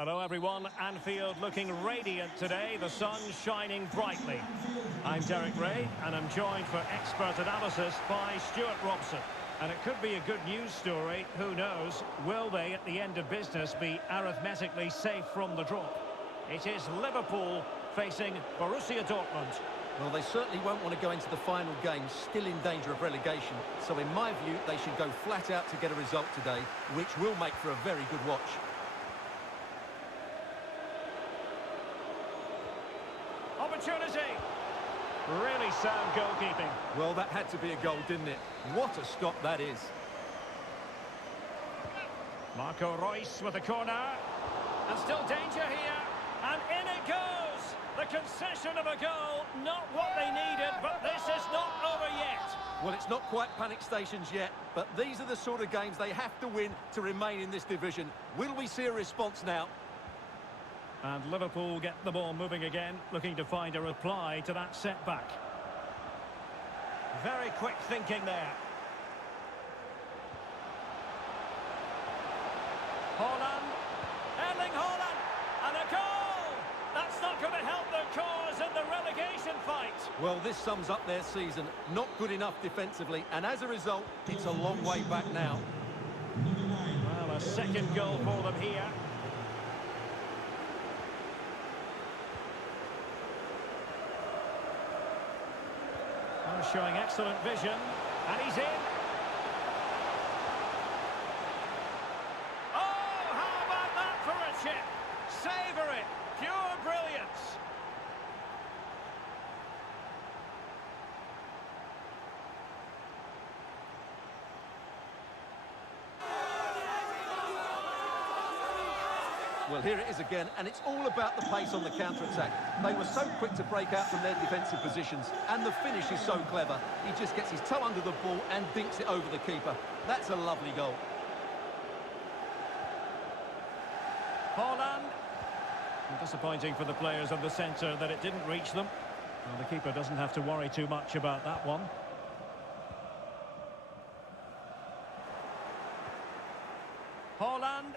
Hello everyone, Anfield looking radiant today, the sun shining brightly. I'm Derek Ray and I'm joined for expert analysis by Stuart Robson. And it could be a good news story, who knows? Will they at the end of business be arithmetically safe from the drop? It is Liverpool facing Borussia Dortmund. Well, they certainly won't want to go into the final game still in danger of relegation. So in my view, they should go flat out to get a result today, which will make for a very good watch. Opportunity! Really sound goalkeeping. Well, that had to be a goal, didn't it? What a stop that is. Marco Reus with a corner. And still danger here. And in it goes! The concession of a goal, not what they needed, but this is not over yet. Well, it's not quite panic stations yet, but these are the sort of games they have to win to remain in this division. Will we see a response now? And Liverpool get the ball moving again, looking to find a reply to that setback. Very quick thinking there. Haaland, Erling Haaland, and a goal! That's not going to help their cause in the relegation fight. Well, this sums up their season. Not good enough defensively, and as a result, it's a long way back now. Well, a second goal for them here. Showing excellent vision, and he's in. Oh, how about that for a chip? Savour it, pure brilliance. Well, here it is again, and it's all about the pace on the counter-attack. They were so quick to break out from their defensive positions, and the finish is so clever. He just gets his toe under the ball and dinks it over the keeper. That's a lovely goal. Haaland. Disappointing for the players of the centre that it didn't reach them. Well, the keeper doesn't have to worry too much about that one. Haaland.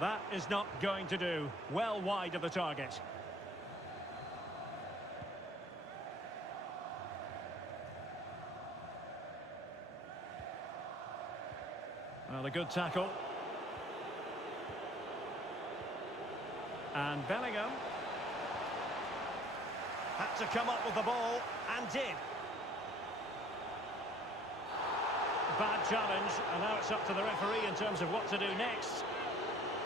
That is not going to do. Well wide of the target. Well, a good tackle. And Bellingham had to come up with the ball and did. Bad challenge, and now it's up to the referee in terms of what to do next.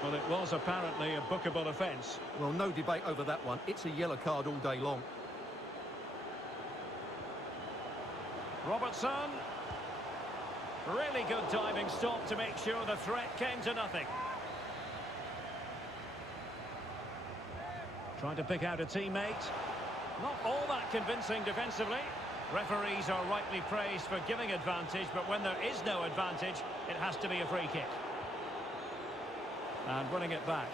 Well, it was apparently a bookable offence. Well, no debate over that one. It's a yellow card all day long. Robertson. Really good diving stop to make sure the threat came to nothing. Trying to pick out a teammate. Not all that convincing defensively. Referees are rightly praised for giving advantage, but when there is no advantage, it has to be a free kick. And running it back.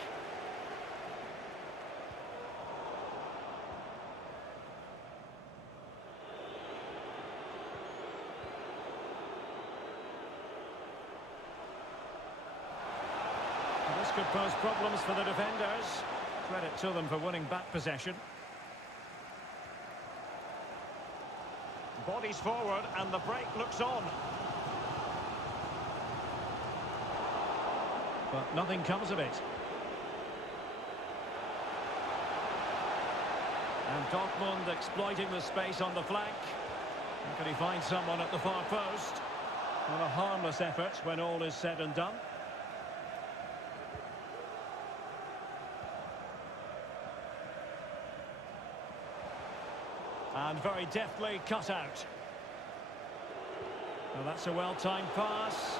And this could pose problems for the defenders. Credit to them for winning back possession. Bodies forward and the break looks on. But nothing comes of it. And Dortmund exploiting the space on the flank. How can he find someone at the far post? Well, a harmless effort when all is said and done. And very deftly cut out. Well, that's a well-timed pass.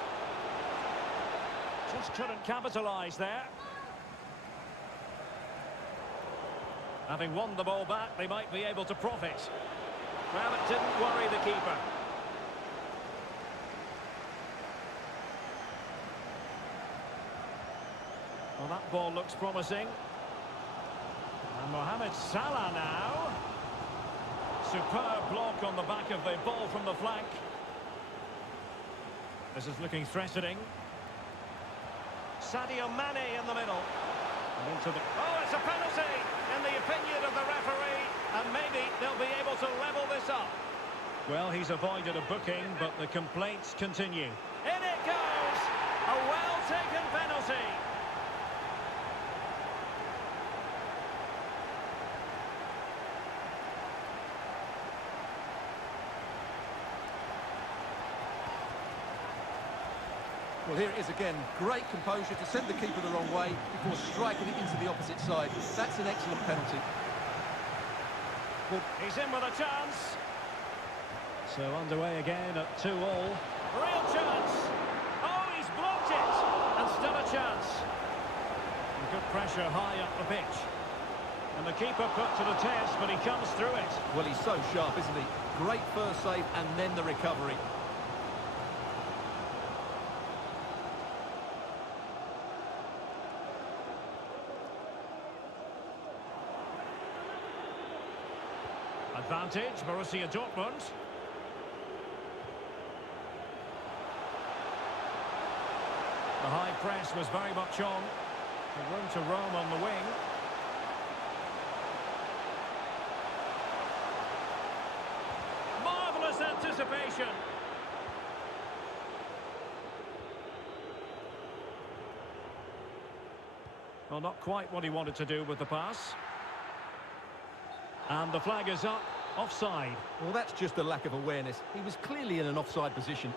Just couldn't capitalise there. Having won the ball back, they might be able to profit. Well, it didn't worry the keeper. Well, that ball looks promising. And Mohamed Salah now. Superb block on the back of the ball from the flank. This is looking threatening. Sadio Mane in the middle. And into the... Oh, it's a penalty in the opinion of the referee. And maybe they'll be able to level this up. Well, he's avoided a booking, but the complaints continue. In it goes! A well-taken penalty. Well, here it is again. Great composure to send the keeper the wrong way before striking it into the opposite side. That's an excellent penalty. Well, he's in with a chance. So underway again at 2-2. Real chance. Oh, he's blocked it. And still a chance. And good pressure high up the pitch. And the keeper put to the test, but he comes through it. Well, he's so sharp, isn't he? Great first save and then the recovery. Advantage, Borussia Dortmund. The high press was very much on. The room to roam on the wing. Marvellous anticipation. Well, not quite what he wanted to do with the pass. And the flag is up, offside. Well, that's just a lack of awareness. He was clearly in an offside position.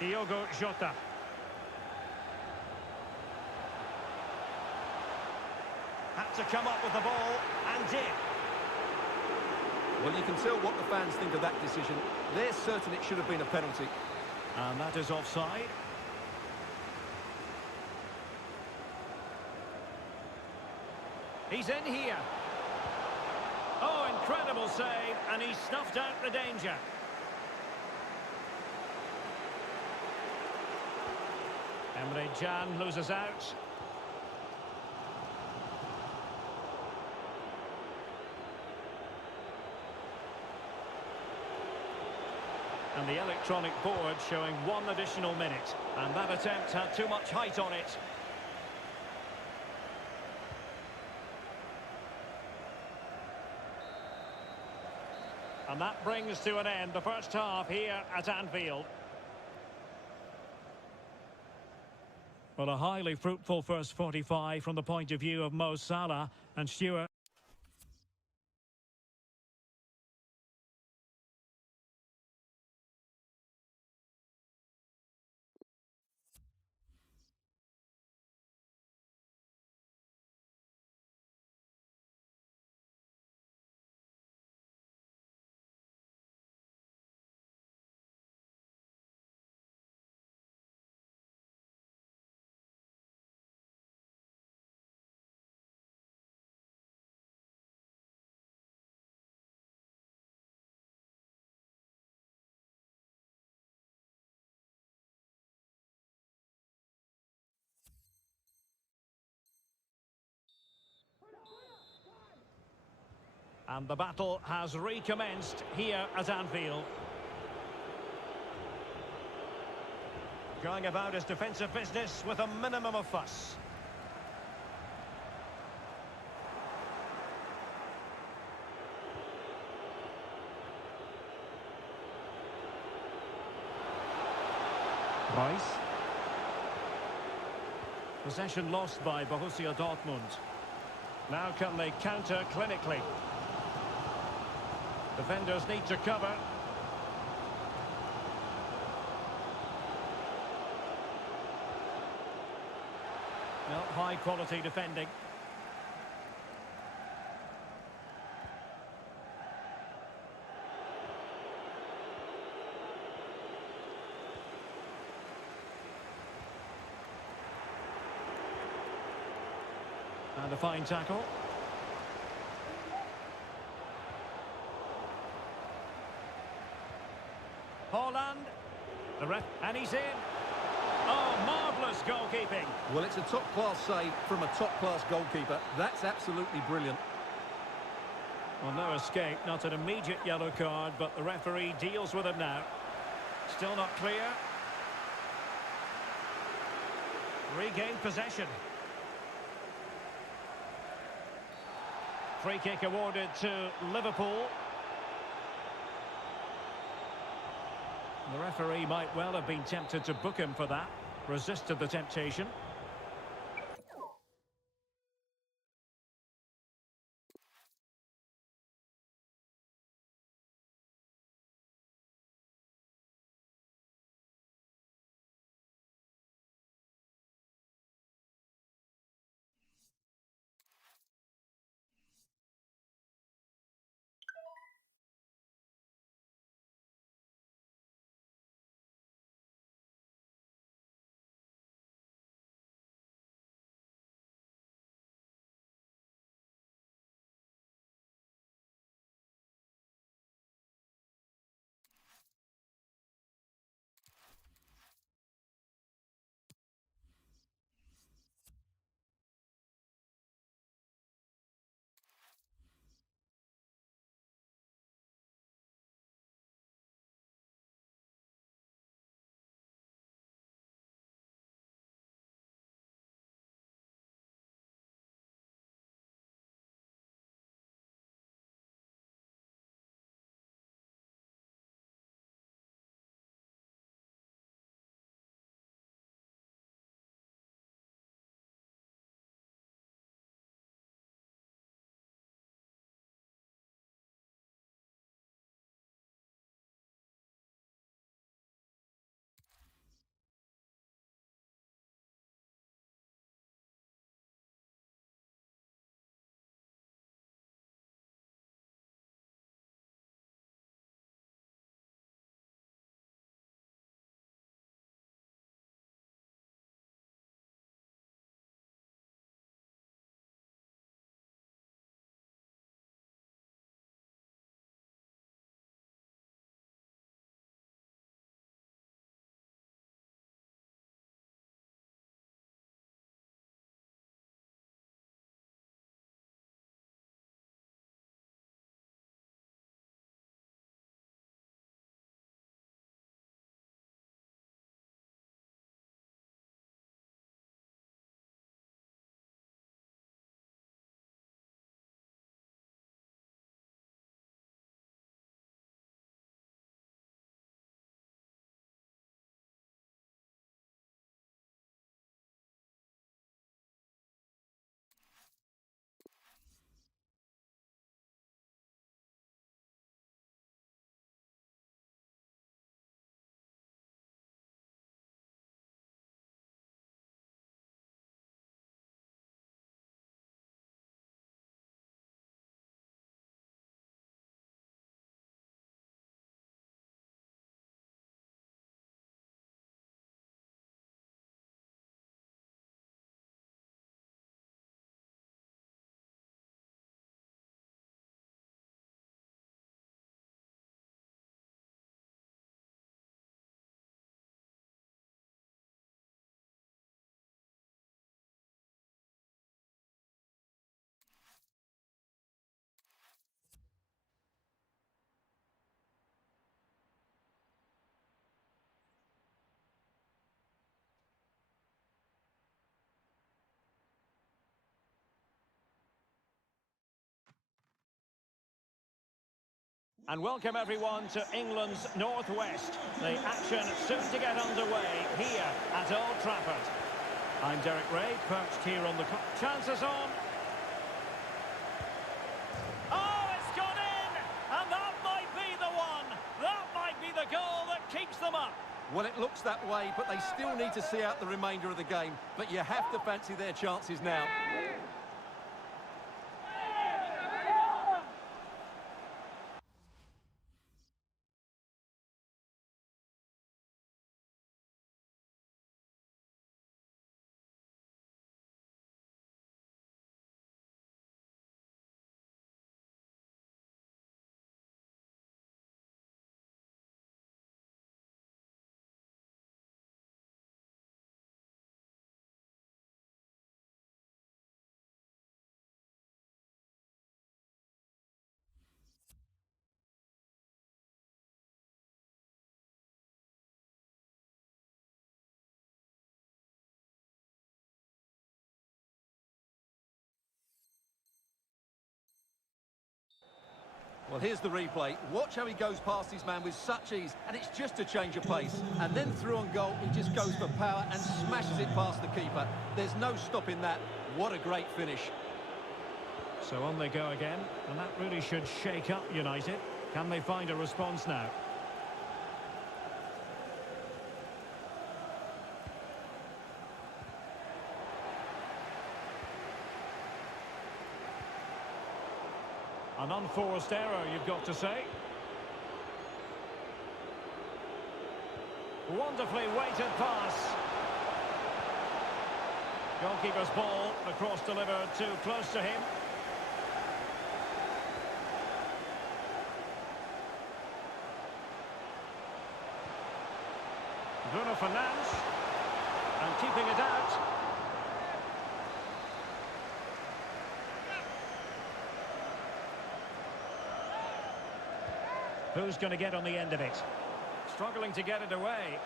Diogo Jota. Had to come up with the ball, and did. Well, you can tell what the fans think of that decision. They're certain it should have been a penalty. And that is offside. He's in here. Oh, incredible save, and he snuffed out the danger. Emre Can loses out. And the electronic board showing 1 additional minute. And that attempt had too much height on it. And that brings to an end the first half here at Anfield. Well, a highly fruitful first 45 from the point of view of Mo Salah and Stuart. And the battle has recommenced here at Anfield. Going about his defensive business with a minimum of fuss. Rice. Possession lost by Borussia Dortmund. Now can they counter clinically? Defenders need to cover. Well, high quality defending. And a fine tackle. Holland, the ref, and he's in. Oh, marvellous goalkeeping. Well, it's a top-class save from a top-class goalkeeper. That's absolutely brilliant. Well, no escape, not an immediate yellow card, but the referee deals with it now. Still not clear. Regained possession. Free kick awarded to Liverpool. The referee might well have been tempted to book him for that. Resisted the temptation. And welcome everyone to England's Northwest. The action soon to get underway here at Old Trafford. I'm Derek Ray, perched here on the chances on. Oh, it's gone in! And that might be the one. That might be the goal that keeps them up. Well, it looks that way, but they still need to see out the remainder of the game. But you have to fancy their chances now. Well, here's the replay. Watch how he goes past his man with such ease, and it's just a change of pace. And then through on goal, he just goes for power and smashes it past the keeper. There's no stopping that. What a great finish. So on they go again, and that really should shake up United. Can they find a response now? An unforced error, you've got to say. Wonderfully weighted pass. Goalkeeper's ball, the cross delivered too close to him. Bruno Fernandes, and keeping it out. Who's going to get on the end of it? Struggling to get it away.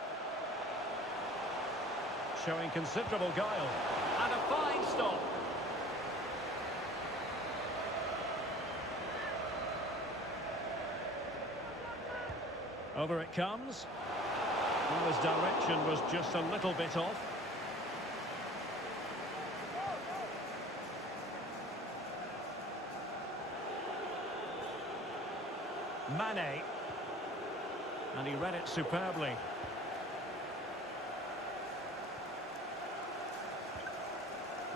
Showing considerable guile. And a fine stop. Over it comes. Well, his direction was just a little bit off. Mane. And he read it superbly.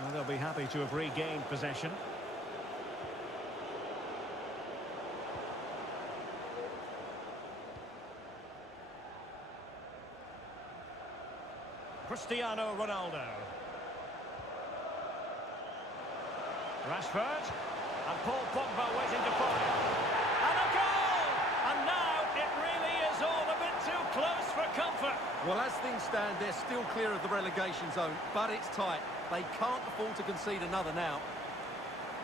Well, they'll be happy to have regained possession. Cristiano Ronaldo. Rashford. And Paul Pogba waiting to fire. And a goal! And now it really is all a bit too close for comfort. Well, as things stand, they're still clear of the relegation zone, but it's tight. They can't afford to concede another now.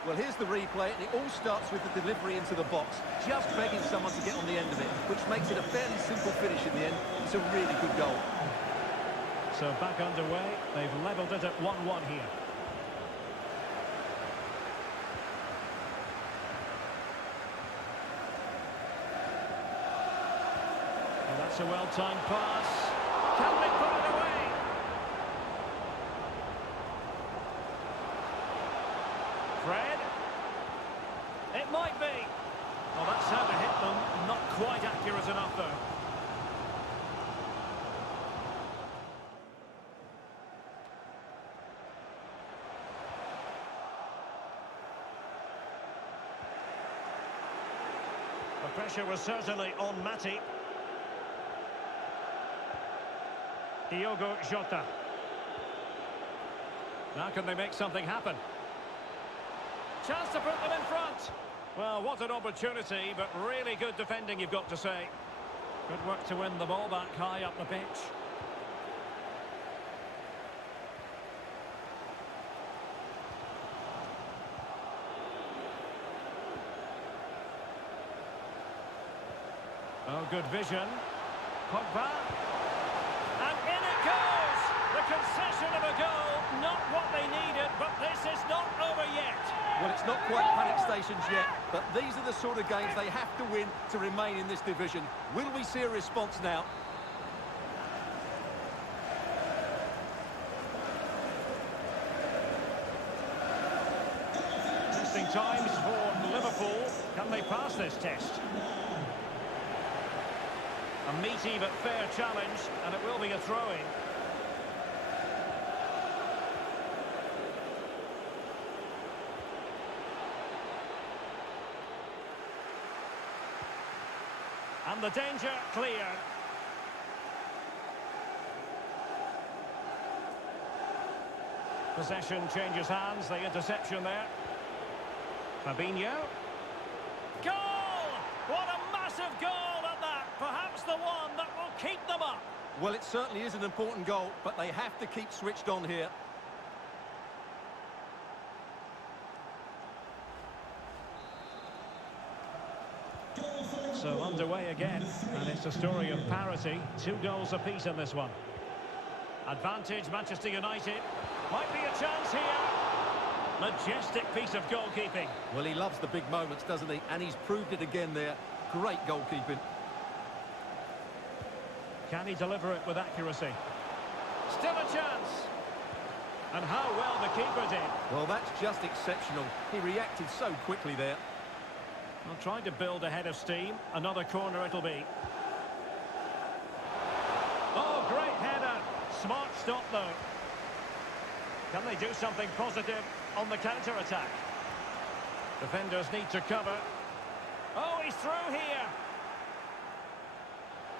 Well, here's the replay, and it all starts with the delivery into the box. Just begging someone to get on the end of it, which makes it a fairly simple finish in the end. It's a really good goal. So back underway, they've levelled it at 1-1 here. Well, that's a well-timed pass. Can they put it away? Fred. It might be. Well, that's how to hit them. Not quite accurate enough, though. The pressure was certainly on Matty. Diogo Jota. Now can they make something happen? Chance to put them in front. Well, what an opportunity, but really good defending, you've got to say. Good work to win the ball back high up the pitch. Oh, good vision. Pogba. And in it goes! The concession of a goal, not what they needed, but this is not over yet. Well, it's not quite panic stations yet, but these are the sort of games they have to win to remain in this division. Will we see a response now? Testing times for Liverpool. Can they pass this test? A meaty but fair challenge, and it will be a throw-in. And the danger clear. Possession changes hands, the interception there. Fabinho. Goal! What a massive goal at that! Perhaps the one that will keep them up. Well, it certainly is an important goal, but they have to keep switched on here. So underway again, and it's a story of parity. 2 goals apiece in this one. Advantage Manchester United. Might be a chance here. Majestic piece of goalkeeping. Well, he loves the big moments, doesn't he? And he's proved it again there. Great goalkeeping. Can he deliver it with accuracy? Still a chance. And how well the keeper did. Well, that's just exceptional. He reacted so quickly there. Well, trying to build a head of steam. Another corner it'll be. Oh, great header. Smart stop, though. Can they do something positive on the counter-attack? Defenders need to cover. Oh, he's through here.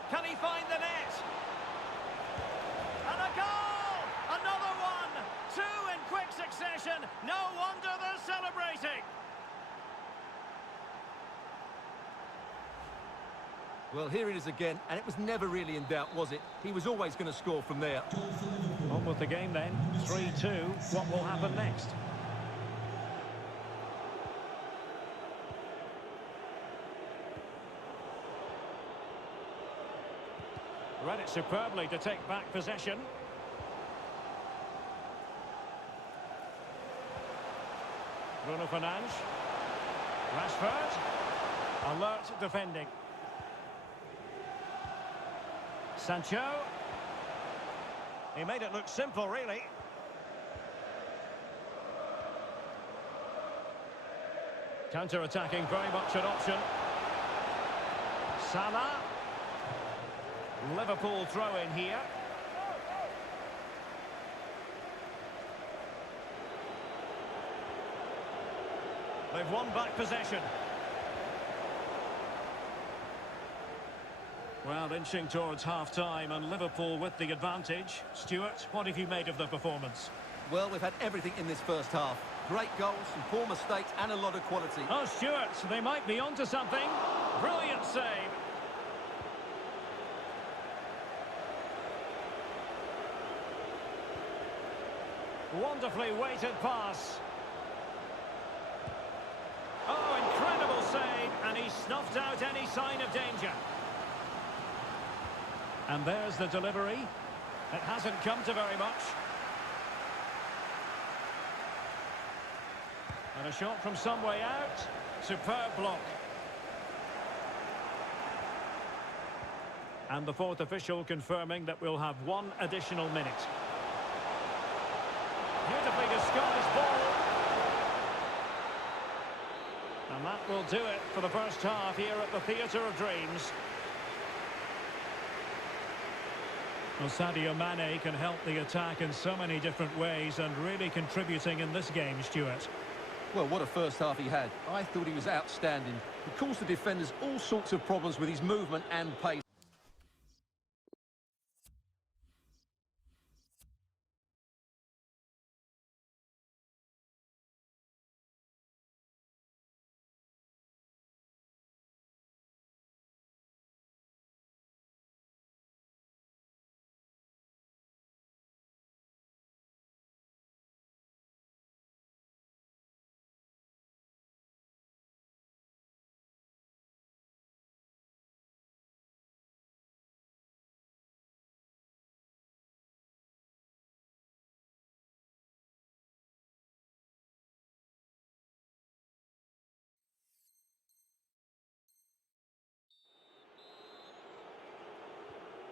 Can he find the net? And a goal! Another one! Two in quick succession. No wonder they're celebrating. Well, here it is again, and it was never really in doubt, was it? He was always going to score from there. On with the game then. 3-2. What will happen next? Read it superbly to take back possession. Bruno Fernandes. Rashford. Alert defending. Sancho. He made it look simple, really. Counter-attacking, very much an option. Salah. Liverpool throw in here. They've won back possession. Well, inching towards half-time and Liverpool with the advantage. Stuart, what have you made of the performance? Well, we've had everything in this first half. Great goals, some poor mistakes and a lot of quality. Oh, Stuart, they might be onto something. Brilliant save. Wonderfully weighted pass. Oh, incredible save, and he snuffed out any sign of danger. And there's the delivery. It hasn't come to very much. And a shot from some way out. Superb block. And the fourth official confirming that we'll have one additional minute. Beautifully disguised ball. And that will do it for the first half here at the Theatre of Dreams. Well, Sadio Mane can help the attack in so many different ways and really contributing in this game, Stuart. Well, what a first half he had. I thought he was outstanding. He caused the defenders all sorts of problems with his movement and pace.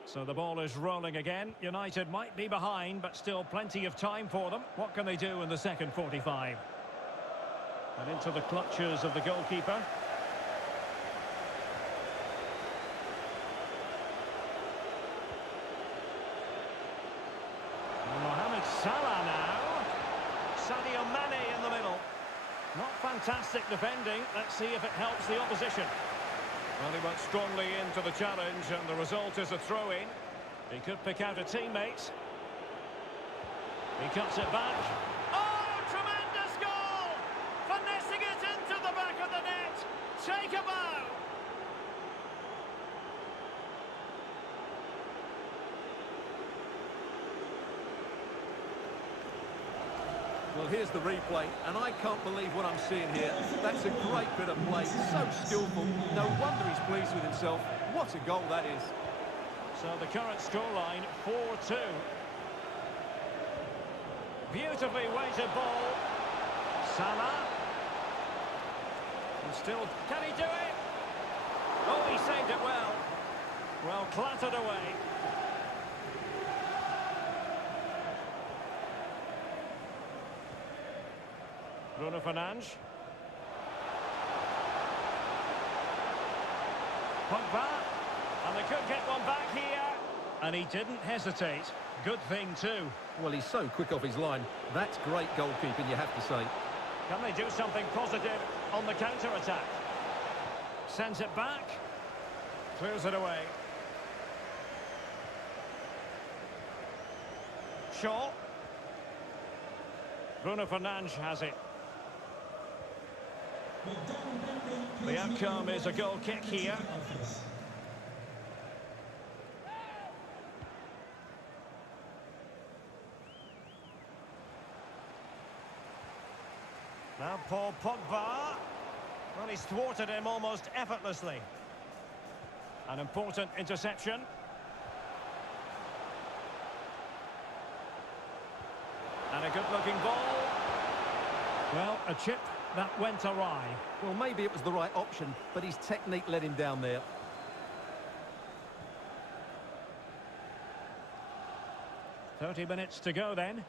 So the ball is rolling again. United might be behind, but still plenty of time for them. What can they do in the second 45? And into the clutches of the goalkeeper. And Mohamed Salah now. Sadio Mane in the middle. Not fantastic defending. Let's see if it helps the opposition. Well, he went strongly into the challenge, and the result is a throw-in. He could pick out a teammate. He cuts it back. Oh, tremendous goal! Finessing it into the back of the net. Take a bow. Well, here's the replay, and I can't believe what I'm seeing here. That's a great bit of play, so skillful. No wonder he's pleased with himself. What a goal that is. So the current scoreline, 4-2. Beautifully weighted ball. Salah. And still, can he do it? Oh, he saved it well. Well, clattered away. Bruno Fernandes. Pogba. And they could get one back here. And he didn't hesitate. Good thing, too. Well, he's so quick off his line. That's great goalkeeping, you have to say. Can they do something positive on the counter-attack? Sends it back. Clears it away. Shaw. Bruno Fernandes has it. The outcome is a goal kick here. Now Paul Pogba. Well, he's thwarted him almost effortlessly. An important interception. And a good-looking ball. Well, a chip that went awry. Well, maybe it was the right option, but his technique let him down there. "30 minutes to go then.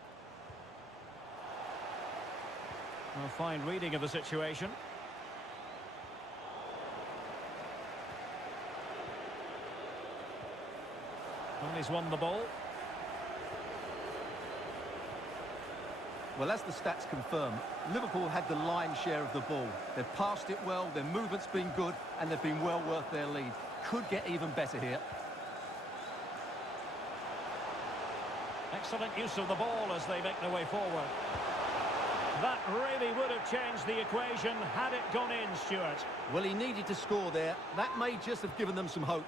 A fine reading of the situation. Well, he's won the ball. Well, as the stats confirm, Liverpool had the lion's share of the ball. They've passed it well, their movement's been good, and they've been well worth their lead. Could get even better here. Excellent use of the ball as they make their way forward. That really would have changed the equation had it gone in, Stuart. Well, he needed to score there. That may just have given them some hope.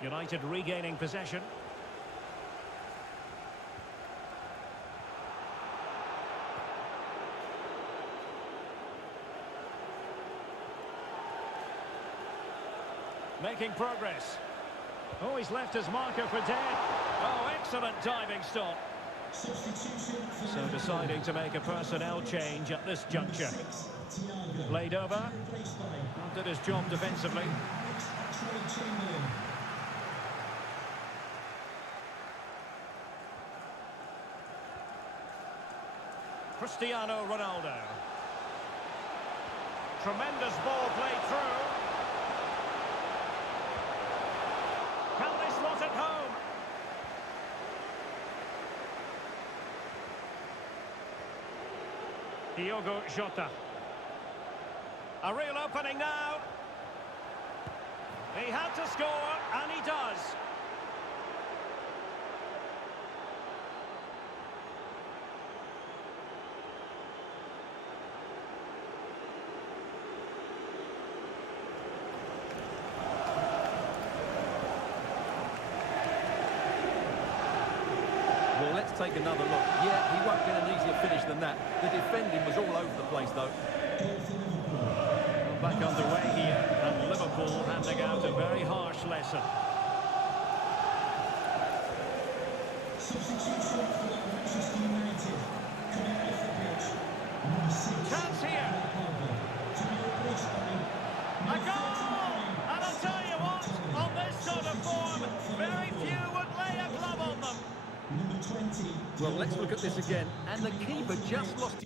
United regaining possession. Making progress. Oh, he's left his marker for dead. Oh, excellent diving stop. So deciding to make a personnel change at this juncture. Played over. Did his job defensively. Cristiano Ronaldo. Tremendous ball played through. Can they slot it home? Diogo Jota. A real opening now. He had to score, and he does. Well, let's take another look. Yeah, he won't get an easier finish than that. The defending was all over the place, though. Back underway here, and Liverpool handing out a very harsh lesson. Chance here. A goal! And I'll tell you what, on this sort of form, very few would lay a glove on them. Well, let's look at this again. And the keeper just lost...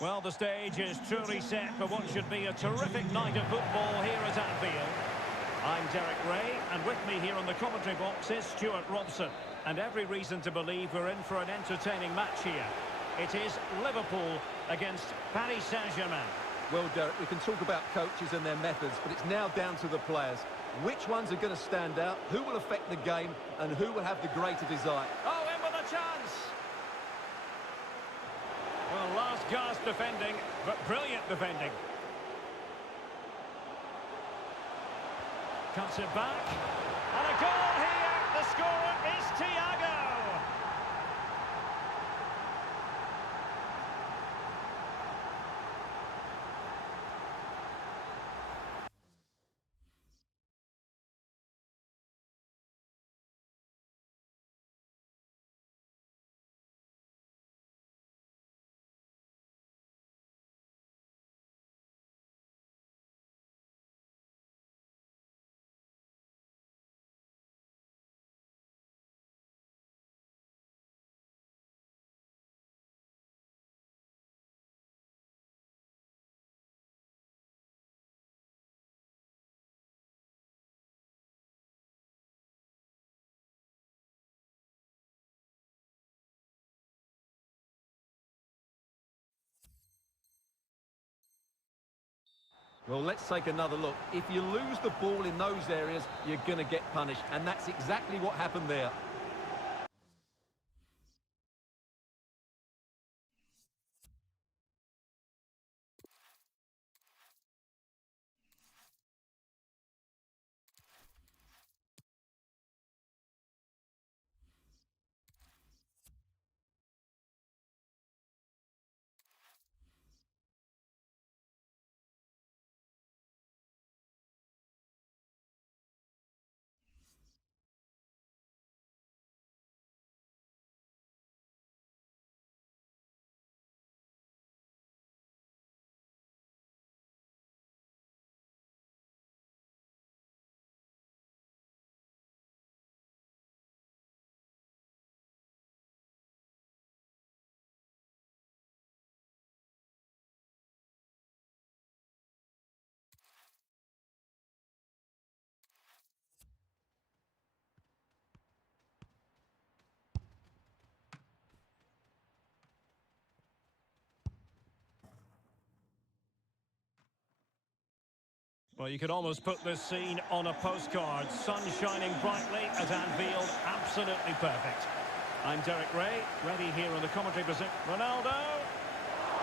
Well, the stage is truly set for what should be a terrific night of football here at Anfield. I'm Derek Ray, and with me here on the commentary box is Stuart Robson. And every reason to believe we're in for an entertaining match here. It is Liverpool against Paris Saint-Germain. Well, Derek, we can talk about coaches and their methods, but it's now down to the players. Which ones are going to stand out, who will affect the game, and who will have the greater desire? Oh, in with a chance! Well, last gasp defending, but brilliant defending. Cuts it back. And a goal here! The scorer is Thiago! Well, let's take another look. If you lose the ball in those areas, you're going to get punished, and that's exactly what happened there. Well, you could almost put this scene on a postcard. Sun shining brightly at Anfield. Absolutely perfect. I'm Derek Ray, ready here on the commentary position. Ronaldo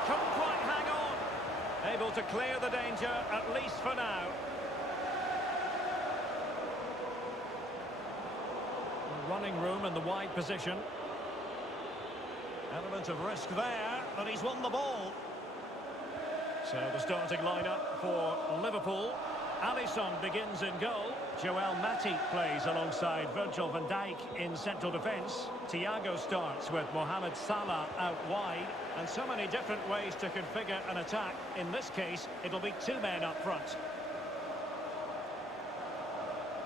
couldn't quite hang on. Able to clear the danger, at least for now. Running room in the wide position. Element of risk there, but he's won the ball. So the starting lineup for Liverpool. Alisson begins in goal. Joel Matip plays alongside Virgil van Dijk in central defence. Thiago starts with Mohamed Salah out wide. And so many different ways to configure an attack. In this case, it'll be two men up front.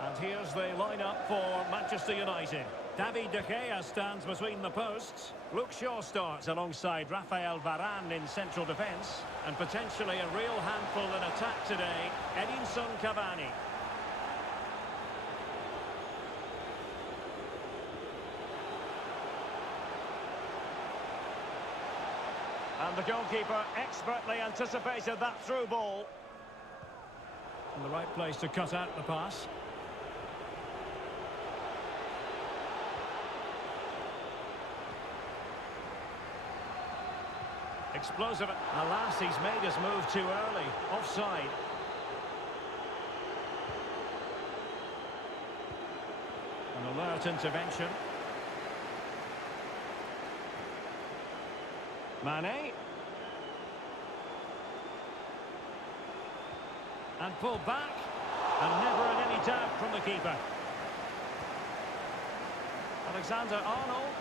And here's the lineup for Manchester United. David De Gea stands between the posts. Luke Shaw starts alongside Rafael Varane in central defence. And potentially a real handful in attack today, Edinson Cavani. And the goalkeeper expertly anticipated that through ball. In the right place to cut out the pass. Explosive. Alas, he's made his move too early. Offside. An alert intervention. Mane. And pulled back. And never in any doubt from the keeper. Alexander-Arnold.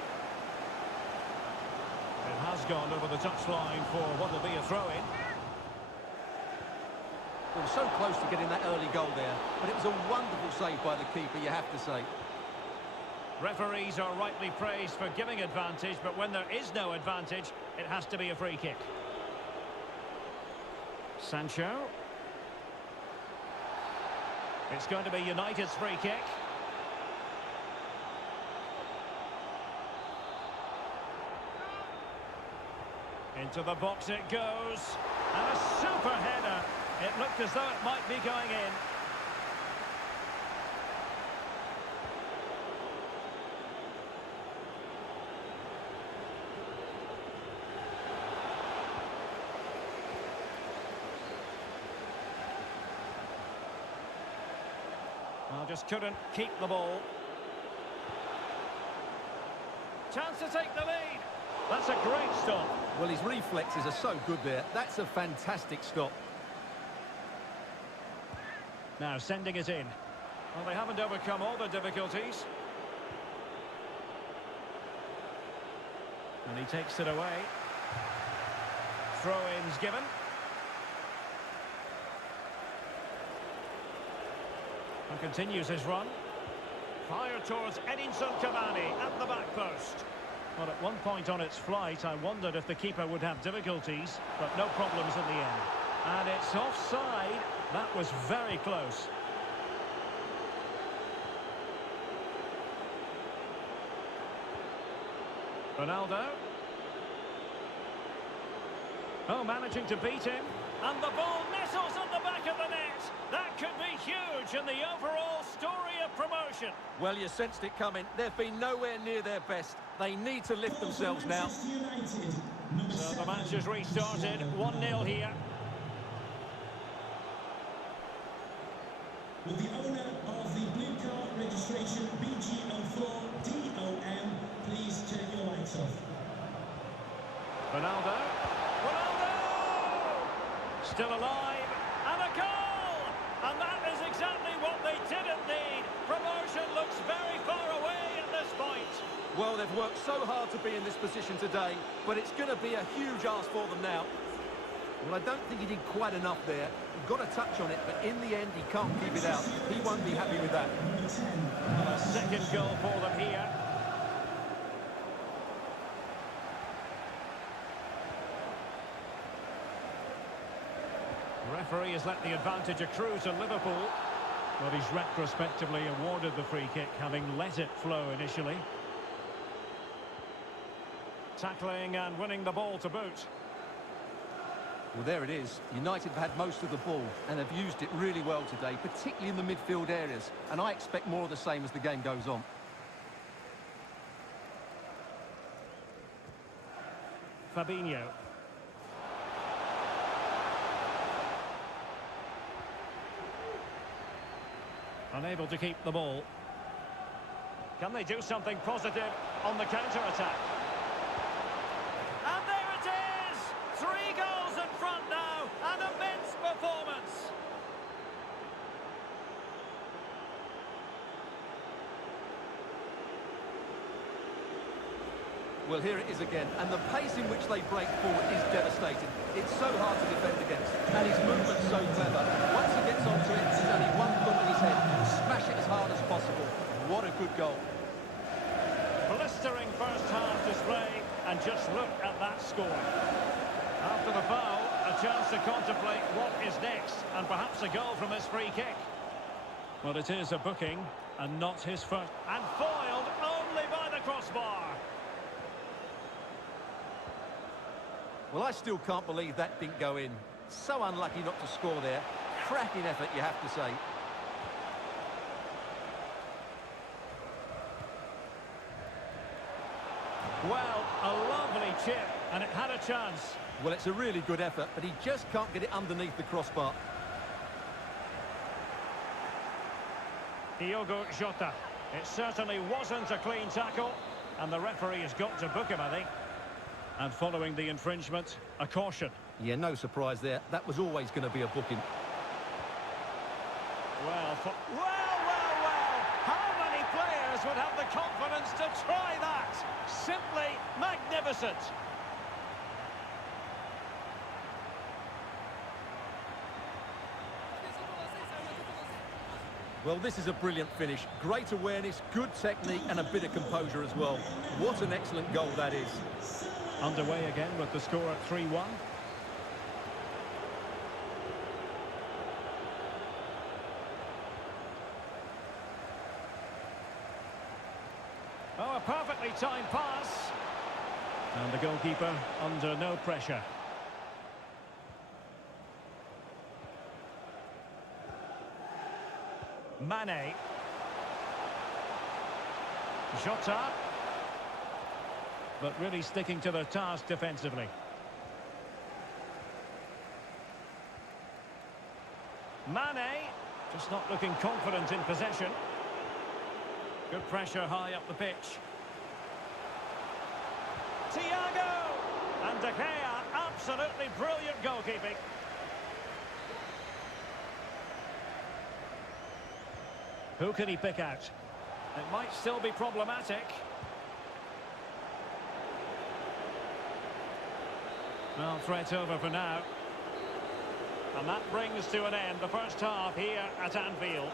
It has gone over the touchline for what will be a throw-in. We were so close to getting that early goal there, but it was a wonderful save by the keeper, you have to say. Referees are rightly praised for giving advantage, but when there is no advantage, it has to be a free kick. Sancho. It's going to be United's free kick. Into the box it goes. And a super header. It looked as though it might be going in. Well, just couldn't keep the ball. Chance to take the lead. That's a great stop. Well, his reflexes are so good there. That's a fantastic stop. Now sending it in. Well, they haven't overcome all the difficulties. And he takes it away. Throw-ins given. And continues his run. Fire towards Edinson Cavani at the back post. Well, at one point on its flight, I wondered if the keeper would have difficulties, but no problems in the end. And it's offside. That was very close. Ronaldo. Oh, managing to beat him. And the ball nestles at the back of the net. That could be huge in the overall story of promotion. Well, you sensed it coming. They've been nowhere near their best. They need to lift themselves now. So the match has restarted. 1-0 here. Will the owner of the blue card registration BGM4DOM please turn your lights off? Ronaldo. Ronaldo! Still alive. And a goal! And that is exactly what they didn't need. Promotion looks very far away at this point. Well, they've worked so hard to be in this position today, but it's going to be a huge ask for them now. Well, I don't think he did quite enough there. He got a touch on it, but in the end, he can't keep it out. He won't be happy with that. Well, a second goal for them here. The referee has let the advantage accrue to Liverpool. But he's retrospectively awarded the free kick, having let it flow initially. Tackling and winning the ball to boot. Well, there it is. United have had most of the ball and have used it really well today, particularly in the midfield areas. And I expect more of the same as the game goes on. Fabinho. Unable to keep the ball. Can they do something positive on the counter-attack? And there it is! 3 goals in front now, an immense performance. Well, here it is again, and the pace in which they break forward is devastating. It's so hard to defend against, and his movement's so clever. Once he gets onto it, there's only one thought in his head: smash it as hard as possible. What a good goal. Blistering first-half display, and just look at that score. After the foul, a chance to contemplate what is next, and perhaps a goal from his free kick. Well, it is a booking, and not his first. And foiled only by the crossbar. Well, I still can't believe that didn't go in. So unlucky not to score there. Cracking effort, you have to say. Well, a lovely chip, and it had a chance. Well, it's a really good effort, but he just can't get it underneath the crossbar. Diogo Jota. It certainly wasn't a clean tackle, and the referee has got to book him, I think. And following the infringement, a caution. Yeah, no surprise there. That was always going to be a booking. Well, how many players would have the confidence to try that? Simply magnificent. Well, this is a brilliant finish. Great awareness, good technique, and a bit of composure as well. What an excellent goal that is. Underway again with the score at 3-1. Oh, a perfectly timed pass. And the goalkeeper under no pressure. Mane. Jota. But really sticking to their task defensively. Mane. Just not looking confident in possession. Good pressure high up the pitch. Thiago! And De Gea, absolutely brilliant goalkeeping. Who can he pick out? It might still be problematic. Well, threat over for now. And that brings to an end the first half here at Anfield.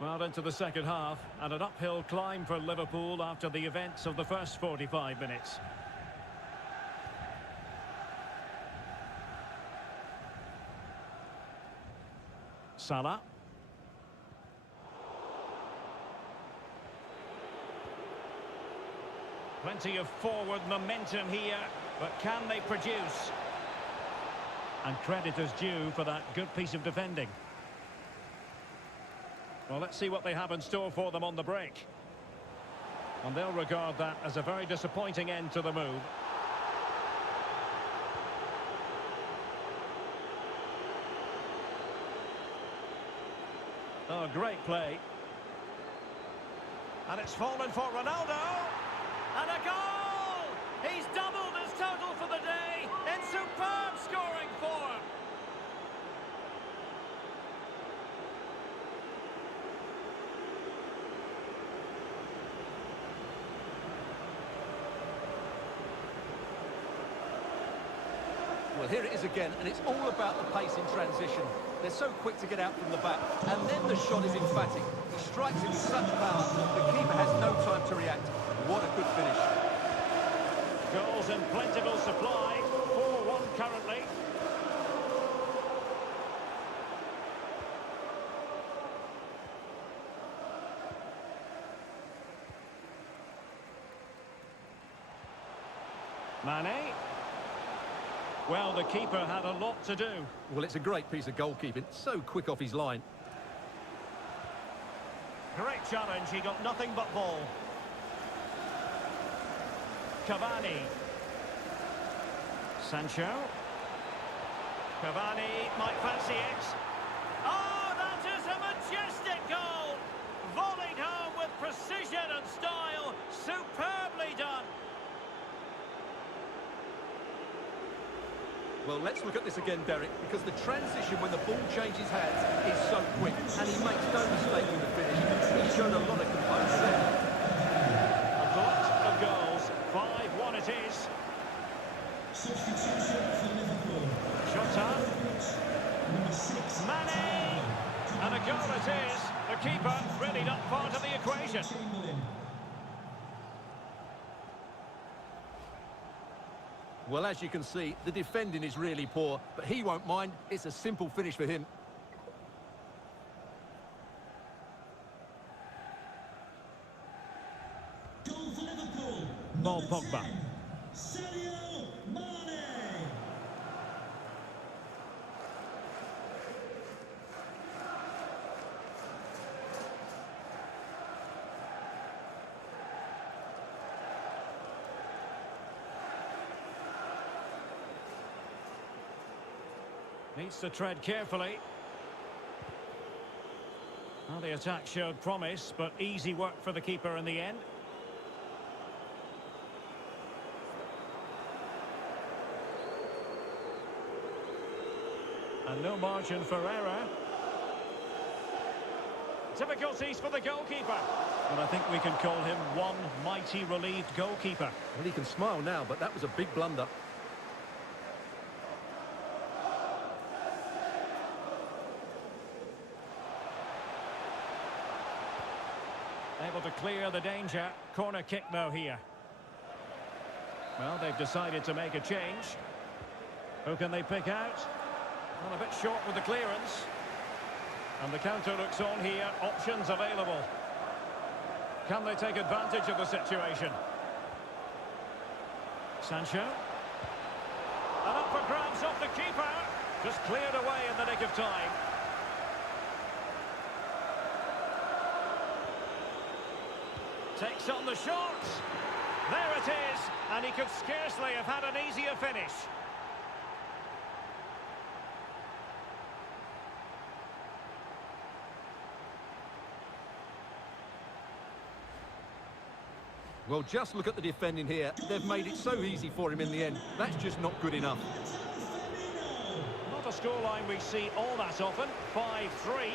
Well, into the second half, and an uphill climb for Liverpool after the events of the first 45 minutes. Salah. Plenty of forward momentum here, but can they produce? And credit is due for that good piece of defending. Well, let's see what they have in store for them on the break. And they'll regard that as a very disappointing end to the move. Oh, great play. And it's fallen for Ronaldo. And a goal! He's doubled his total for the day in superb scoring form. Well, here it is again, and it's all about the pace in transition. They're so quick to get out from the back, and then the shot is emphatic. He strikes it with such power, the keeper has no time to react. What a good finish. Goals in plentiful supply, 4-1 currently. Mane. Well, the keeper had a lot to do. Well, it's a great piece of goalkeeping, so quick off his line. Great challenge, he got nothing but ball. Cavani. Sancho. Cavani might fancy it. Oh, that is a majestic goal! Volleyed home with precision and style. Superbly done. Well, let's look at this again, Derek, because the transition when the ball changes hands is so quick, and he makes no mistake with the finish. He showed a lot of composure there. A glut of goals. 5-1 it is. Substitution for Liverpool. Jota. Number 6. Mane. And a goal it is. The keeper really not part of the equation. Chamberlain. Well, as you can see, the defending is really poor, but he won't mind. It's a simple finish for him. Goal for Liverpool. Paul Number Pogba. 10, Sadio Mane. Needs to tread carefully. Well, the attack showed promise, but easy work for the keeper in the end. And no margin for error. Difficulties for the goalkeeper. But I think we can call him one mighty relieved goalkeeper. Well, he can smile now, but that was a big blunder. Able to clear the danger. Corner kick though here. Well, they've decided to make a change. Who can they pick out? Well, a bit short with the clearance. And the counter looks on here. Options available. Can they take advantage of the situation? Sancho. And up for grabs off the keeper. Just cleared away in the nick of time. Takes on the shot. There it is. And he could scarcely have had an easier finish. Well, just look at the defending here. They've made it so easy for him in the end. That's just not good enough. Not a scoreline we see all that often. 5-3.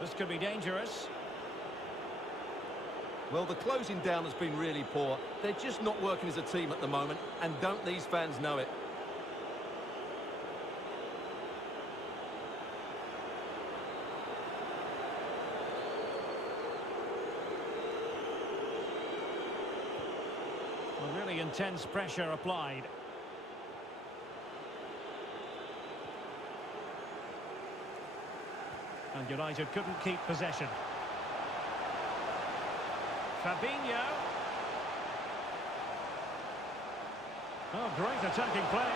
This could be dangerous. Well, the closing down has been really poor. They're just not working as a team at the moment, and don't these fans know it? Well, really intense pressure applied. And United couldn't keep possession. Fabinho. Oh, great attacking play.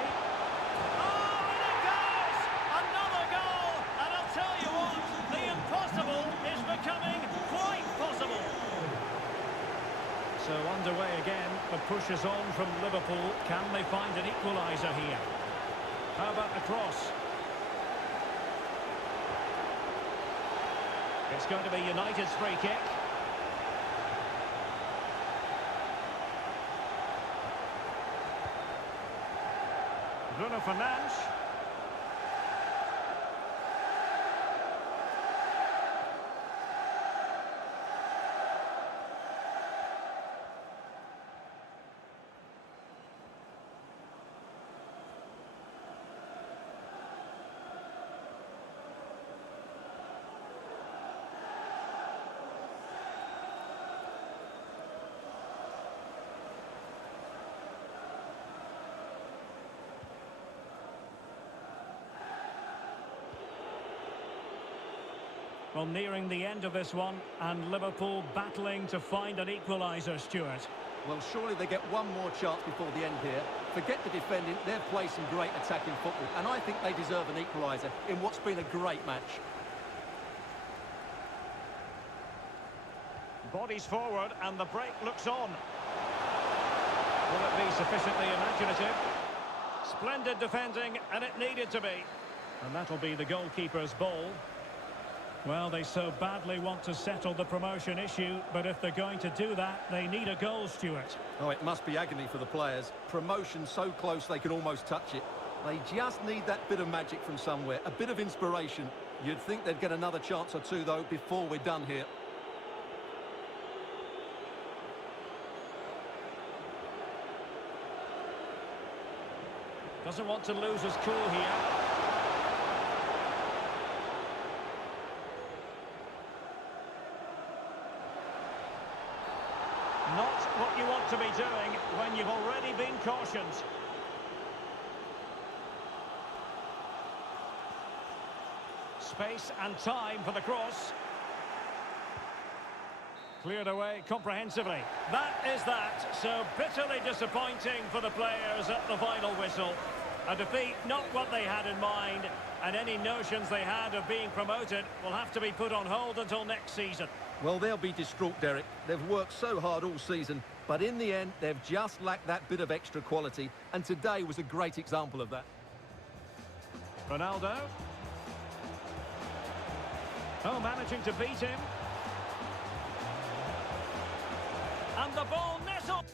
Oh, and it goes! Another goal! And I'll tell you what, the impossible is becoming quite possible. So underway again, the push is on from Liverpool. Can they find an equaliser here? How about the cross? It's going to be United's free kick. Bruno Fernandes. Well, nearing the end of this one, and Liverpool battling to find an equaliser, Stuart. Well, surely they get one more chance before the end here. Forget the defending, they've played some great attacking football, and I think they deserve an equaliser in what's been a great match. Bodies forward, and the break looks on. Will it be sufficiently imaginative? Splendid defending, and it needed to be. And that'll be the goalkeeper's ball. Well, they so badly want to settle the promotion issue, but if they're going to do that, they need a goal, Stuart. Oh, it must be agony for the players. Promotion so close they can almost touch it. They just need that bit of magic from somewhere, a bit of inspiration. You'd think they'd get another chance or two, though, before we're done here. Doesn't want to lose his cool here. Not what you want to be doing when you've already been cautioned. Space and time for the cross. Cleared away comprehensively. That is that. So bitterly disappointing for the players at the final whistle. A defeat, not what they had in mind, and any notions they had of being promoted will have to be put on hold until next season. Well, they'll be distraught, Derek. They've worked so hard all season, but in the end, they've just lacked that bit of extra quality, and today was a great example of that. Ronaldo. Oh, managing to beat him. And the ball nestled.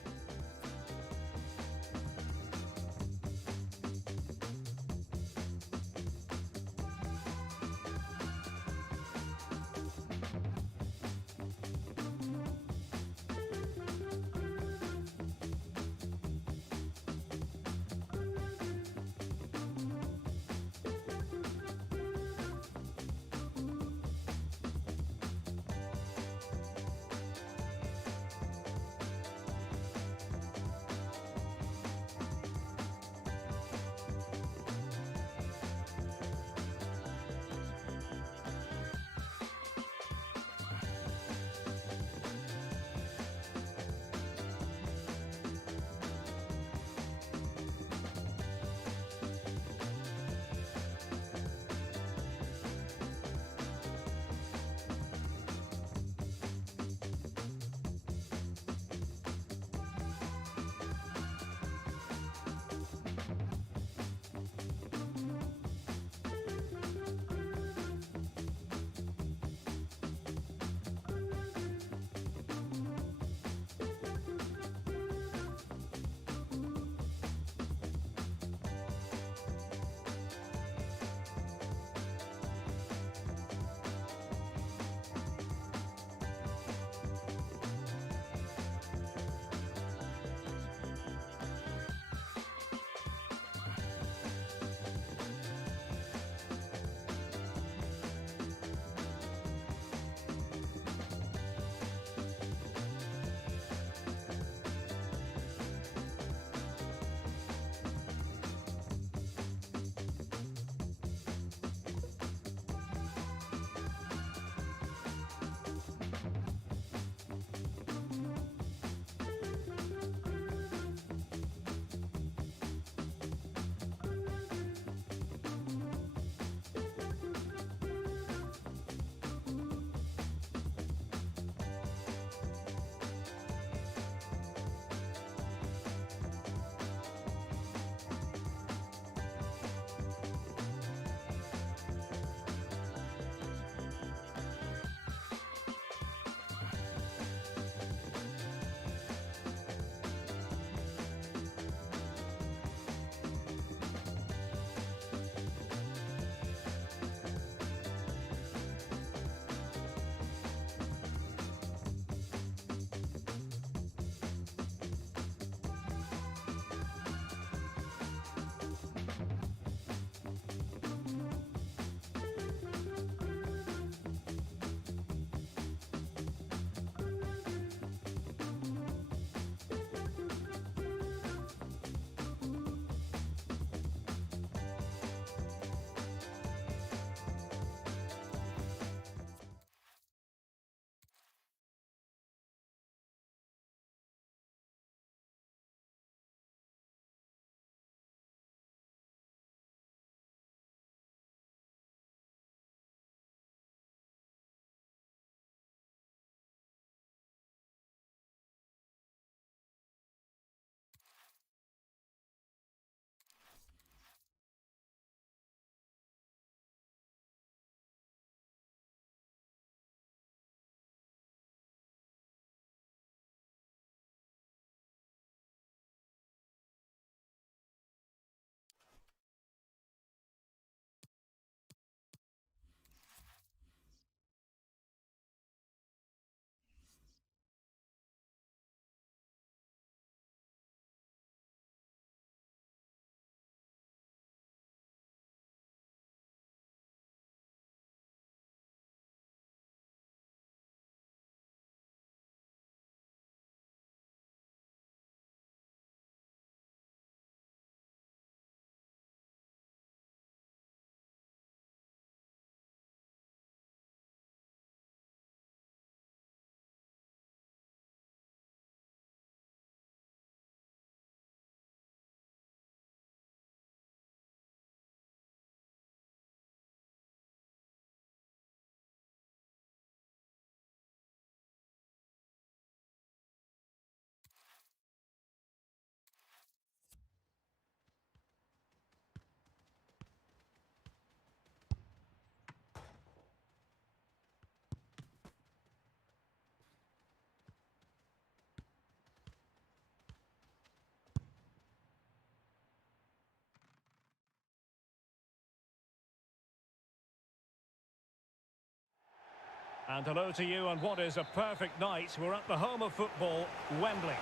And hello to you on what is a perfect night. We're at the home of football, Wembley.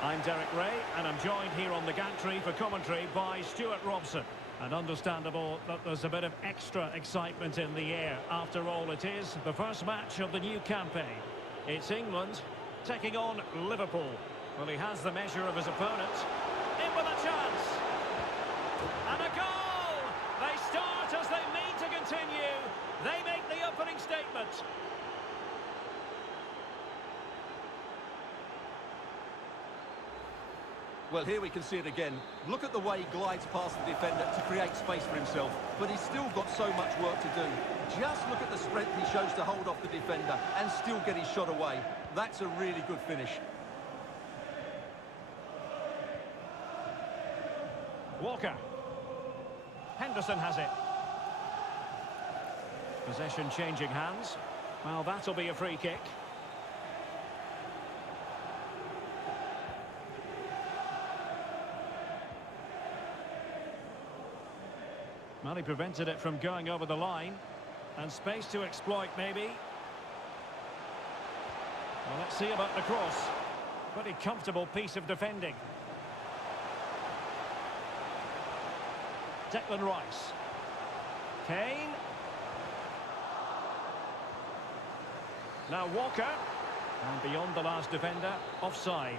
I'm Derek Ray, and I'm joined here on the gantry for commentary by Stuart Robson. And understandable that there's a bit of extra excitement in the air. After all, it is the first match of the new campaign. It's England taking on Liverpool. Well, he has the measure of his opponent. In with a chance. And a goal! They start as they mean to continue. They make the opening statement. Well, here we can see it again. Look at the way he glides past the defender to create space for himself. But he's still got so much work to do. Just look at the strength he shows to hold off the defender and still get his shot away. That's a really good finish. Walker. Henderson has it. Possession changing hands. Well, that'll be a free kick. Well, he prevented it from going over the line. And space to exploit, maybe. Well, let's see about the cross. Pretty comfortable piece of defending. Declan Rice. Kane. Now Walker. And beyond the last defender, offside.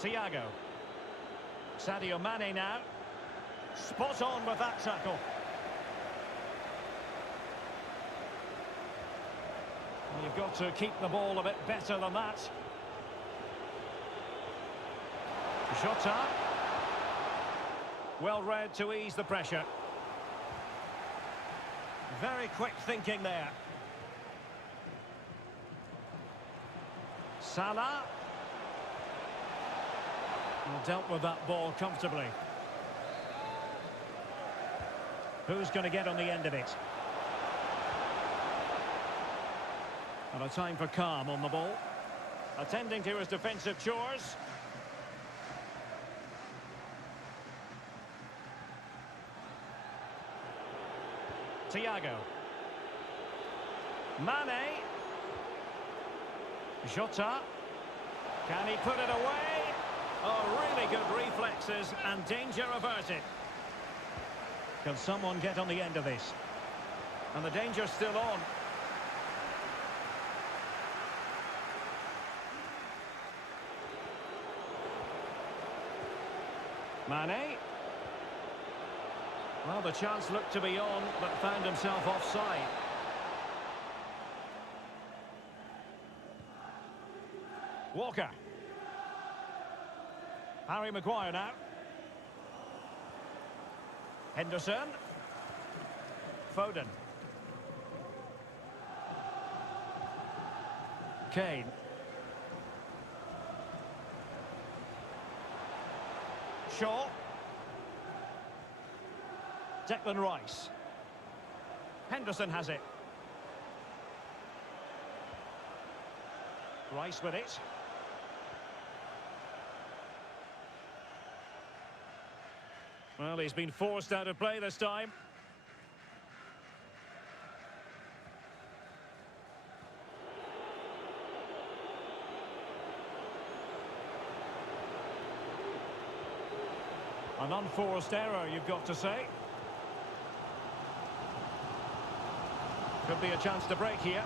Thiago. Sadio Mane now. Spot on with that tackle. Well, you've got to keep the ball a bit better than that. Jota. Well read to ease the pressure. Very quick thinking there. Salah. Dealt with that ball comfortably. Who's going to get on the end of it? And a time for calm on the ball. Attending to his defensive chores. Thiago. Mane. Jota. Can he put it away? Oh, really good reflexes and danger averted. Can someone get on the end of this? And the danger's still on. Mane. Well, the chance looked to be on, but found himself offside. Walker. Harry Maguire now. Henderson. Foden. Kane. Shaw. Declan Rice. Henderson has it. Rice with it. Well, he's been forced out of play this time. An unforced error, you've got to say. Could be a chance to break here.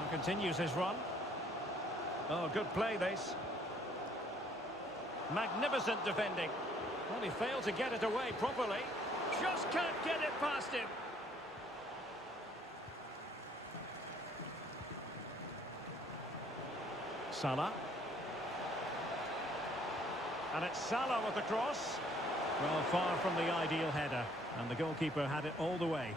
And continues his run. Oh, good play this. Magnificent defending. Well, he failed to get it away properly. Just can't get it past him. Salah. And it's Salah with the cross. Well, far from the ideal header. And the goalkeeper had it all the way.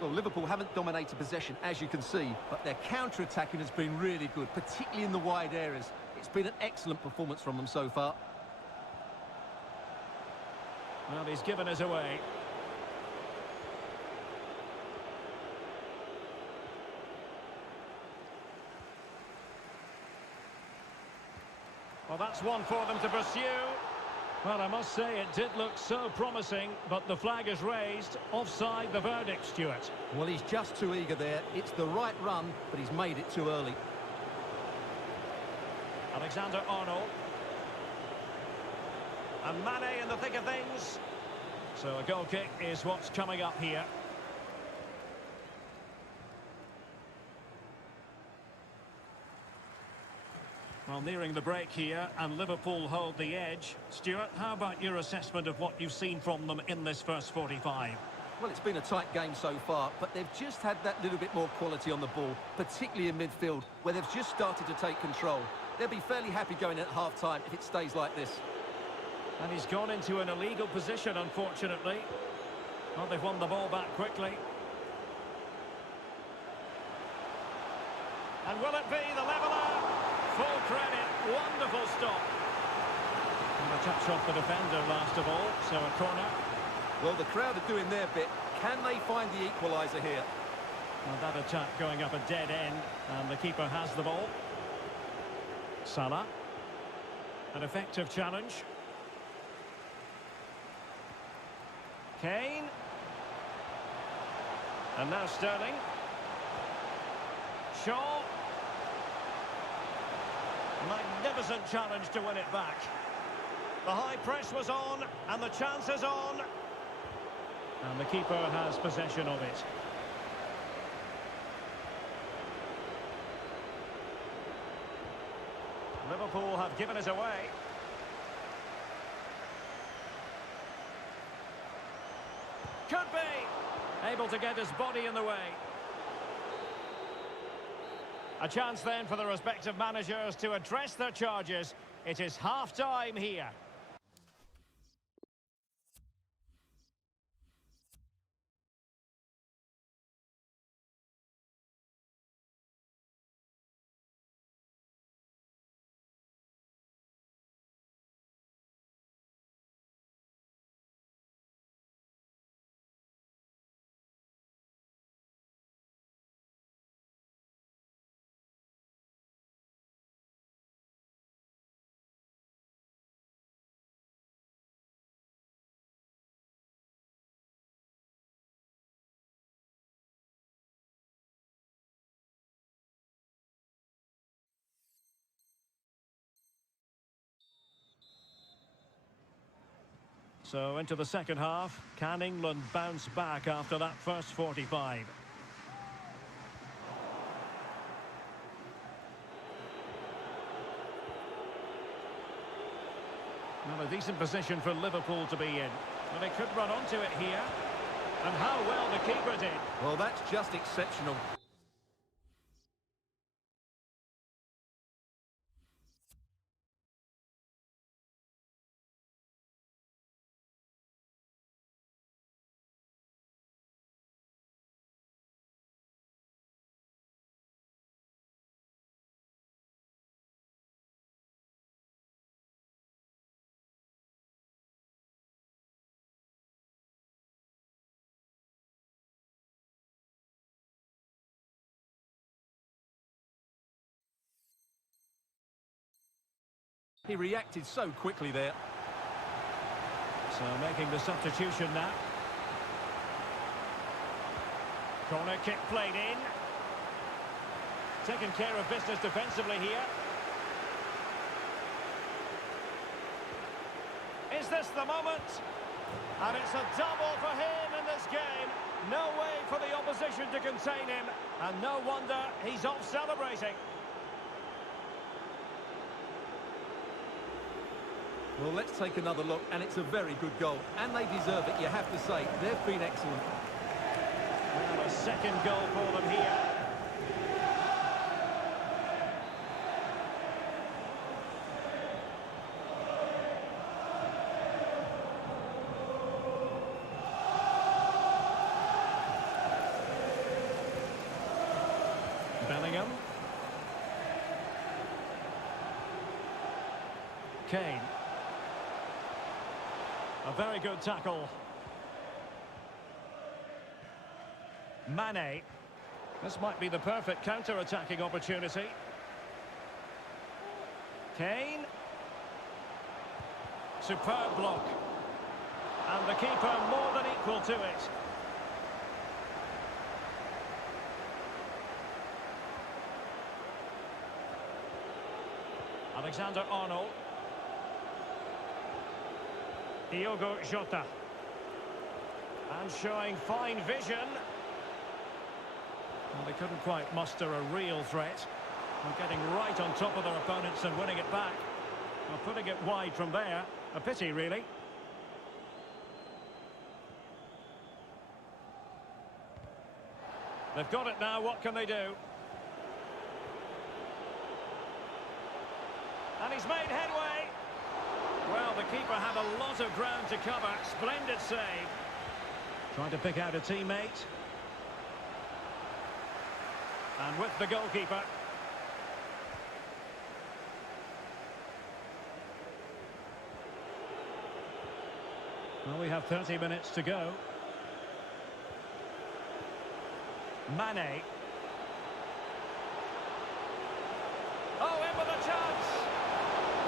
Well, Liverpool haven't dominated possession, as you can see, but their counter-attacking has been really good, particularly in the wide areas. It's been an excellent performance from them so far. Well, he's given us away. Well, that's one for them to pursue. Well, I must say it did look so promising, but the flag is raised. Offside the verdict, Stuart. Well, he's just too eager there. It's the right run, but he's made it too early. Alexander-Arnold. And Mane in the thick of things. So a goal kick is what's coming up here. Well, nearing the break here, and Liverpool hold the edge. Stuart, how about your assessment of what you've seen from them in this first 45? Well, it's been a tight game so far, but they've just had that little bit more quality on the ball, particularly in midfield, where they've just started to take control. They'll be fairly happy going at half-time if it stays like this. And he's gone into an illegal position, unfortunately. Well, they've won the ball back quickly. And will it be the leveller? Full credit, wonderful stop. And a touch off the defender last of all, so a corner. Well, the crowd are doing their bit. Can they find the equaliser here? And that attack going up a dead end, and the keeper has the ball. Salah. An effective challenge. Kane. And now Sterling. Shaw. Magnificent challenge to win it back. The high press was on, and the chance is on. And the keeper has possession of it. Liverpool have given it away. Could be. Able to get his body in the way. A chance then for the respective managers to address their charges. It is half-time here. So into the second half, can England bounce back after that first 45? Well, a decent position for Liverpool to be in. But they could run onto it here. And how well the keeper did. Well, that's just exceptional. He reacted so quickly there. So making the substitution now. Corner kick played in. Taking care of business defensively here. Is this the moment? And it's a double for him in this game. No way for the opposition to contain him. And no wonder he's off celebrating. Well, let's take another look, and it's a very good goal. And they deserve it, you have to say. They've been excellent. Well, a second goal for them here. Bellingham. Kane. A very good tackle. Mane. This might be the perfect counter-attacking opportunity. Kane. Superb block. And the keeper more than equal to it. Alexander-Arnold. Diogo Jota. And showing fine vision. Well, they couldn't quite muster a real threat. Well, getting right on top of their opponents and winning it back. Well, putting it wide from there. A pity, really. They've got it now. What can they do? And he's made headway. Well, the keeper had a lot of ground to cover. Splendid save. Trying to pick out a teammate. And with the goalkeeper. Well, we have 30 minutes to go. Mane. Oh, in with a chance.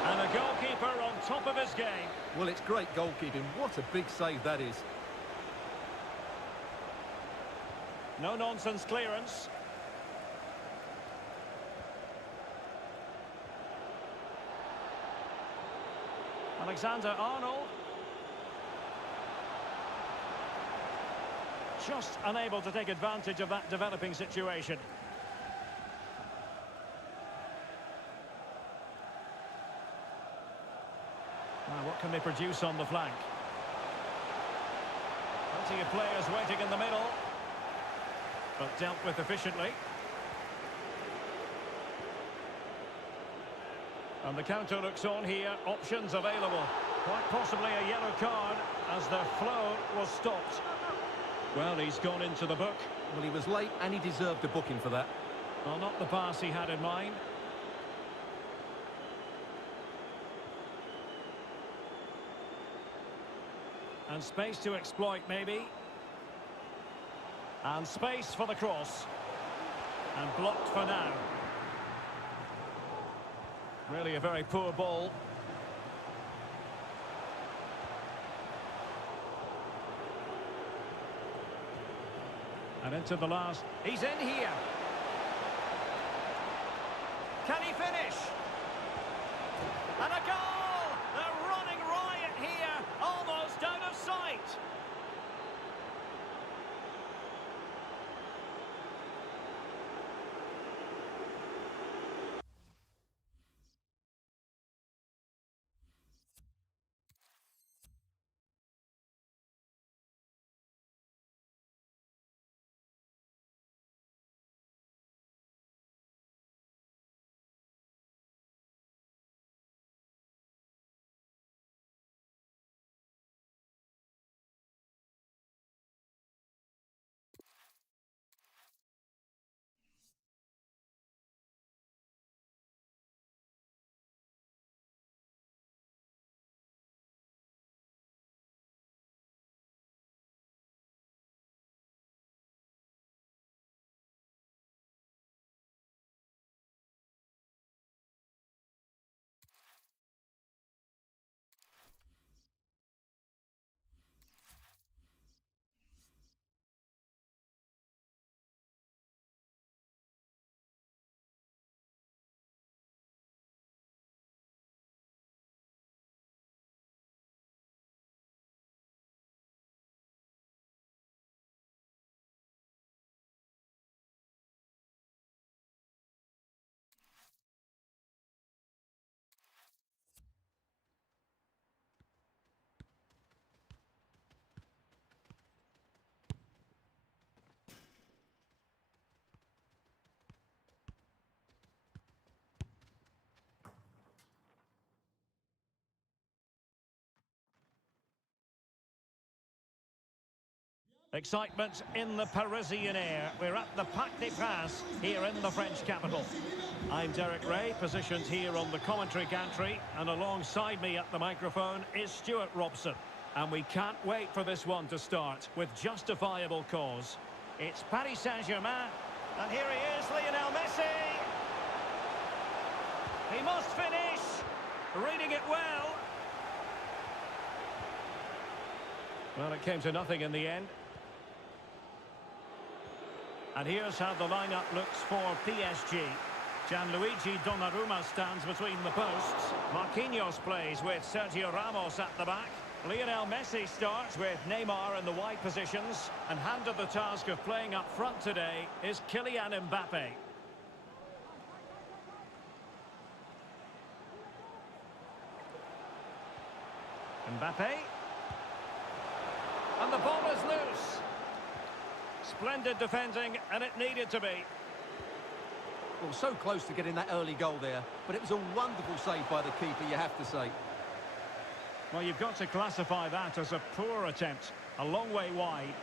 And a goalkeeper on top of his game. Well, it's great goalkeeping. What a big save that is. No-nonsense clearance. Alexander-Arnold. Just unable to take advantage of that developing situation. Now, what can they produce on the flank? Plenty of players waiting in the middle, but dealt with efficiently. And the counter looks on here. Options available. Quite possibly a yellow card as the flow was stopped. Well, he's gone into the book. Well, he was late and he deserved a booking for that. Well, not the pass he had in mind. And space to exploit, maybe. And space for the cross. And blocked for now. Really a very poor ball. And into the last. He's in here. Can he finish? And a goal! They're running riot here, almost out of sight. Excitement in the Parisian air. We're at the Parc des Princes here in the French capital. I'm Derek Ray, positioned here on the commentary gantry, and alongside me at the microphone is Stuart Robson. And we can't wait for this one to start with justifiable cause. It's Paris Saint-Germain, and here he is, Lionel Messi. He must finish. Reading it well. Well, it came to nothing in the end. And here's how the lineup looks for PSG. Gianluigi Donnarumma stands between the posts. Marquinhos plays with Sergio Ramos at the back. Lionel Messi starts with Neymar in the wide positions. And handed the task of playing up front today is Kylian Mbappe. Mbappe. And the ball is loose. Splendid defending, and it needed to be. Well, so close to getting that early goal there, but it was a wonderful save by the keeper, you have to say. Well, you've got to classify that as a poor attempt. A long way wide.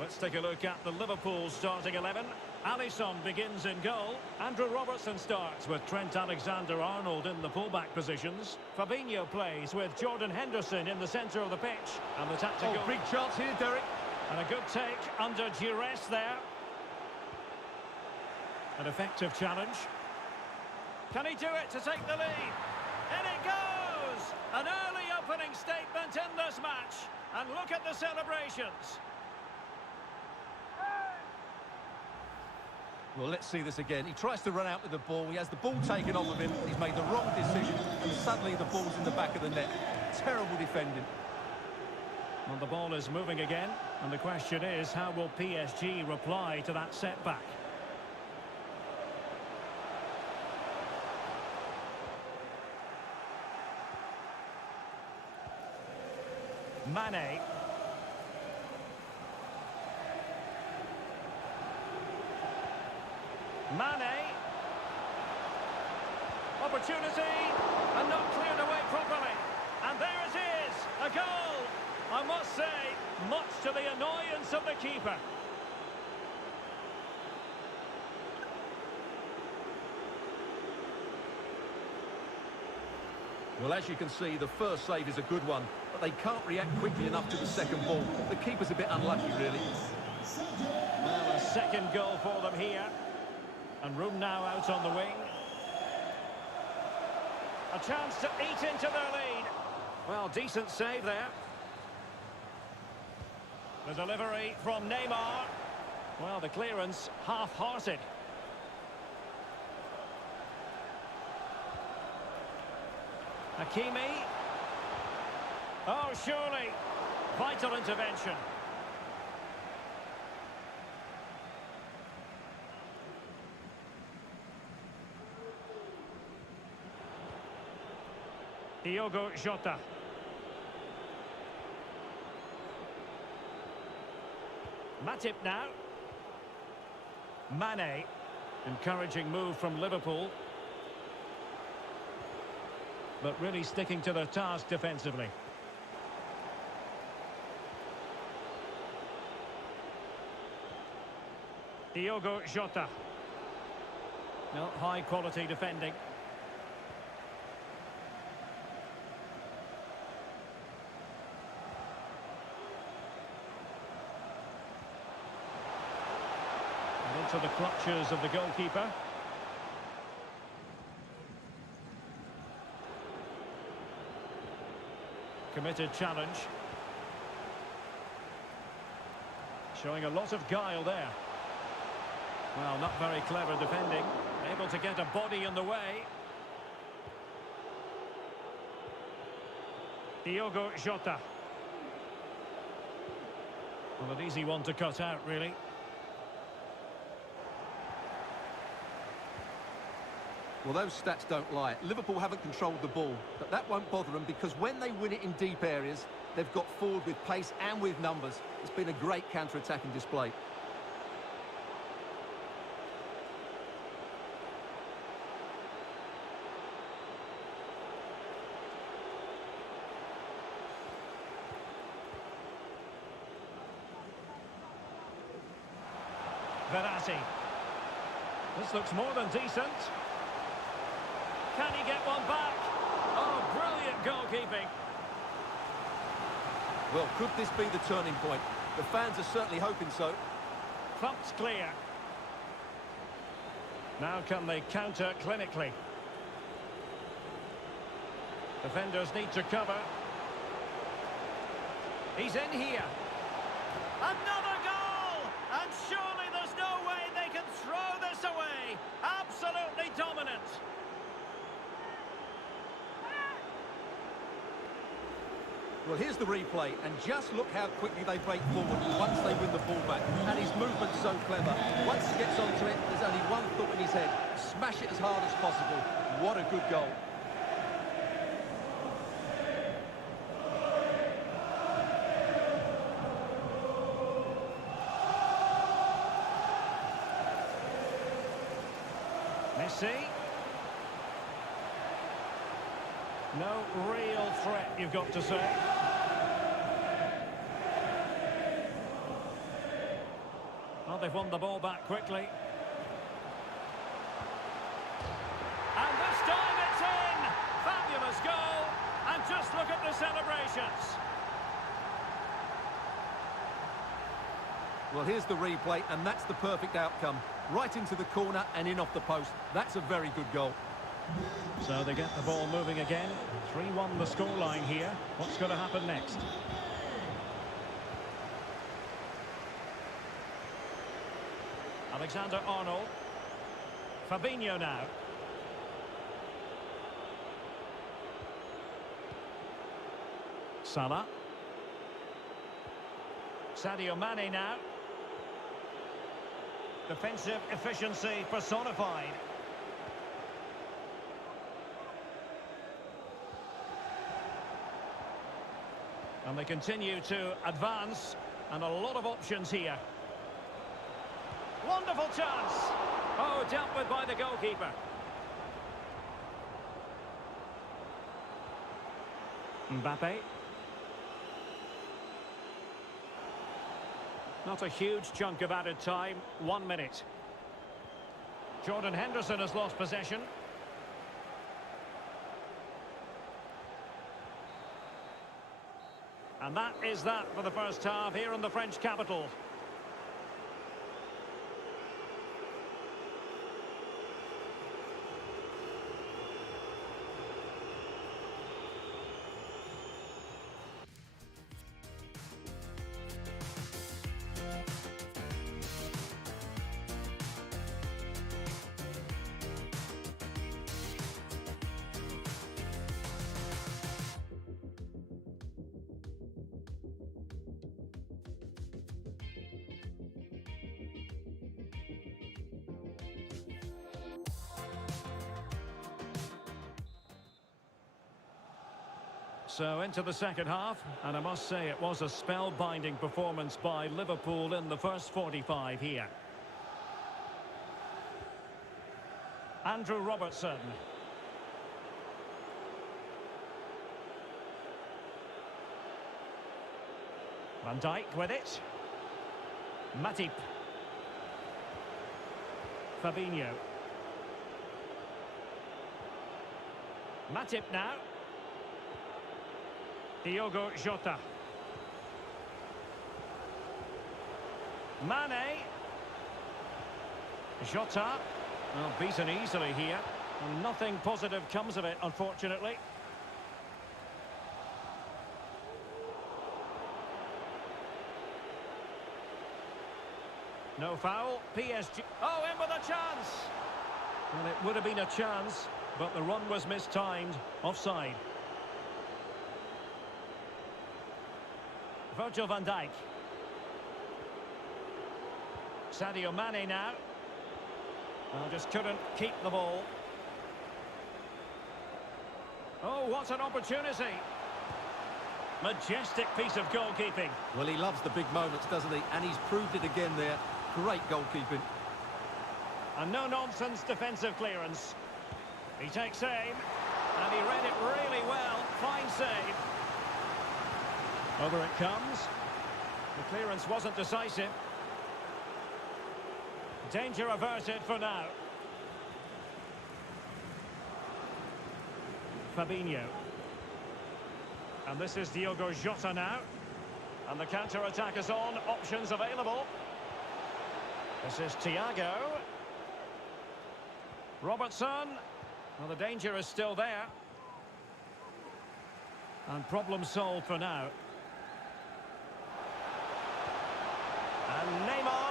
Let's take a look at the Liverpool starting 11. Alisson begins in goal. Andrew Robertson starts with Trent Alexander-Arnold in the fullback positions. Fabinho plays with Jordan Henderson in the centre of the pitch. And the tactical... Oh, big chance here, Derek. And a good take under duress there. An effective challenge. Can he do it to take the lead? In it goes! An early opening statement in this match. And look at the celebrations. Well, let's see this again. He tries to run out with the ball. He has the ball taken off of him. He's made the wrong decision. And suddenly the ball's in the back of the net. Terrible defending. Well, the ball is moving again. And the question is, how will PSG reply to that setback? Mane. Mane. Opportunity. And not cleared away properly. And there it is. A goal. I must say, much to the annoyance of the keeper. Well, as you can see, the first save is a good one, but they can't react quickly enough to the second ball. The keeper's a bit unlucky, really. Well, a second goal for them here. And room now out on the wing. A chance to eat into their lead. Well, decent save there. The delivery from Neymar. Well, the clearance half-hearted. Hakimi. Oh, surely. Vital intervention. Diogo Jota. Matip now. Mane. Encouraging move from Liverpool. But really sticking to their task defensively. Diogo Jota. No, high quality defending. And into the clutches of the goalkeeper. Committed challenge. Showing a lot of guile there. Well, not very clever defending. Able to get a body in the way. Diogo Jota. Well, an easy one to cut out, really. Well, those stats don't lie. Liverpool haven't controlled the ball, but that won't bother them because when they win it in deep areas, they've got forward with pace and with numbers. It's been a great counter-attacking display. Verratti. This looks more than decent. Can he get one back? Oh, brilliant goalkeeping. Well, could this be the turning point? The fans are certainly hoping so. Thumped clear. Now can they counter clinically? Defenders need to cover. He's in here. Another goal! And surely there's no way they can throw this away. Absolutely dominant. Well, here's the replay, and just look how quickly they break forward once they win the ball back. And his movement's so clever. Once he gets onto it, there's only one thought in his head. Smash it as hard as possible. What a good goal. Messi. No real threat, you've got to say. Well, they've won the ball back quickly. And this time it's in! Fabulous goal! And just look at the celebrations. Well, here's the replay, and that's the perfect outcome. Right into the corner and in off the post. That's a very good goal. So they get the ball moving again. 3-1 the scoreline here. What's going to happen next? Alexander-Arnold. Fabinho now. Salah. Sadio Mane now. Defensive efficiency personified. And they continue to advance, and a lot of options here. Wonderful chance! Oh, dealt with by the goalkeeper. Mbappe. Not a huge chunk of added time, 1 minute. Jordan Henderson has lost possession. And that is that for the first half here in the French capital. So into the second half, and I must say it was a spellbinding performance by Liverpool in the first 45 here. Andrew Robertson. Van Dijk with it. Matip. Fabinho. Matip now. Diogo Jota. Mane. Jota. Well, beaten easily here. And nothing positive comes of it, unfortunately. No foul. PSG. Oh, in with a chance. Well, it would have been a chance, but the run was mistimed. Offside. Virgil van Dijk. Sadio Mane now. Well, just couldn't keep the ball. Oh, what an opportunity. Majestic piece of goalkeeping. Well, he loves the big moments, doesn't he? And he's proved it again there. Great goalkeeping. And no-nonsense defensive clearance. He takes aim, and he read it really well. Fine save. Over it comes. The clearance wasn't decisive. Danger averted for now. Fabinho. And this is Diogo Jota now. And the counter-attack is on. Options available. This is Thiago. Robertson. Well, the danger is still there. And problem solved for now. And Neymar.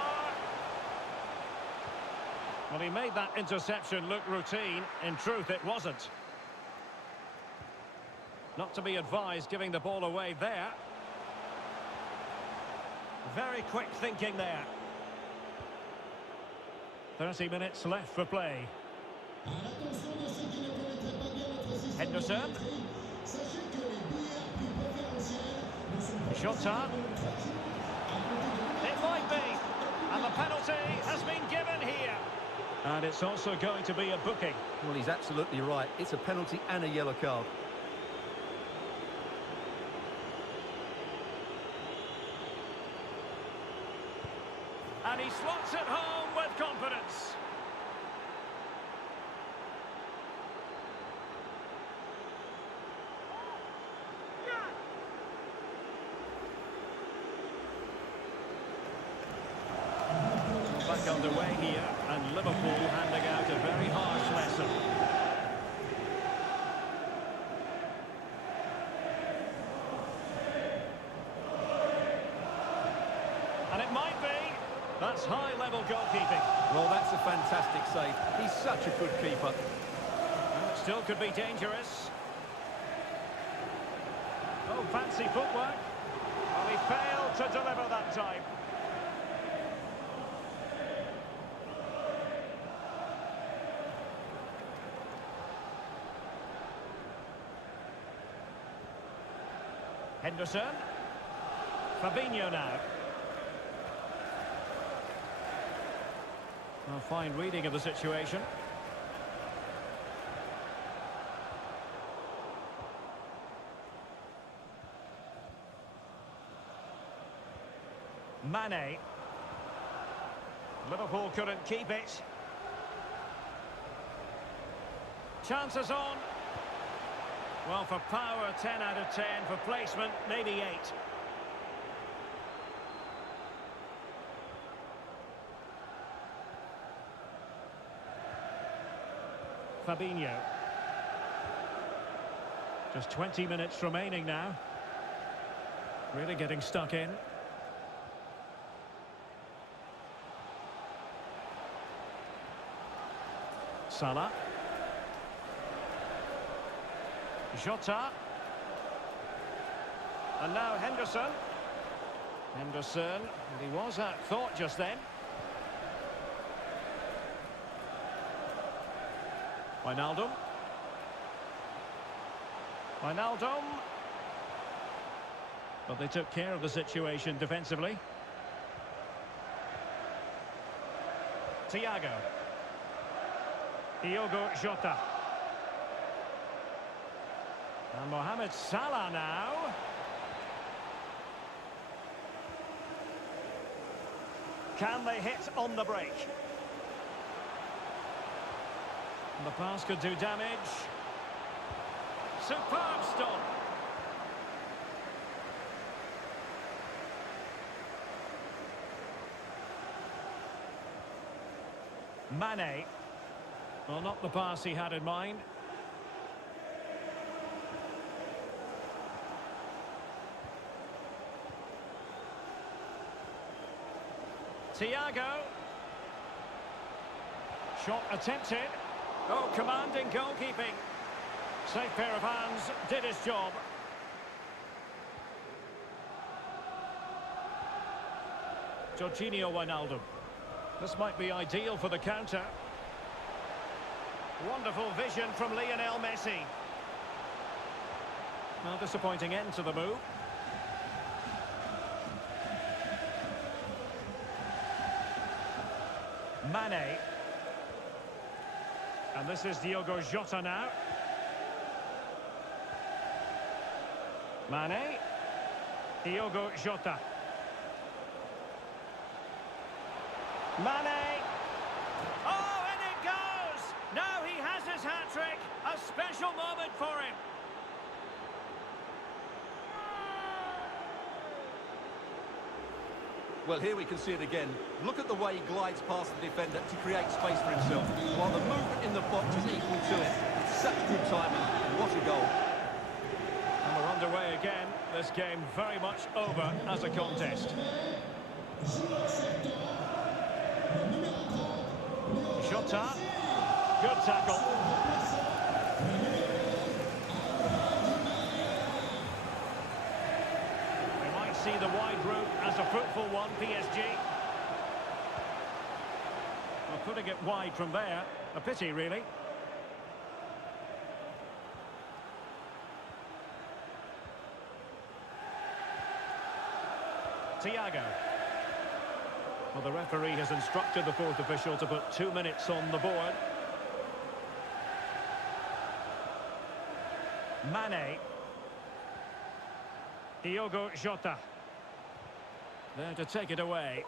Well, he made that interception look routine. In truth, it wasn't. Not to be advised giving the ball away there. Very quick thinking there. 30 minutes left for play. Henderson. Jota. It might be. And the penalty has been given here. And it's also going to be a booking. Well, he's absolutely right. It's a penalty and a yellow card. And he slots it home with confidence. Back underway here, and Liverpool handing out a very harsh lesson. And it might be. That's high-level goalkeeping. Well, that's a fantastic save. He's such a good keeper. And it still could be dangerous. Oh, fancy footwork. Well, he failed to deliver that time. Henderson. Fabinho now. A fine reading of the situation. Mane. Liverpool couldn't keep it. Chances on. Well, for power, 10 out of 10. For placement, maybe 8. Fabinho. Just 20 minutes remaining now. Really getting stuck in. Salah. Jota. And now Henderson. Henderson. He was at thought just then. Wijnaldum. Wijnaldum. But they took care of the situation defensively. Thiago. Diogo Jota. And Mohamed Salah now. Can they hit on the break? And the pass could do damage. Superb stop. Mane. Well, not the pass he had in mind. Thiago. Shot attempted. Oh, commanding goalkeeping. Safe pair of hands, did his job. Jorginho Wijnaldum. This might be ideal for the counter. Wonderful vision from Lionel Messi. Well, disappointing end to the move. Mane. And this is Diogo Jota now. Mane. Diogo Jota. Mane. Oh, and it goes! Now he has his hat-trick. A special moment for him. Well, here we can see it again. Look at the way he glides past the defender to create space for himself, while the movement in the box is equal to it. It's such good timing. What a goal. And we're underway again. This game very much over as a contest. Jota. Good tackle. We might see the wide route as a fruitful one, PSG. Well, putting it wide from there, a pity really. Thiago. Well, the referee has instructed the fourth official to put 2 minutes on the board. Mane. Diogo Jota. There to take it away.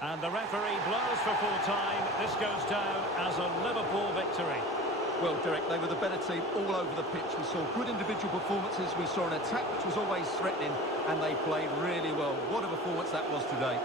And the referee blows for full time. This goes down as a Liverpool victory. Well, Derek, they were the better team all over the pitch. We saw good individual performances. We saw an attack which was always threatening, and they played really well. What a performance that was today.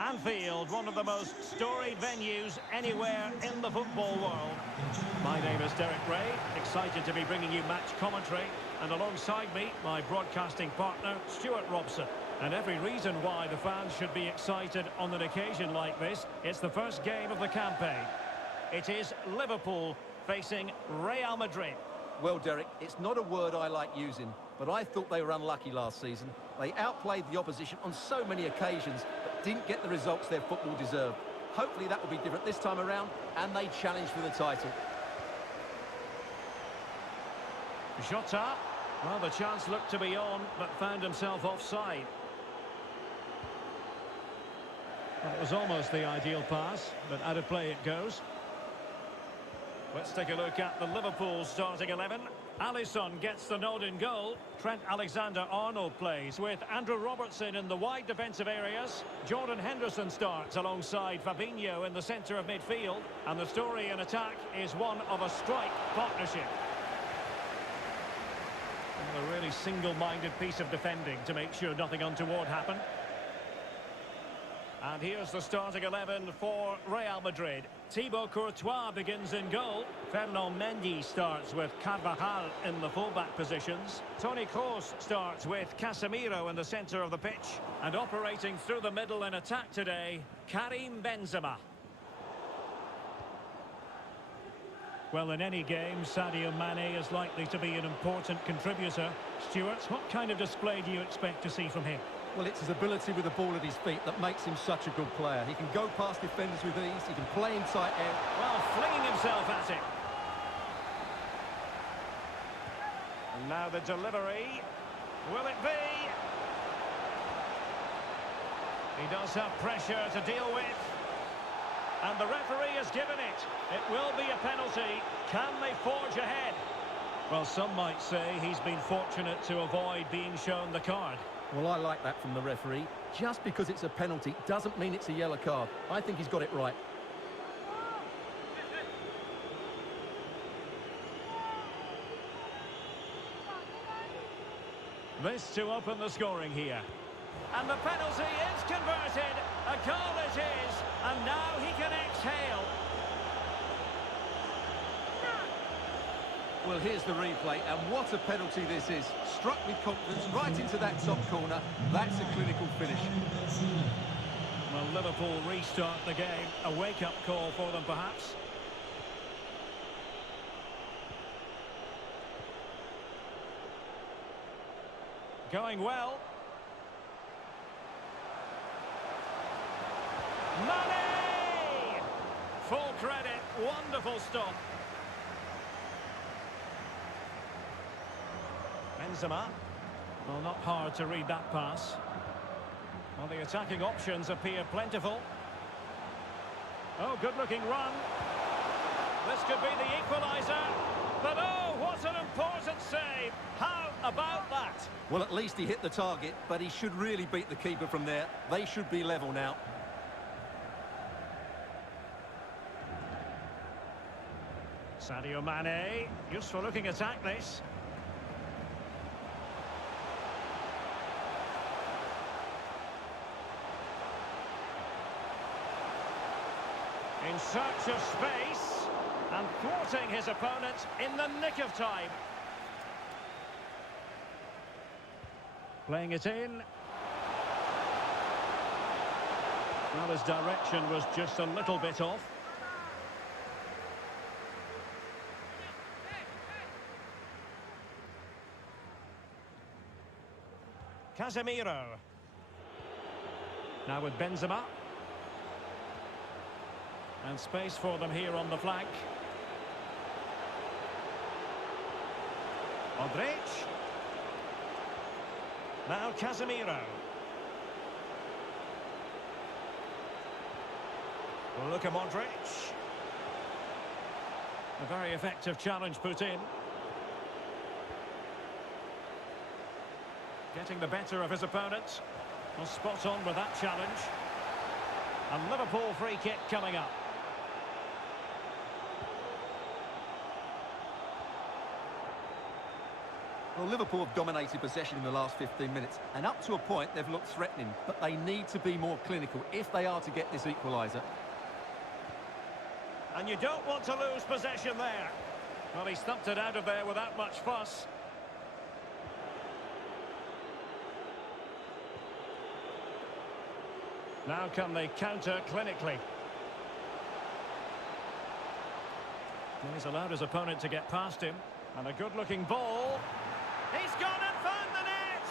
Anfield, one of the most storied venues anywhere in the football world. My name is Derek Ray, excited to be bringing you match commentary, and alongside me, my broadcasting partner, Stuart Robson. And every reason why the fans should be excited on an occasion like this. It's the first game of the campaign. It is Liverpool facing Real Madrid. Well, Derek, it's not a word I like using, but I thought they were unlucky last season. They outplayed the opposition on so many occasions, but didn't get the results their football deserved. Hopefully that will be different this time around, and they challenge for the title. Jota. Well, the chance looked to be on, but found himself offside. Well, it was almost the ideal pass, but out of play it goes. Let's take a look at the Liverpool starting 11. Alisson gets the nod in goal. Trent Alexander-Arnold plays with Andrew Robertson in the wide defensive areas. Jordan Henderson starts alongside Fabinho in the centre of midfield. And the story in attack is one of a strike partnership. And a really single-minded piece of defending to make sure nothing untoward happened. And here's the starting 11 for Real Madrid. Thibaut Courtois begins in goal. Fernand Mendy starts with Carvajal in the fullback positions. Toni Kroos starts with Casemiro in the centre of the pitch. And operating through the middle in attack today, Karim Benzema. Well, in any game, Sadio Mane is likely to be an important contributor. Stuart, what kind of display do you expect to see from him? Well, it's his ability with the ball at his feet that makes him such a good player. He can go past defenders with ease, he can play in tight air. Well, flinging himself at it. And now the delivery. Will it be? He does have pressure to deal with. And the referee has given it. It will be a penalty. Can they forge ahead? Well, some might say he's been fortunate to avoid being shown the card. Well, I like that from the referee. Just because it's a penalty doesn't mean it's a yellow card. I think he's got it right. This to open the scoring here. And the penalty is converted. A goal it is. And now he can exhale. Well, here's the replay, and what a penalty this is. Struck with confidence right into that top corner. That's a clinical finish. Well, Liverpool restart the game. A wake-up call for them, perhaps. Going well. Mane! Full credit. Wonderful stop. Benzema. Well, not hard to read that pass. Well, the attacking options appear plentiful. Oh, good-looking run. This could be the equaliser. But oh, what an important save. How about that? Well, at least he hit the target, but he should really beat the keeper from there. They should be level now. Sadio Mane. Useful-looking attack, this. In search of space and thwarting his opponent in the nick of time. Playing it in. Well, his direction was just a little bit off. Casemiro. Now with Benzema. And space for them here on the flank. Modric. Now Casemiro. Luka Modric. A very effective challenge put in. Getting the better of his opponent. Well, spot on with that challenge. And Liverpool free kick coming up. Well, Liverpool have dominated possession in the last 15 minutes, and up to a point they've looked threatening, but they need to be more clinical if they are to get this equaliser. And you don't want to lose possession there. Well, he stumped it out of there without much fuss. Now can they counter clinically? Well, he's allowed his opponent to get past him. And a good-looking ball. He's gone and found the net!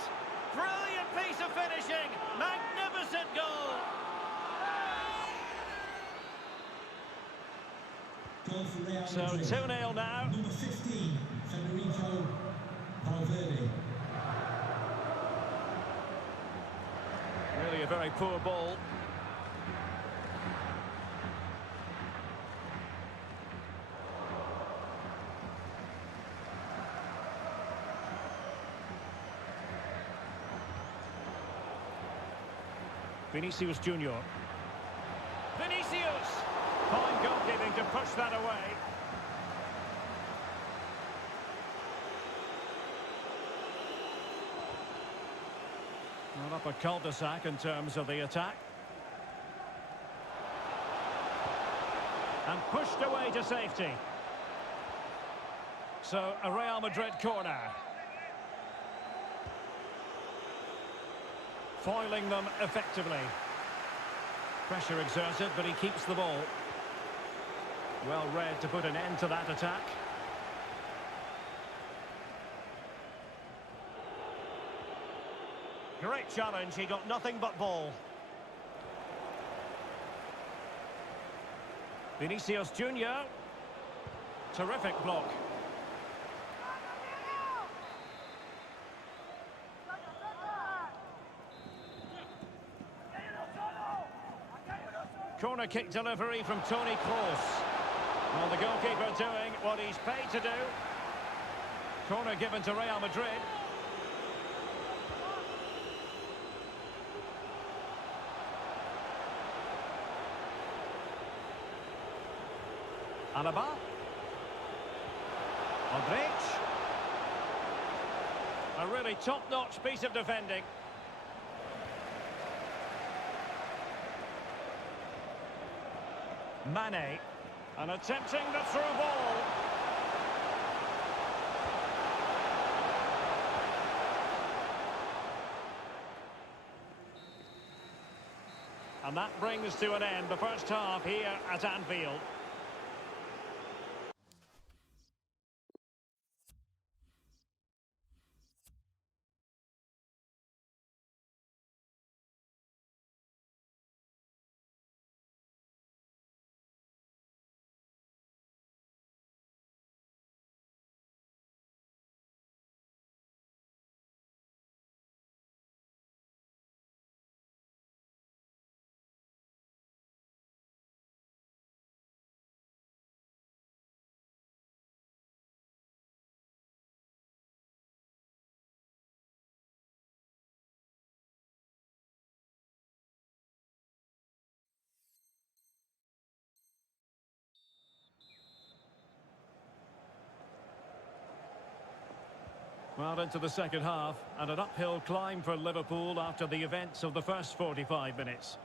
Brilliant piece of finishing! Magnificent goal! Goal for Real So Madrid. 2-0 now. Number 15, Federico Valverde. Really a very poor ball. Vinicius Junior. Vinicius! Fine goalkeeping to push that away. Well, up a cul-de-sac in terms of the attack. And pushed away to safety. So, a Real Madrid corner. Foiling them effectively. Pressure exerted, but he keeps the ball. Well read to put an end to that attack. Great challenge, he got nothing but ball. Vinicius Junior. Terrific block. Corner kick delivery from Toni Kroos. Well, the goalkeeper doing what he's paid to do. Corner given to Real Madrid. Alaba. Modric. A really top-notch piece of defending. Mane. And attempting the through ball. And that brings to an end the first half here at Anfield. Well, into the second half, and an uphill climb for Liverpool after the events of the first 45 minutes.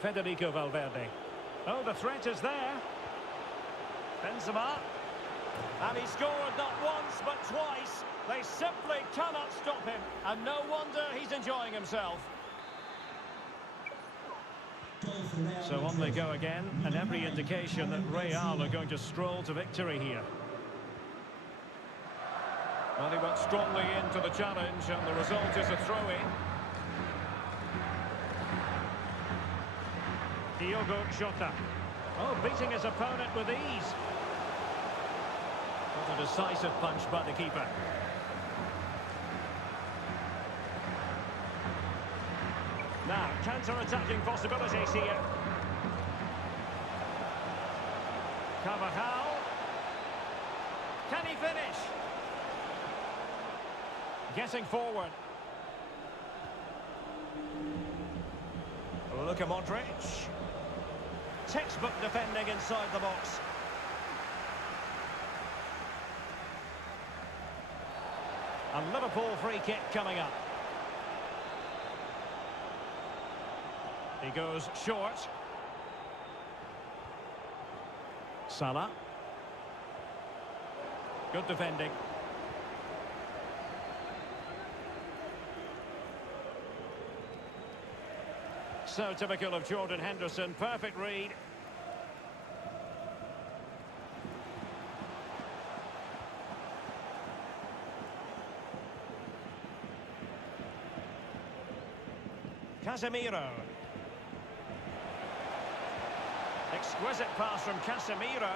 Federico Valverde. Oh, the threat is there. Benzema. And he scored not once, but twice. They simply cannot stop him. And no wonder he's enjoying himself. So on they go again, and every indication that Real are going to stroll to victory here. Well, he went strongly into the challenge, and the result is a throw-in. Diogo Jota. Oh, beating his opponent with ease. What a decisive punch by the keeper. Now, counter-attacking possibilities here. Carvajal. Can he finish? Getting forward. Luka Modric. Textbook defending inside the box. And Liverpool free kick coming up. He goes short. Salah. Good defending. So typical of Jordan Henderson. Perfect read. Casemiro. Exquisite pass from Casemiro.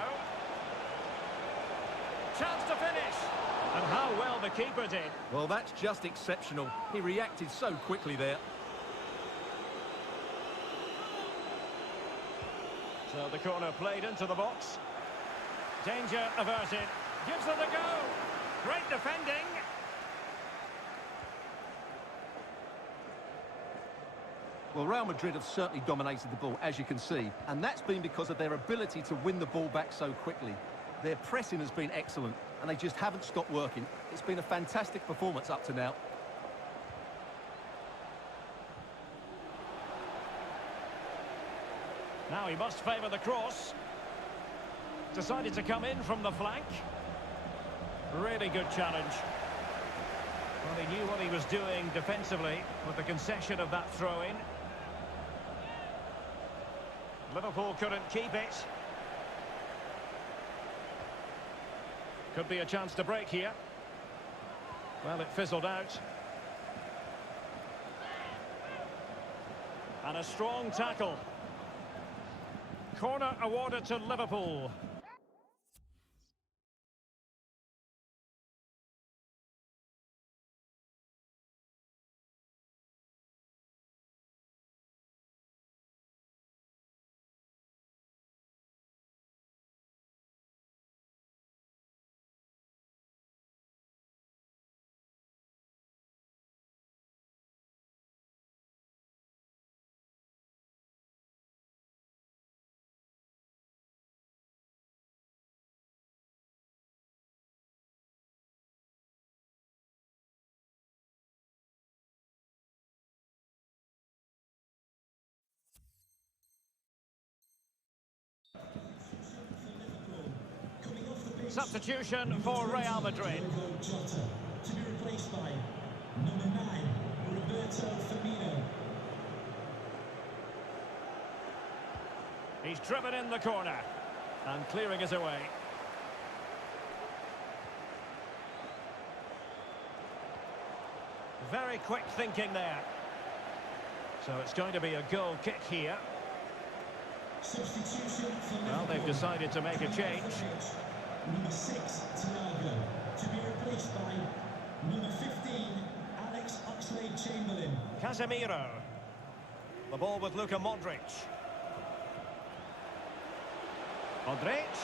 Chance to finish. And how well the keeper did. Well, that's just exceptional. He reacted so quickly there. So the corner played into the box. Danger averted. Gives it a go. Great defending. Well, Real Madrid have certainly dominated the ball, as you can see, and that's been because of their ability to win the ball back so quickly. Their pressing has been excellent, and they just haven't stopped working. It's been a fantastic performance up to now. Now he must favour the cross. Decided to come in from the flank. Really good challenge. Well, he knew what he was doing defensively with the concession of that throw-in. Liverpool couldn't keep it. Could be a chance to break here. Well, it fizzled out. And a strong tackle. Corner awarded to Liverpool. Substitution for Real Madrid. Jota, to be replaced by number 9, Roberto Firmino. He's driven in the corner and clearing us away. Very quick thinking there. So it's going to be a goal kick here. Substitution for Well, they've decided to make a change. Number 6, Thiago, to be replaced by number 15, Alex Oxlade-Chamberlain. Casemiro. The ball with Luka Modric. Modric.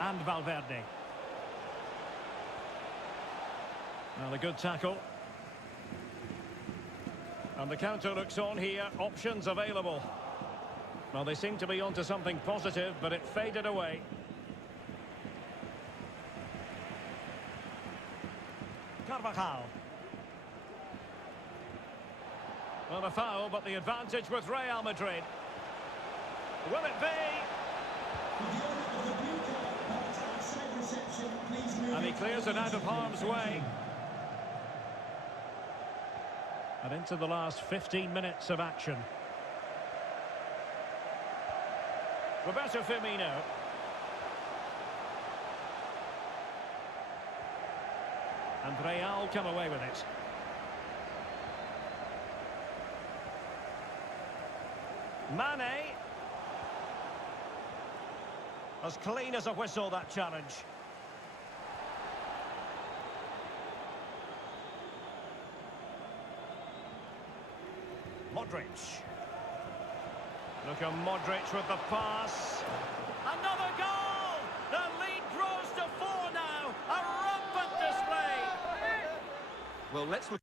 And Valverde. Well, a good tackle. And the counter looks on here. Options available. Well, they seem to be onto something positive, but it faded away. Carvajal. Well, a foul, but the advantage with Real Madrid. Will it be? And he clears it out of harm's way. And into the last 15 minutes of action. Roberto Firmino. And Real come away with it. Mane. As clean as a whistle, that challenge. Modric. Look at Modric with the pass. Another goal! The lead grows to 4 now. A rampant display. Well, let's look.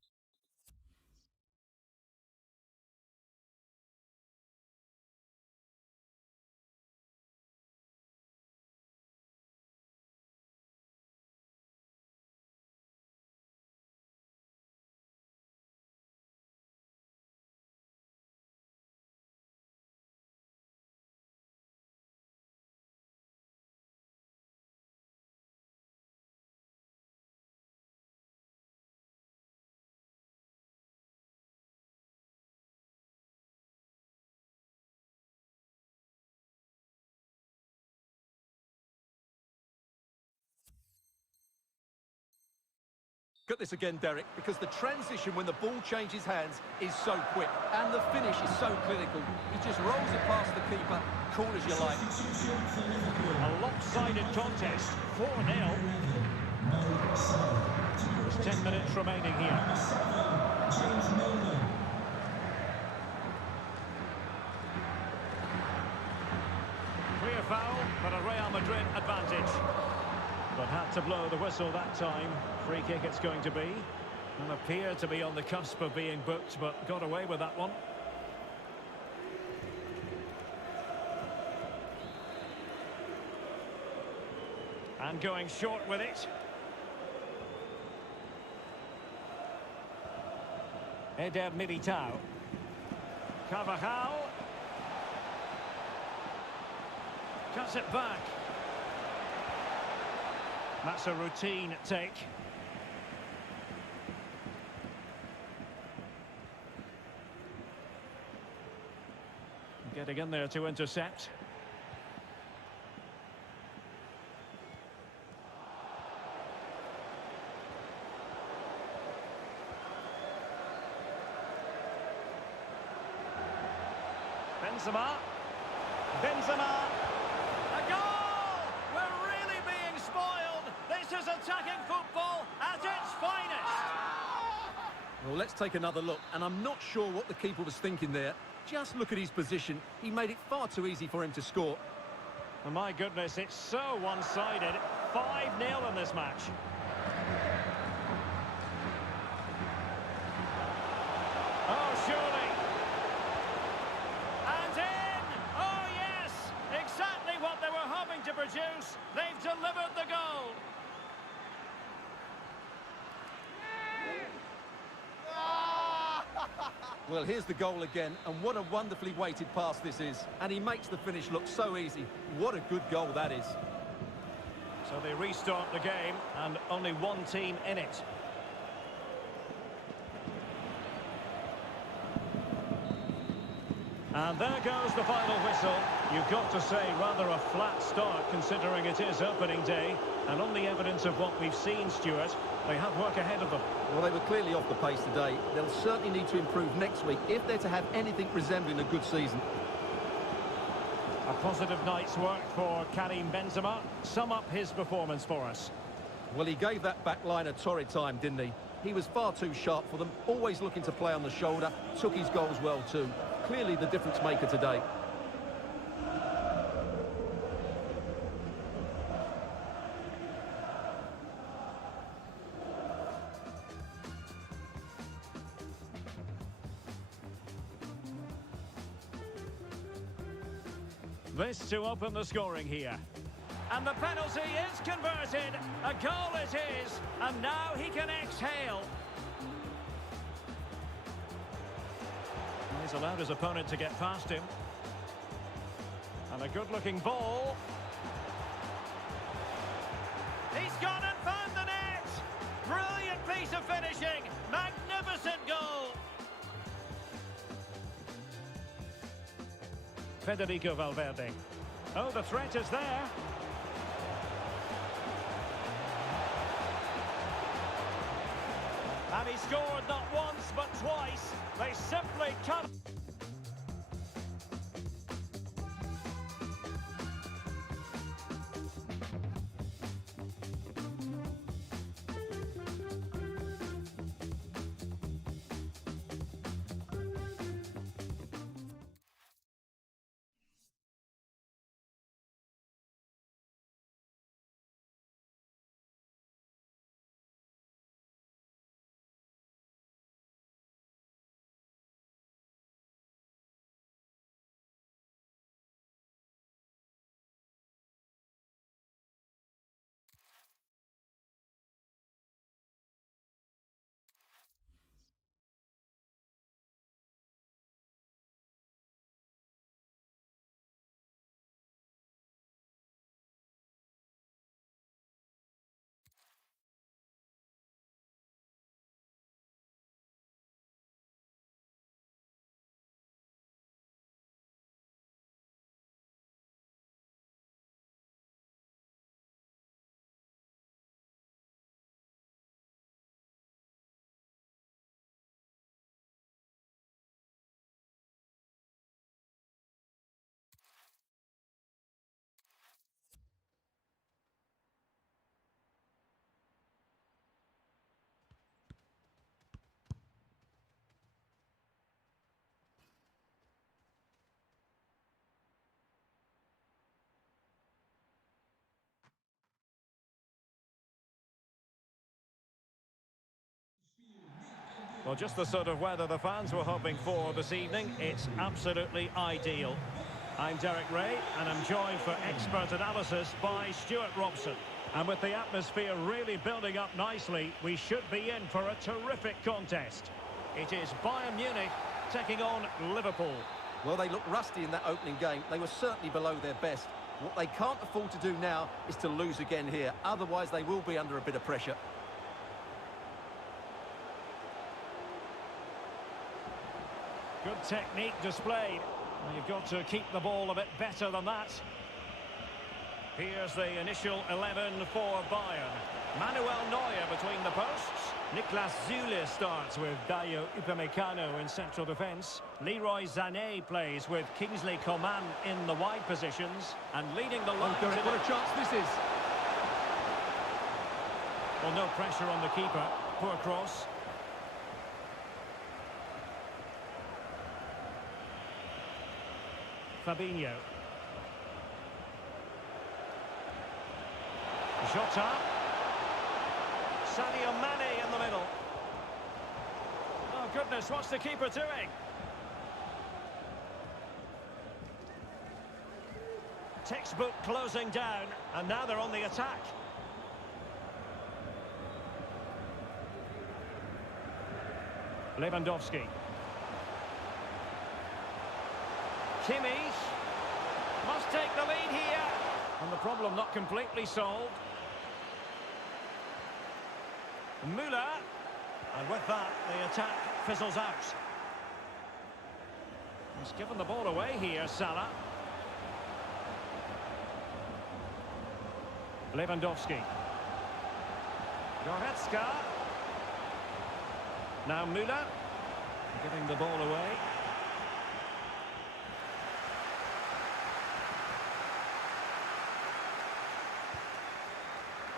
Look at this again, Derek, because the transition when the ball changes hands is so quick, and the finish is so clinical. He just rolls it past the keeper, cool as you like. A lopsided contest, 4-0. There's 10 minutes remaining here. Clear foul, but a Real Madrid to blow the whistle that time. Free kick it's going to be. And appeared to be on the cusp of being booked, but got away with that one. And going short with it. Eder Militao. Carvajal. Cuts it back. That's a routine take. Getting in there to intercept. Benzema. A goal! We're really being spoiled. This is attacking football at its finest. Well, let's take another look, and I'm not sure what the keeper was thinking there. Just look at his position. He made it far too easy for him to score. Oh, my goodness, it's so one-sided. 5-0 in this match. Oh, surely. And in! Oh, yes! Exactly what they were hoping to produce. They've delivered the goal. Well, here's the goal again, and what a wonderfully weighted pass this is. And he makes the finish look so easy. What a good goal that is. So they restart the game, and only one team in it. And there goes the final whistle. You've got to say rather a flat start considering it is opening day. And on the evidence of what we've seen, Stuart, they have work ahead of them. Well, they were clearly off the pace today. They'll certainly need to improve next week if they're to have anything resembling a good season. A positive night's work for Karim Benzema. Sum up his performance for us. Well, he gave that back line a torrid time, didn't he? He was far too sharp for them, always looking to play on the shoulder, took his goals well too. Clearly the difference maker today. This to open the scoring here. And the penalty is converted. A goal it is. And now he can exhale. He's allowed his opponent to get past him. And a good-looking ball. He's gone and found the net. Brilliant piece of finishing. Magnificent goal. Federico Valverde. Oh, the threat is there. And he scored not once, but twice. They simply can't... Well, just the sort of weather the fans were hoping for this evening. It's absolutely ideal. I'm Derek Ray, and I'm joined for expert analysis by Stuart Robson. And with the atmosphere really building up nicely, we should be in for a terrific contest. It is Bayern Munich taking on Liverpool. Well, they looked rusty in that opening game. They were certainly below their best. What they can't afford to do now is to lose again here. Otherwise, they will be under a bit of pressure. Good technique displayed. Well, you've got to keep the ball a bit better than that. Here's the initial 11 for Bayern. Manuel Neuer between the posts. Niklas Süle starts with Dayo Upamecano in central defence. Leroy Sané plays with Kingsley Coman in the wide positions. And leading the line... Oh, what a chance this is. Well, no pressure on the keeper. Poor cross. Fabinho. Jota. Sadio Mane in the middle. Oh, goodness, what's the keeper doing? Textbook closing down, and now they're on the attack. Lewandowski. Kimmich must take the lead here. And the problem not completely solved. Müller. And with that, the attack fizzles out. He's given the ball away here, Salah. Lewandowski. Goretzka. Now Müller. Giving the ball away.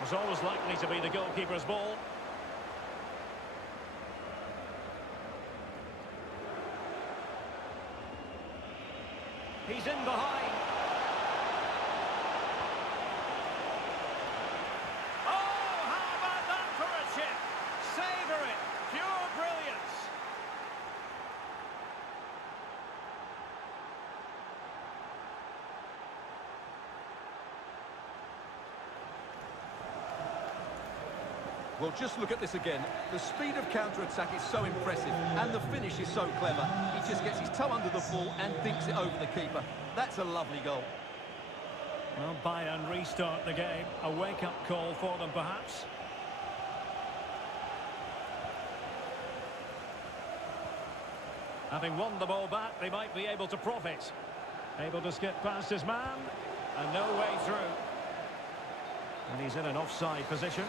Was always likely to be the goalkeeper's ball. He's in behind. Oh, how about that for a chip? Savour it. Pure brilliance. Well, just look at this again. The speed of counter-attack is so impressive, and the finish is so clever. He just gets his toe under the ball and dinks it over the keeper. That's a lovely goal. Well, Bayern restart the game. A wake-up call for them, perhaps. Having won the ball back, they might be able to profit. Able to skip past his man, and no way through. And he's in an offside position.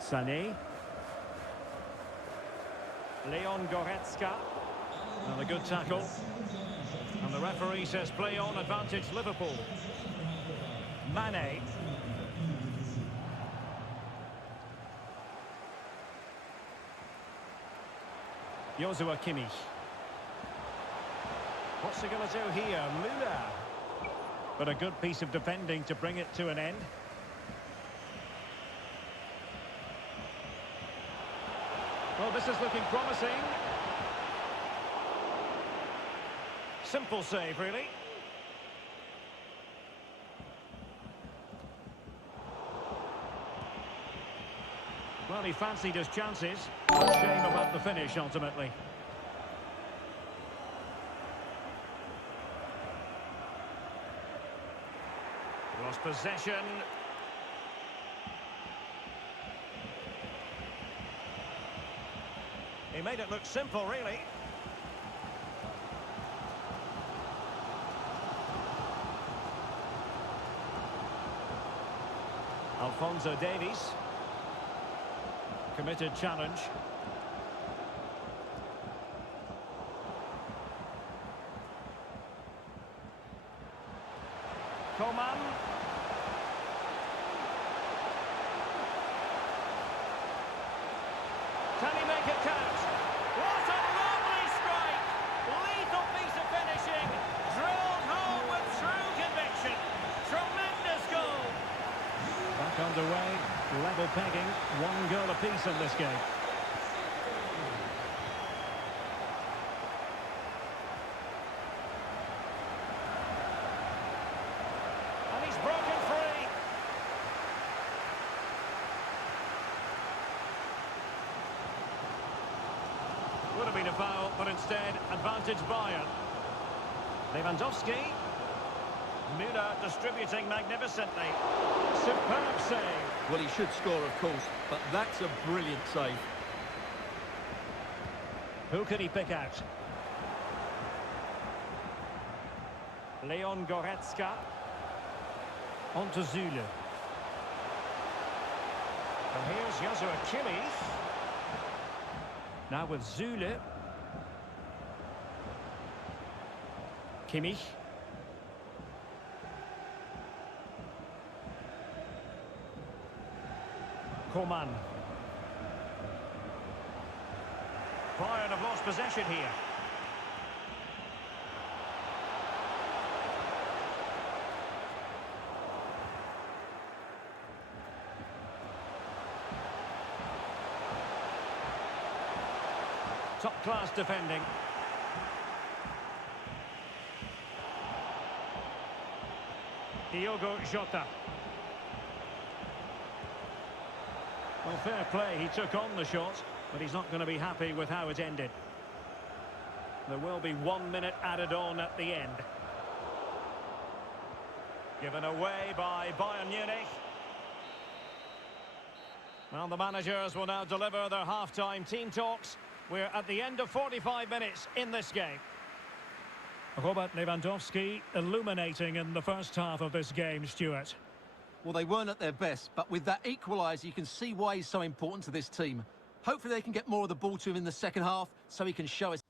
Sané. Leon Goretzka. And a good tackle. And the referee says play on, advantage Liverpool. Mane. Joshua Kimmich. What's he going to do here? Müller. But a good piece of defending to bring it to an end. Well, this is looking promising. Simple save, really. Well, he fancied his chances. Shame about the finish, ultimately. Lost possession. He made it look simple, really. Alphonso Davies. Committed challenge. Coman. Can he make it count? What a lovely strike! Lethal piece of finishing. Drilled home with true conviction. Tremendous underway. Level pegging. 1 goal apiece in this game. And he's broken free. Would have been a foul, but instead, advantage Bayern. Lewandowski. Müller distributing magnificently. Superb save. Well, he should score, of course, but that's a brilliant save. Who can he pick out? Leon Goretzka. On to Zule. And here's Joshua Kimmich. Now with Zule. Kimmich. Coman. Bayern have lost possession here. Top-class defending. Diogo Jota. Well, fair play, he took on the shot, but he's not going to be happy with how it ended. There will be 1 minute added on at the end. Given away by Bayern Munich. Well, the managers will now deliver their half-time team talks. We're at the end of 45 minutes in this game. Robert Lewandowski illuminating in the first half of this game, Stuart. Well, they weren't at their best, but with that equaliser, you can see why he's so important to this team. Hopefully they can get more of the ball to him in the second half, so he can show us.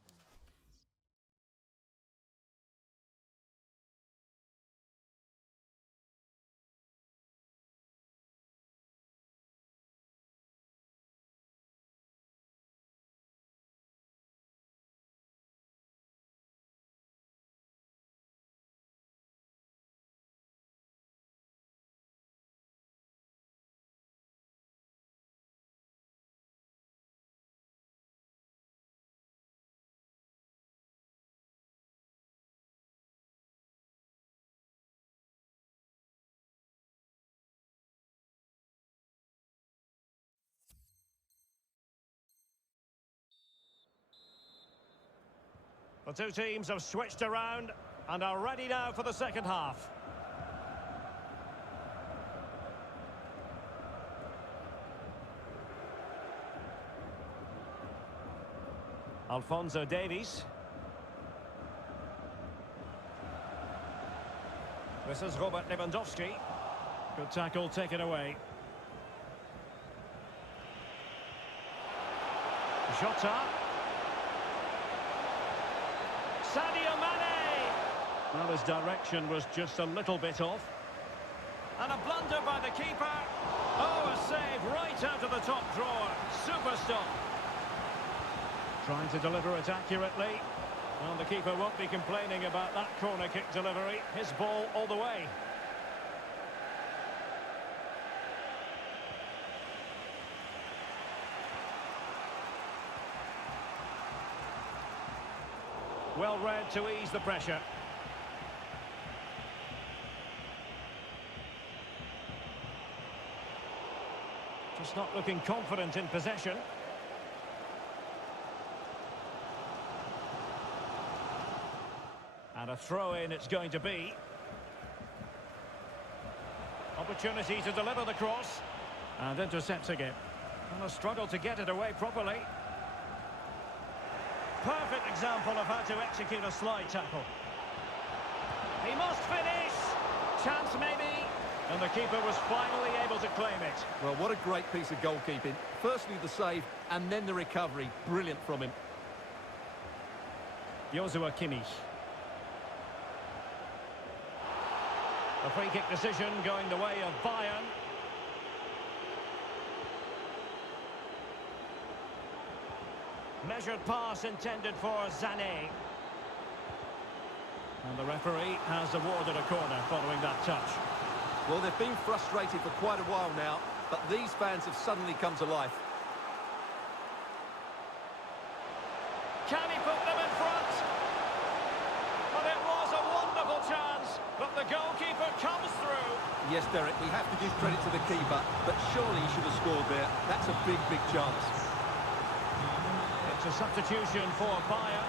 The two teams have switched around and are ready now for the second half. Alphonso Davies. This is Robert Lewandowski. Good tackle taken away. Jota. Sadio Mane! Well, his direction was just a little bit off. And a blunder by the keeper. Oh, a save right out of the top drawer. Super stop. Trying to deliver it accurately. Well, the keeper won't be complaining about that corner kick delivery. His ball all the way. Well read to ease the pressure. Just not looking confident in possession. And a throw-in it's going to be. Opportunity to deliver the cross. And intercepting it. And a struggle to get it away properly. Perfect example of how to execute a slide tackle. He must finish. Chance maybe. And the keeper was finally able to claim it. Well, what a great piece of goalkeeping. Firstly the save, and then the recovery. Brilliant from him. Joshua Kimmich. A free kick decision going the way of Bayern. Measured pass intended for Sané. And the referee has awarded a corner following that touch. Well, they've been frustrated for quite a while now, but these fans have suddenly come to life. Can he put them in front? Well, it was a wonderful chance, but the goalkeeper comes through. Yes, Derek, we have to give credit to the keeper, but surely he should have scored there. That's a big, big chance. It's a substitution for Bayern.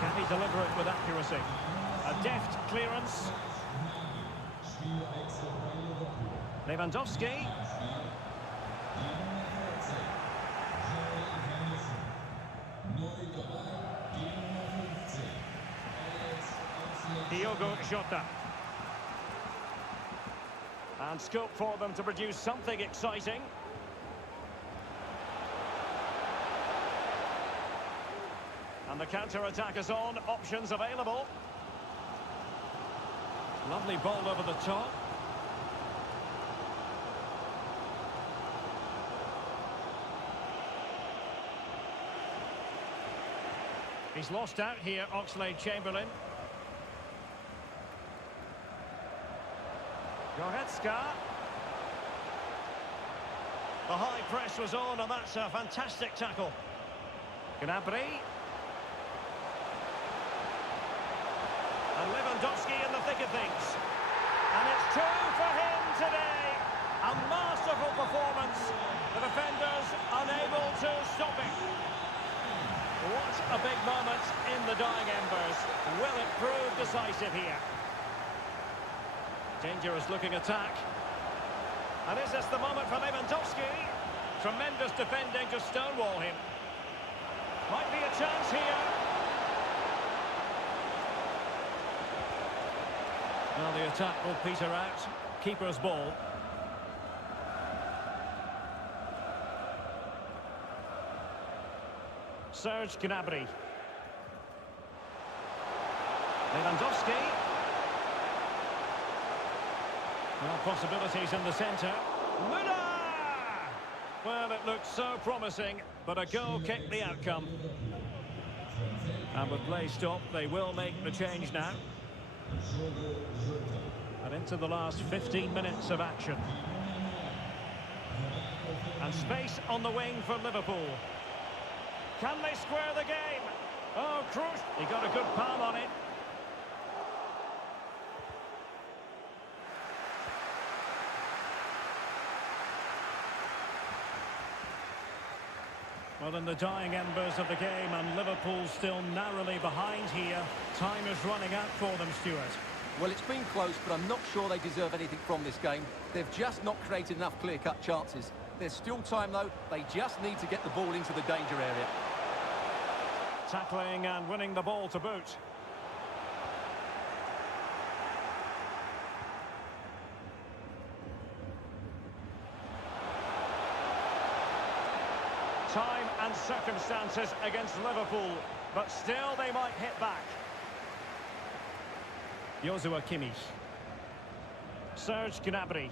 Can he deliver it with accuracy? A deft clearance. Lewandowski. Diogo Jota. And scope for them to produce something exciting. And the counter-attack is on. Options available. Lovely ball over the top. He's lost out here, Oxlade-Chamberlain. Goretzka. The high press was on, and that's a fantastic tackle. Gnabry. And Lewandowski in the thick of things. And it's two for him today. A masterful performance. The defenders unable to stop it. What a big moment in the dying embers. Will it prove decisive here? Dangerous looking attack. And is this the moment for Lewandowski? Tremendous defending to stonewall him. Might be a chance here. Well, the attack will peter out. Keeper's ball. Serge Gnabry. Lewandowski. Well, possibilities in the centre. Müller! Well, it looked so promising, but a goal kicked the outcome. And with play stopped, they will make the change now. And into the last 15 minutes of action. And space on the wing for Liverpool. Can they square the game? Oh, Cruz. He got a good palm on it. Well, in the dying embers of the game, and Liverpool still narrowly behind here. Time is running out for them, Stuart. Well, it's been close, but I'm not sure they deserve anything from this game. They've just not created enough clear-cut chances. There's still time, though. They just need to get the ball into the danger area. Tackling and winning the ball to boot. Time and circumstances against Liverpool, but still they might hit back. Joshua Kimmich. Serge Gnabry.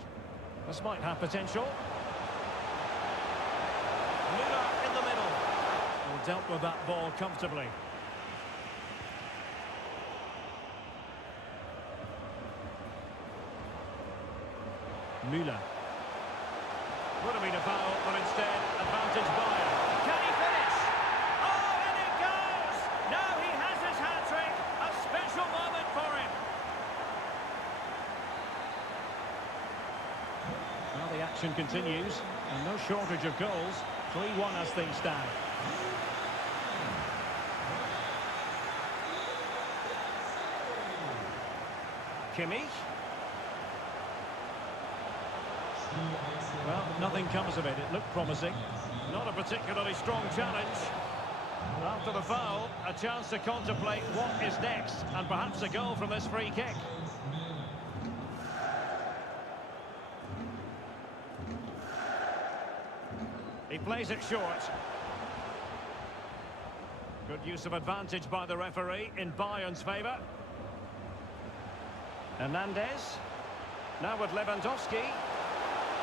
This might have potential. Müller in the middle. Well, dealt with that ball comfortably. Müller. Would have been a foul, but instead, advantage Bayern. Can he finish? Oh, and it goes! Now he has his hat-trick. A special moment for him. Well, the action continues, and no shortage of goals. 3-1 as things stand. Kimmich. Well, nothing comes of it. It looked promising. Not a particularly strong challenge. After the foul, a chance to contemplate what is next, and perhaps a goal from this free kick. He plays it short. Good use of advantage by the referee in Bayern's favour. Hernandez. Now with Lewandowski.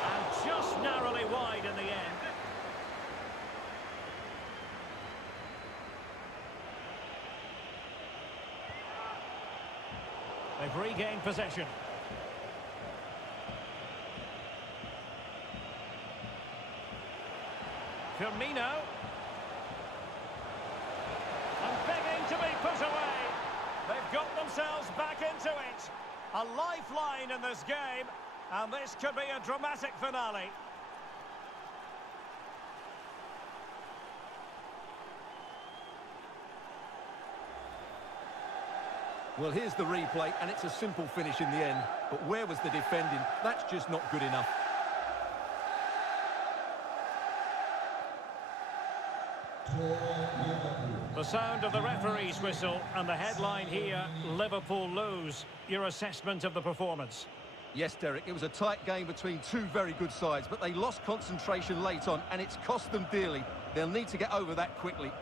And just narrowly wide in the end. They've regained possession. Firmino. And begging to be put away. They've got themselves back into it. A lifeline in this game, and this could be a dramatic finale. Well, here's the replay, and it's a simple finish in the end. But where was the defending? That's just not good enough. The sound of the referee's whistle, and the headline here, Liverpool lose. Your assessment of the performance? Yes, Derek, it was a tight game between two very good sides, but they lost concentration late on, and it's cost them dearly. They'll need to get over that quickly.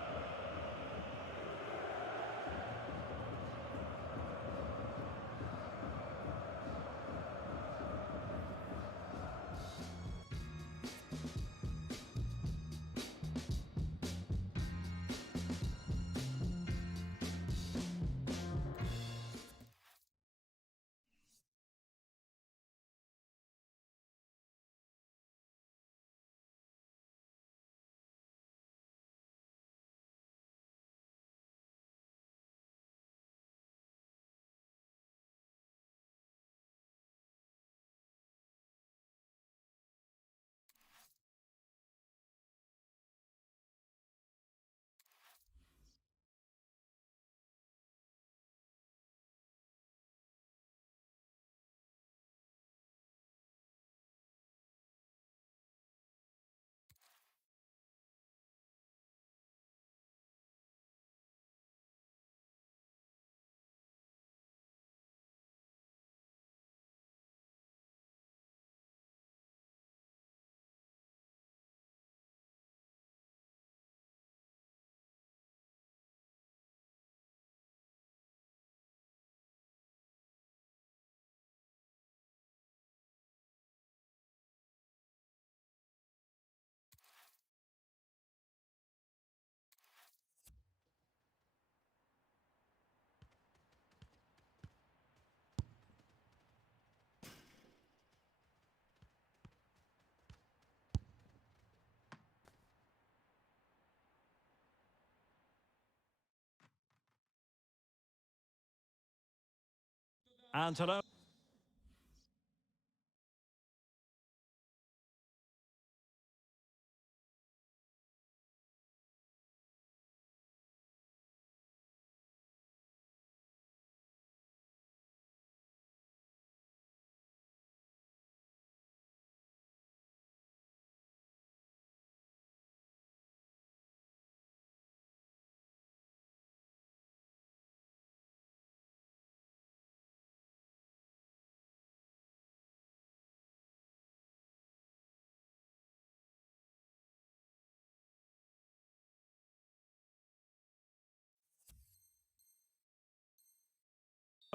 Antonio.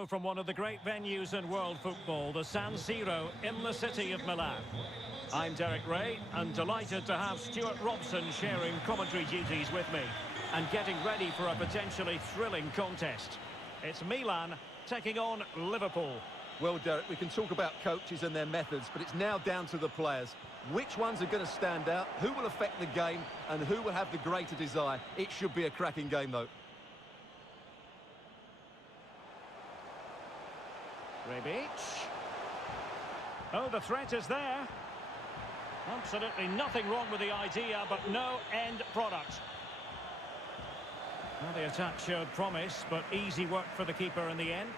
From one of the great venues in world football, the San Siro in the city of Milan. I'm Derek Ray, and delighted to have Stuart Robson sharing commentary duties with me and getting ready for a potentially thrilling contest. It's Milan taking on Liverpool. Well, Derek, we can talk about coaches and their methods, but it's now down to the players. Which ones are going to stand out, who will affect the game, and who will have the greater desire? It should be a cracking game, though. Rebic. Oh, the threat is there. Absolutely nothing wrong with the idea, but no end product. Well, the attack showed promise, but easy work for the keeper in the end.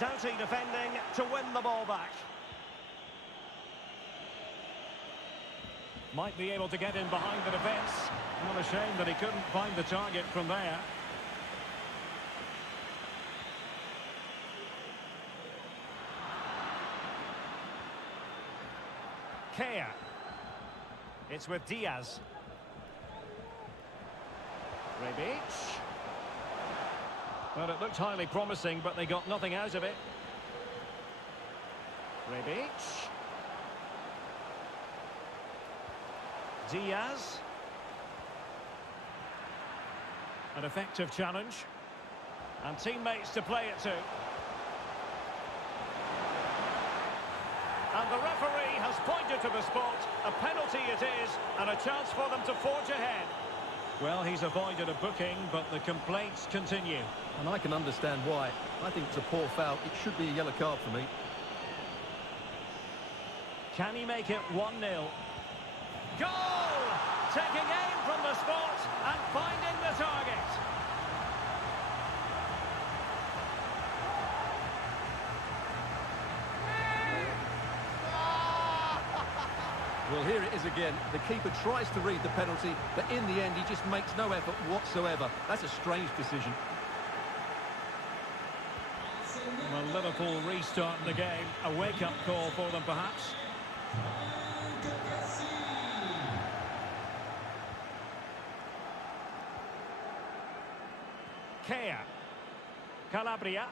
Doughty defending to win the ball back. Might be able to get in behind the defence. Not a shame that he couldn't find the target from there. Kea. It's with Diaz. Rebic. Well, it looked highly promising, but they got nothing out of it. Rebic. Diaz. An effective challenge. And teammates to play it to. And the referee has pointed to the spot. A penalty it is, and a chance for them to forge ahead. Well, he's avoided a booking, but the complaints continue. And I can understand why. I think it's a poor foul. It should be a yellow card for me. Can he make it 1-0? Goal! Taking aim from the spot and finding the target. Well, here it is again. The keeper tries to read the penalty, but in the end, he just makes no effort whatsoever. That's a strange decision. Well, Liverpool restarting the game. A wake-up call for them, perhaps. Kea. Calabria.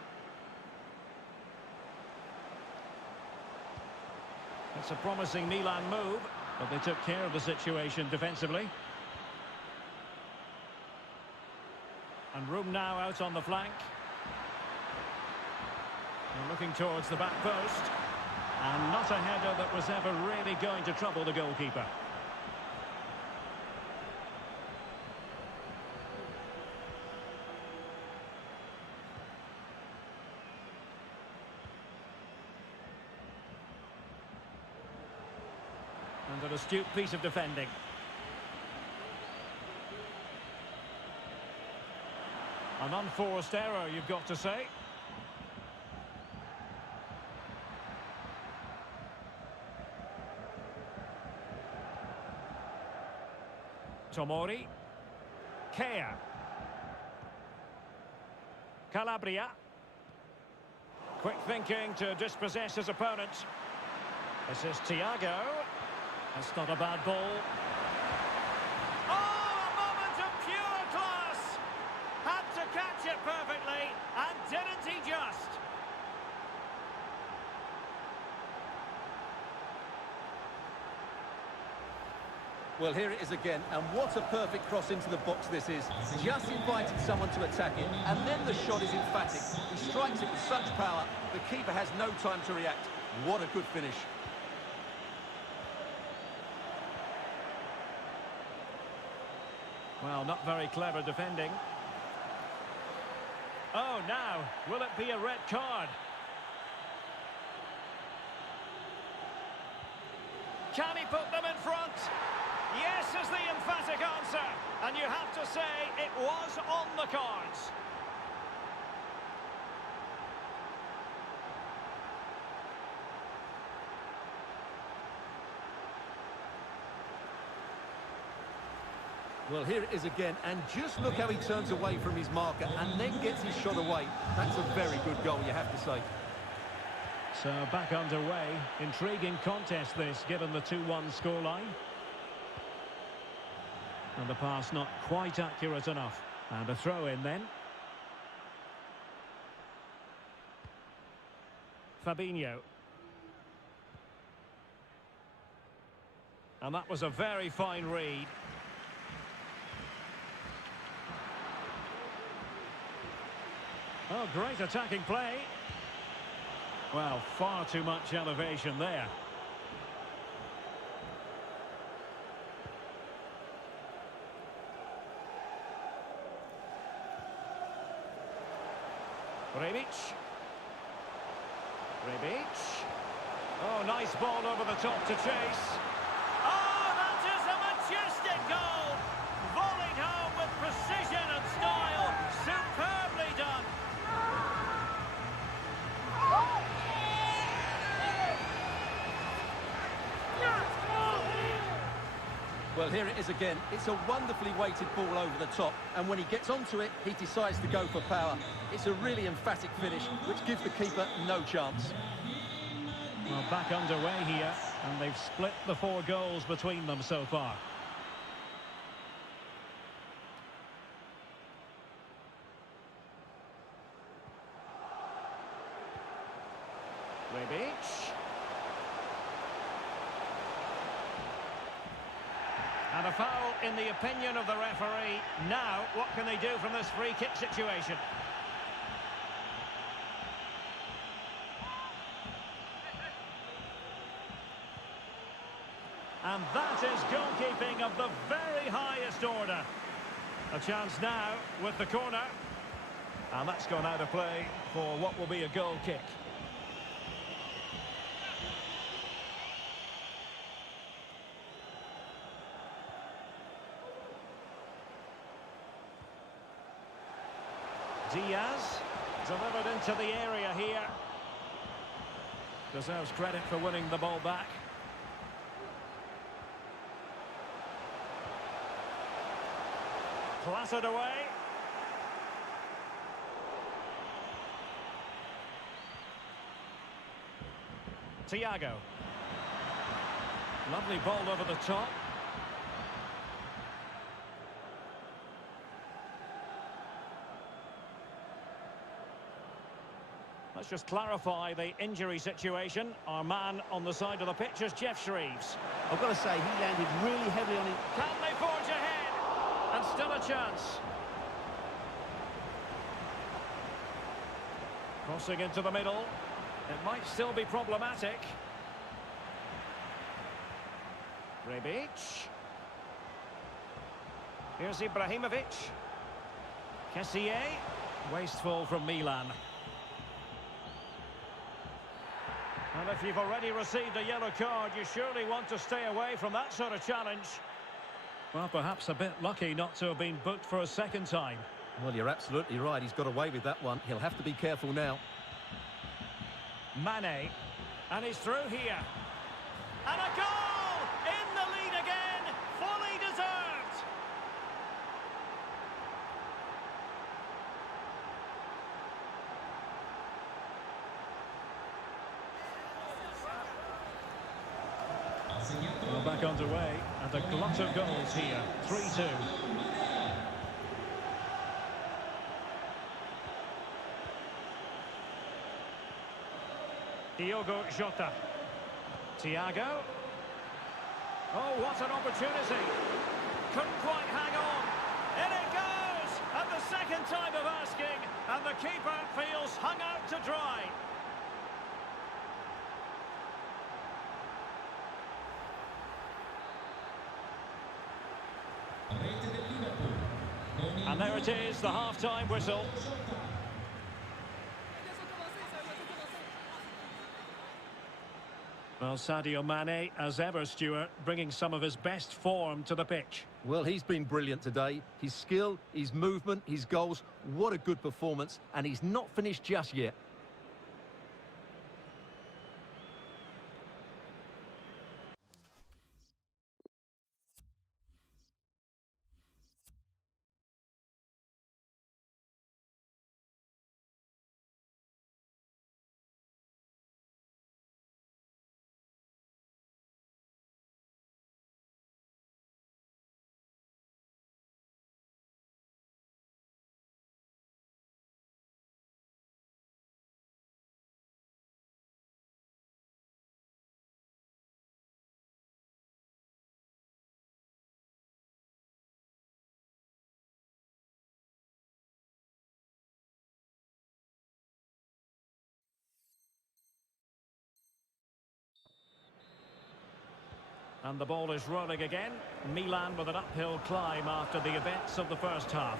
It's a promising Milan move, but they took care of the situation defensively. And room now out on the flank. And looking towards the back post. And not a header that was ever really going to trouble the goalkeeper. And an astute piece of defending. An unforced error, you've got to say. Tomori. Kea. Calabria. Quick thinking to dispossess his opponent. This is Thiago. That's not a bad ball. Oh, a moment of pure class! Had to catch it perfectly, and didn't he just? Well, here it is again, and what a perfect cross into the box this is. Just invited someone to attack it, and then the shot is emphatic. He strikes it with such power, the keeper has no time to react. What a good finish. Well, not very clever defending. Oh, now, will it be a red card? Can he put them in front? Yes is the emphatic answer. And you have to say it was on the cards. Well, here it is again, and just look how he turns away from his marker and then gets his shot away. That's a very good goal, you have to say. So back underway. Intriguing contest this, given the 2-1 scoreline. And the pass not quite accurate enough. And a throw in then. Fabinho. And that was a very fine read. Oh, great attacking play. Well, far too much elevation there. Rebic. Oh, nice ball over the top to chase. Oh, that is a majestic goal! Volleyed home with precision and style. Superbly done. Well, here it is again. It's a wonderfully weighted ball over the top, and when he gets onto it, he decides to go for power. It's a really emphatic finish, which gives the keeper no chance. Well, back underway here, and they've split the 4 goals between them so far. Rebic. And a foul in the opinion of the referee. Now, what can they do from this free kick situation? And that is goalkeeping of the very highest order. A chance now with the corner. And that's gone out of play for what will be a goal kick. Diaz delivered into the area here. Deserves credit for winning the ball back. Clattered away. Thiago. Lovely ball over the top. Let's just clarify the injury situation. Our man on the side of the pitch is Jeff Shreves. I've got to say, he landed really heavily on it. Can they forge ahead? And still a chance. Crossing into the middle. It might still be problematic. Rebic. Here's Ibrahimovic. Kessié. Wasteful from Milan. And if you've already received a yellow card, you surely want to stay away from that sort of challenge. Well, perhaps a bit lucky not to have been booked for a second time. Well, you're absolutely right. He's got away with that one. He'll have to be careful now. Mane. And he's through here. And a goal! In the lead again! Fully deserved! Well, back underway, and a glut of goals here. 3-2. Diogo Jota. Thiago. Oh, what an opportunity. Couldn't quite hang on. In it goes! At the second time of asking, and the keeper feels hung out to dry. And there it is, the half-time whistle. Well, Sadio Mane, as ever, Stuart, bringing some of his best form to the pitch. Well, he's been brilliant today. His skill, his movement, his goals, what a good performance. And he's not finished just yet. And the ball is rolling again. Milan with an uphill climb after the events of the first half.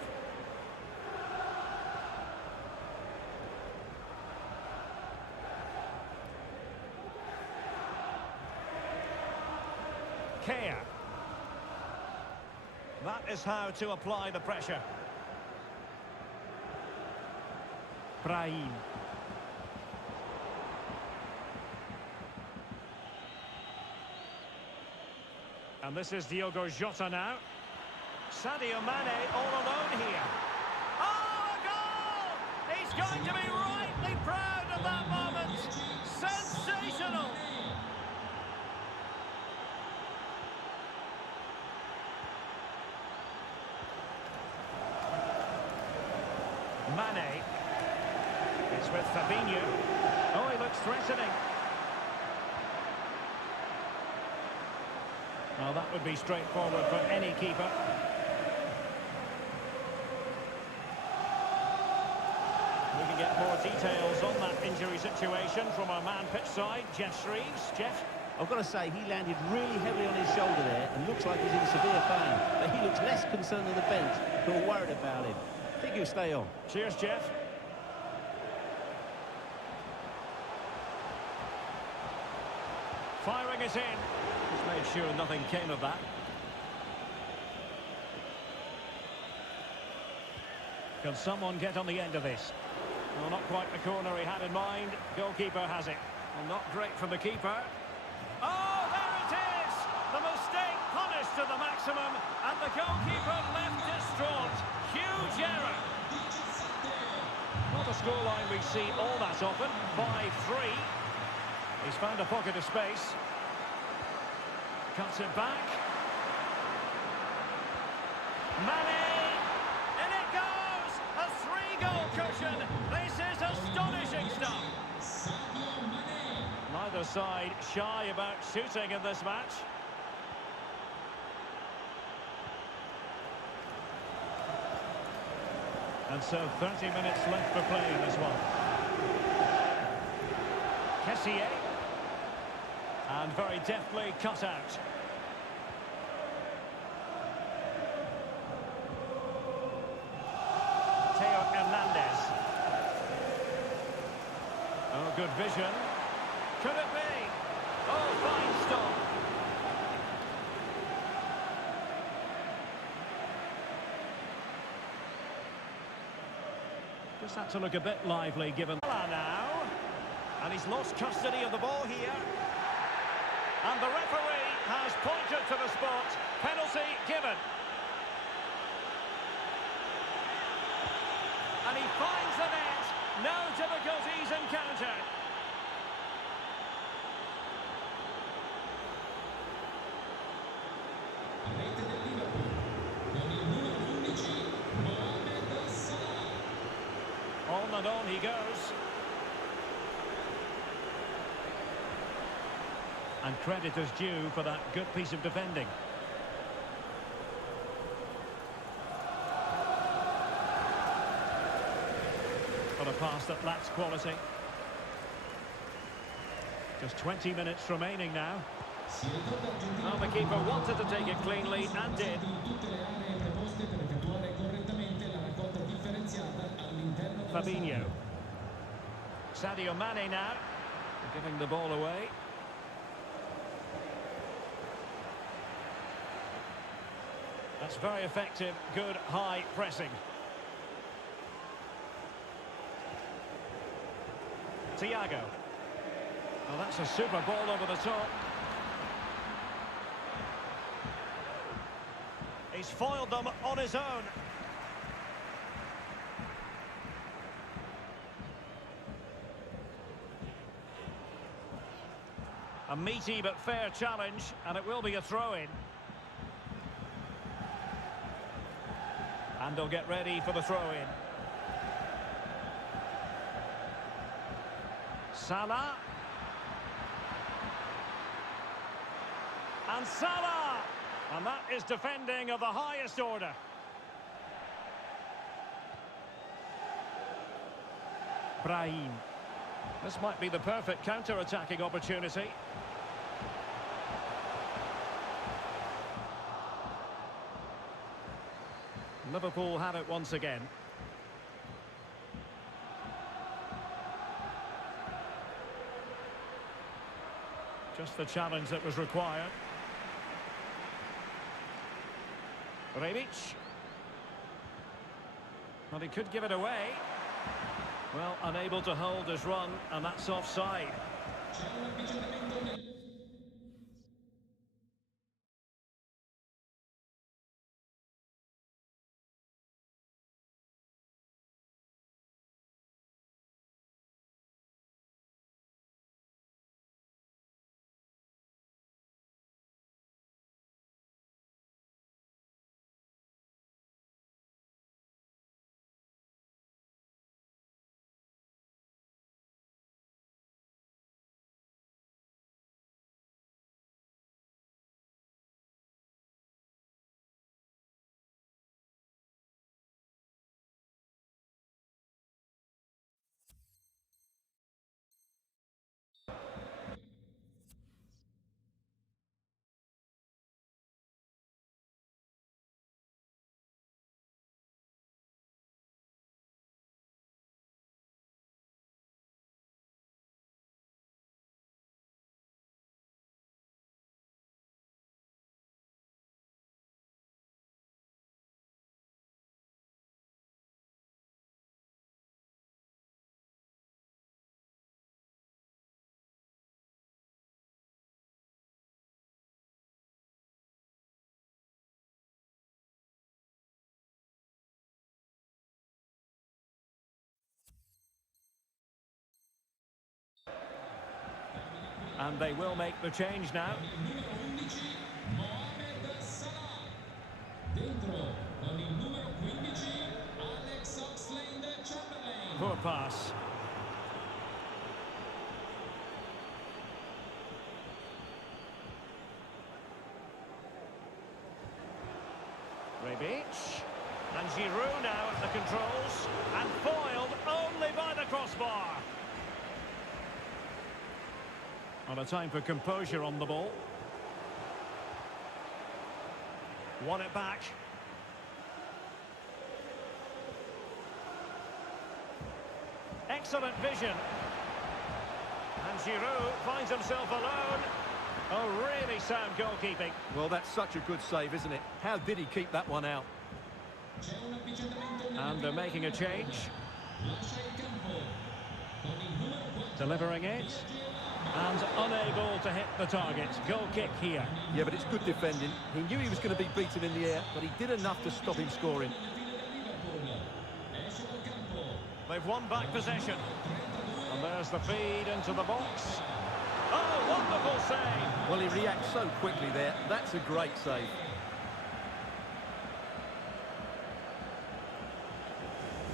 Kea. That is how to apply the pressure. Brahim. And this is Diogo Jota now. Sadio Mane all alone here. Oh, a goal! He's going to be rightly proud of that moment. Sensational! Mane. It's with Fabinho. Oh, he looks threatening. Well, that would be straightforward for any keeper. We can get more details on that injury situation from our man pitch side, Jeff Shreves. Jeff? I've got to say, he landed really heavily on his shoulder there and looks like he's in severe pain. But he looks less concerned than the bench, who are worried about him. I think he'll stay on. Cheers, Jeff. Firing it in. He's made sure nothing came of that. Can someone get on the end of this? Well, not quite the corner he had in mind. Goalkeeper has it. Well, not great from the keeper. Oh, there it is! The mistake punished to the maximum, and the goalkeeper left distraught. Huge error. Not a scoreline we see all that often. 5-3. He's found a pocket of space. Cuts it back. Mane! In it goes! A 3-goal cushion! This is astonishing stuff! Neither side shy about shooting in this match. And so 30 minutes left for play in this one. Kessié. And very deftly cut out. Theo Hernandez. Oh, good vision. Could it be? Oh, fine stop. Just had to look a bit lively given now. And he's lost custody of the ball here. And the referee has pointed to the spot. Penalty given. And he finds the net. No difficulties encountered. Rete del Liverpool con il numero 11 Mohamed Salah. On and on he goes. And credit is due for that good piece of defending. For a pass that lacks quality. Just 20 minutes remaining now. Si ricorda Argentina. Well, the keeper wanted to take it cleanly and did. In tutte le aree preposte per effettuare correttamente la raccolta differenziata all'interno della Fabinho. Sadio Mane now. Giving the ball away. That's very effective, good high pressing. Thiago. Well, that's a super ball over the top. He's foiled them on his own. A meaty but fair challenge, and it will be a throw-in. And they'll get ready for the throw-in. Salah. And Salah! And that is defending of the highest order. Brahim. This might be the perfect counter-attacking opportunity. Liverpool have it once again. Just the challenge that was required. Rebic. Well, he could give it away. Well, unable to hold his run, and that's offside. C'è un avvicinamento nel And they will make the change now. Poor pass. Rebic. And Giroud now at the controls. And foiled only by the crossbar. On a time for composure on the ball. Won it back. Excellent vision. And Giroud finds himself alone. Oh, really sound goalkeeping. Well, that's such a good save, isn't it? How did he keep that one out? And they're making a change. Delivering it. And unable to hit the target. Goal kick here. Yeah, but it's good defending. He knew he was going to be beaten in the air, but he did enough to stop him scoring. They've won back possession. And there's the feed into the box. Oh, wonderful save. Well, he reacts so quickly there. That's a great save.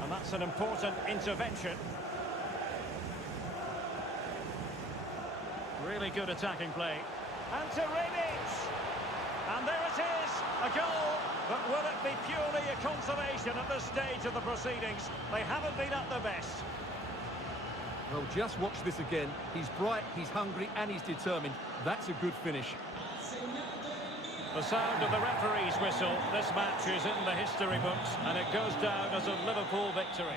And that's an important intervention. Really good attacking play. And to Rebic. And there it is, a goal. But will it be purely a consolation at this stage of the proceedings? They haven't been at their best. Well, just watch this again. He's bright, he's hungry, and he's determined. That's a good finish. The sound of the referee's whistle. This match is in the history books, and it goes down as a Liverpool victory.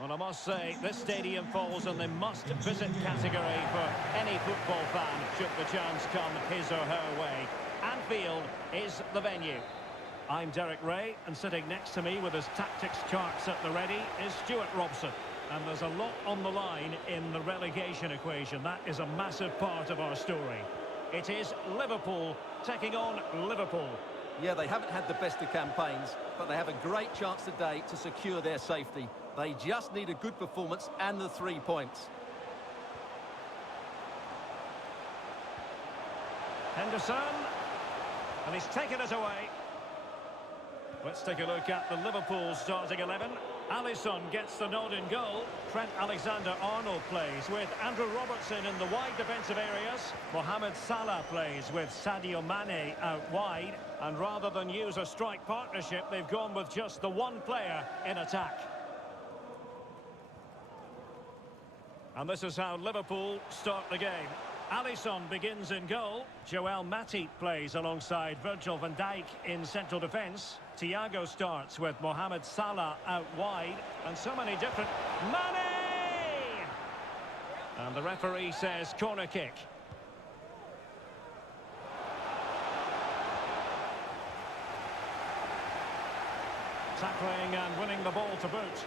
Well, I must say, this stadium falls in the must-visit category for any football fan should the chance come his or her way. Anfield is the venue. I'm Derek Ray, and sitting next to me with his tactics charts at the ready is Stuart Robson. And there's a lot on the line in the relegation equation. That is a massive part of our story. It is Liverpool taking on Liverpool. Yeah, they haven't had the best of campaigns, but they have a great chance today to secure their safety. They just need a good performance and the 3 points. Henderson. And he's taken it away. Let's take a look at the Liverpool starting 11. Alisson gets the nod in goal. Trent Alexander-Arnold plays with Andrew Robertson in the wide defensive areas. Mohamed Salah plays with Sadio Mane out wide. And rather than use a strike partnership, they've gone with just the one player in attack. And this is how Liverpool start the game. Alisson begins in goal. Joel Matip plays alongside Virgil van Dijk in central defence. Thiago starts with Mohamed Salah out wide. And so many different... Mane! And the referee says corner kick. Tackling and winning the ball to boot.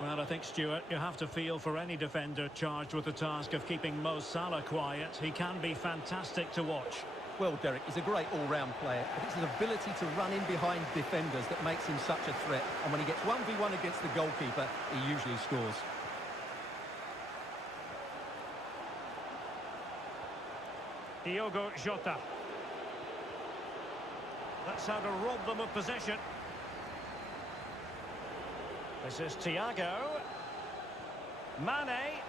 Well, I think, Stuart, you have to feel for any defender charged with the task of keeping Mo Salah quiet. He can be fantastic to watch. Well, Derek, he's a great all-round player, but it's his ability to run in behind defenders that makes him such a threat. And when he gets 1v1 against the goalkeeper, he usually scores. Diogo Jota. That's how to rob them of possession. This is Thiago. Mane.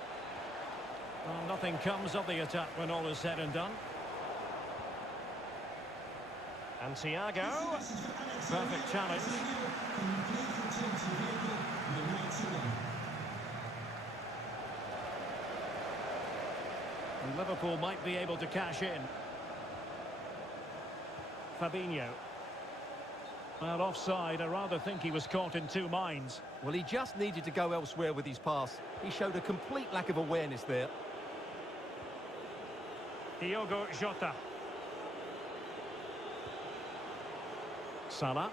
Well, nothing comes of the attack when all is said and done. And Thiago. Perfect challenge. And Liverpool might be able to cash in. Fabinho. Well, offside. I rather think he was caught in two minds. Well, he just needed to go elsewhere with his pass. He showed a complete lack of awareness there. Diogo Jota. Salah.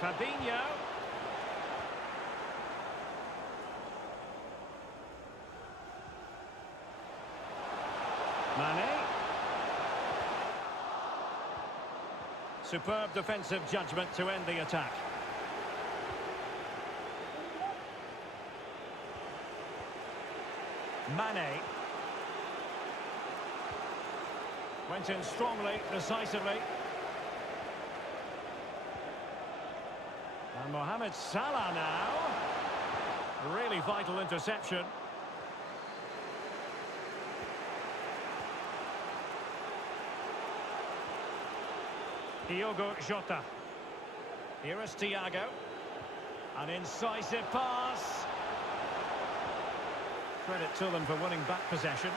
Fabinho. Mane. Superb defensive judgment to end the attack. Mane. Went in strongly, decisively. And Mohamed Salah now. Really vital interception. Diogo Jota. Here is Thiago. An incisive pass. Credit to them for winning back possession.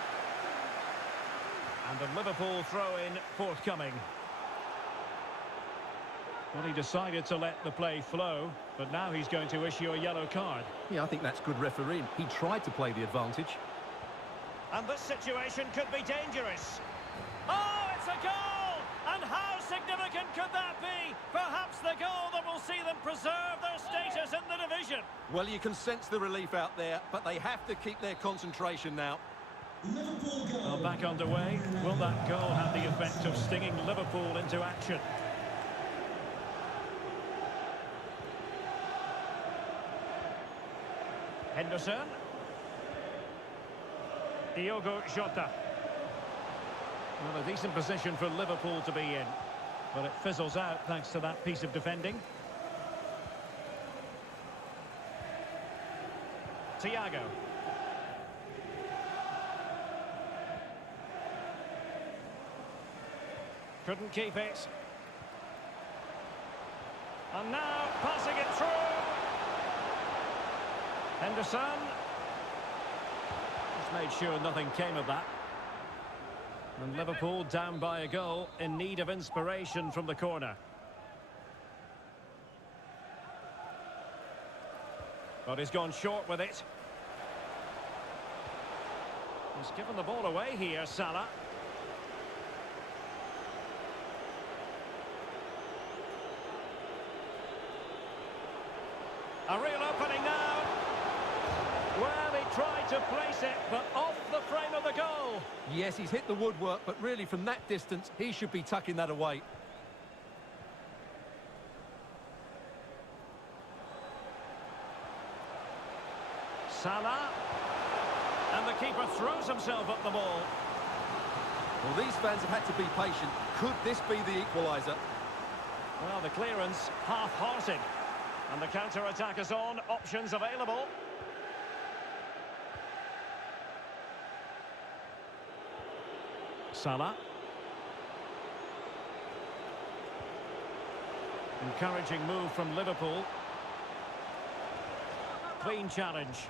And the Liverpool throw-in forthcoming. Well, he decided to let the play flow, but now he's going to issue a yellow card. Yeah, I think that's good refereeing. He tried to play the advantage. And this situation could be dangerous. Oh, it's a goal! And how significant could that be? Perhaps the goal that will see them preserve their status in the division. Well, you can sense the relief out there, but they have to keep their concentration now. Well, back underway. Will that goal have the effect of stinging Liverpool into action? Henderson. Diogo Jota. Well, a decent position for Liverpool to be in. But it fizzles out thanks to that piece of defending. Thiago. Couldn't keep it. And now passing it through. Henderson. Just made sure nothing came of that. And Liverpool down by a goal, in need of inspiration from the corner. But he's gone short with it. He's given the ball away here, Salah. A real opening now. Well, he tried to place it, but off the frame of the goal. Yes, he's hit the woodwork, but really from that distance, he should be tucking that away. Salah. And the keeper throws himself at the ball. Well, these fans have had to be patient. Could this be the equaliser? Well, the clearance half-hearted. And the counter-attack is on. Options available. Salah. Encouraging move from Liverpool. Clean challenge.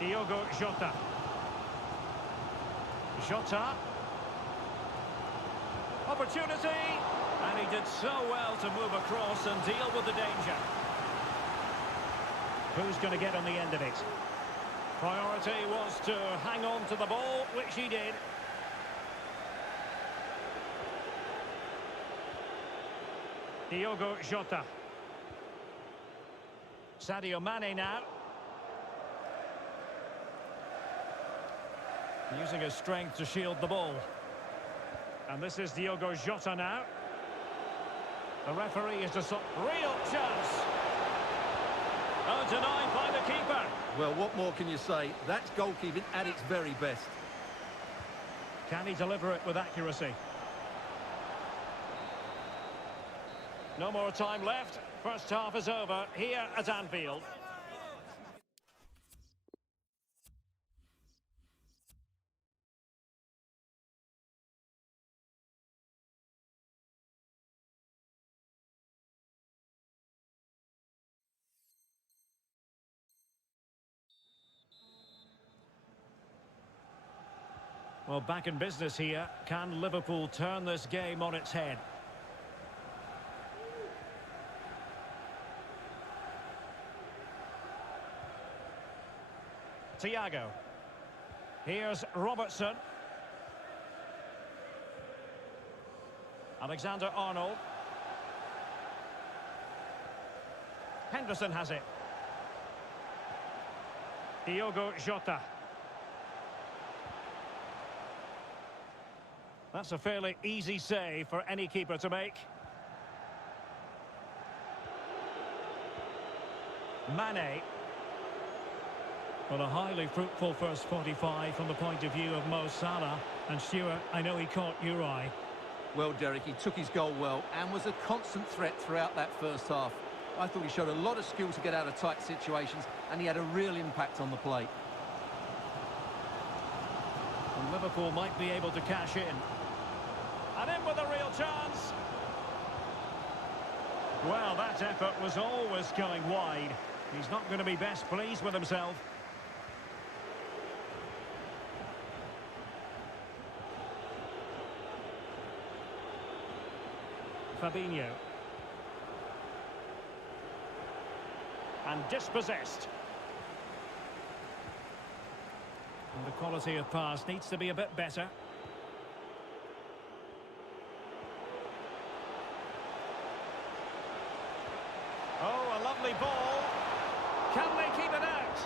Diogo Jota. Jota. Opportunity. And he did so well to move across and deal with the danger. Who's going to get on the end of it? Priority was to hang on to the ball, which he did. Diogo Jota. Sadio Mane now. Using his strength to shield the ball. And this is Diogo Jota now. The referee is to stop. Real chance. Oh, denied by the keeper. Well, what more can you say? That's goalkeeping at its very best. Can he deliver it with accuracy? No more time left. First half is over here at Anfield. Well, back in business here. Can Liverpool turn this game on its head? Thiago. Here's Robertson. Alexander-Arnold. Henderson has it. Diogo Jota. That's a fairly easy save for any keeper to make. Mane. Well, a highly fruitful first 45 from the point of view of Mo Salah. And Stuart, I know he caught your eye. Well, Derek, he took his goal well and was a constant threat throughout that first half. I thought he showed a lot of skill to get out of tight situations, and he had a real impact on the play. And Liverpool might be able to cash in. And in with a real chance. Well, that effort was always going wide. He's not going to be best pleased with himself. Fabinho. And dispossessed. And the quality of pass needs to be a bit better. Oh, a lovely ball. Can they keep it out?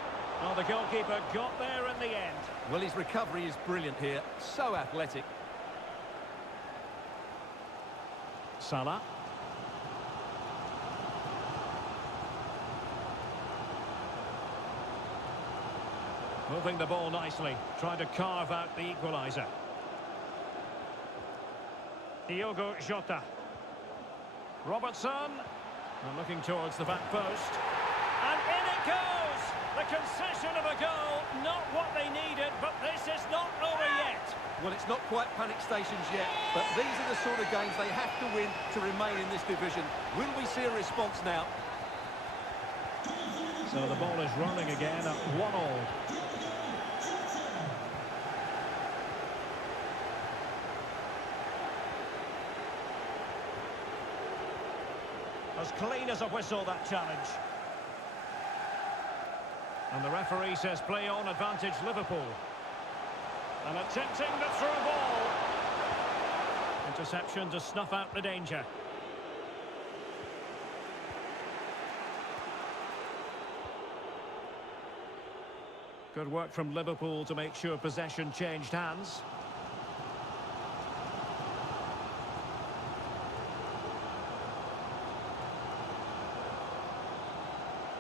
Oh, the goalkeeper got there in the end. Well, his recovery is brilliant here. So athletic. Salah. Moving the ball nicely, trying to carve out the equaliser. Diogo Jota. Robertson. And looking towards the back post. And in it goes! The concession of a goal, not what they needed, but this is not over yet. Well, it's not quite panic stations yet, but these are the sort of games they have to win to remain in this division. Will we see a response now? So the ball is rolling again at 1-1. As clean as a whistle, that challenge. And the referee says play on, advantage Liverpool. And attempting the through ball. Interception to snuff out the danger. Good work from Liverpool to make sure possession changed hands.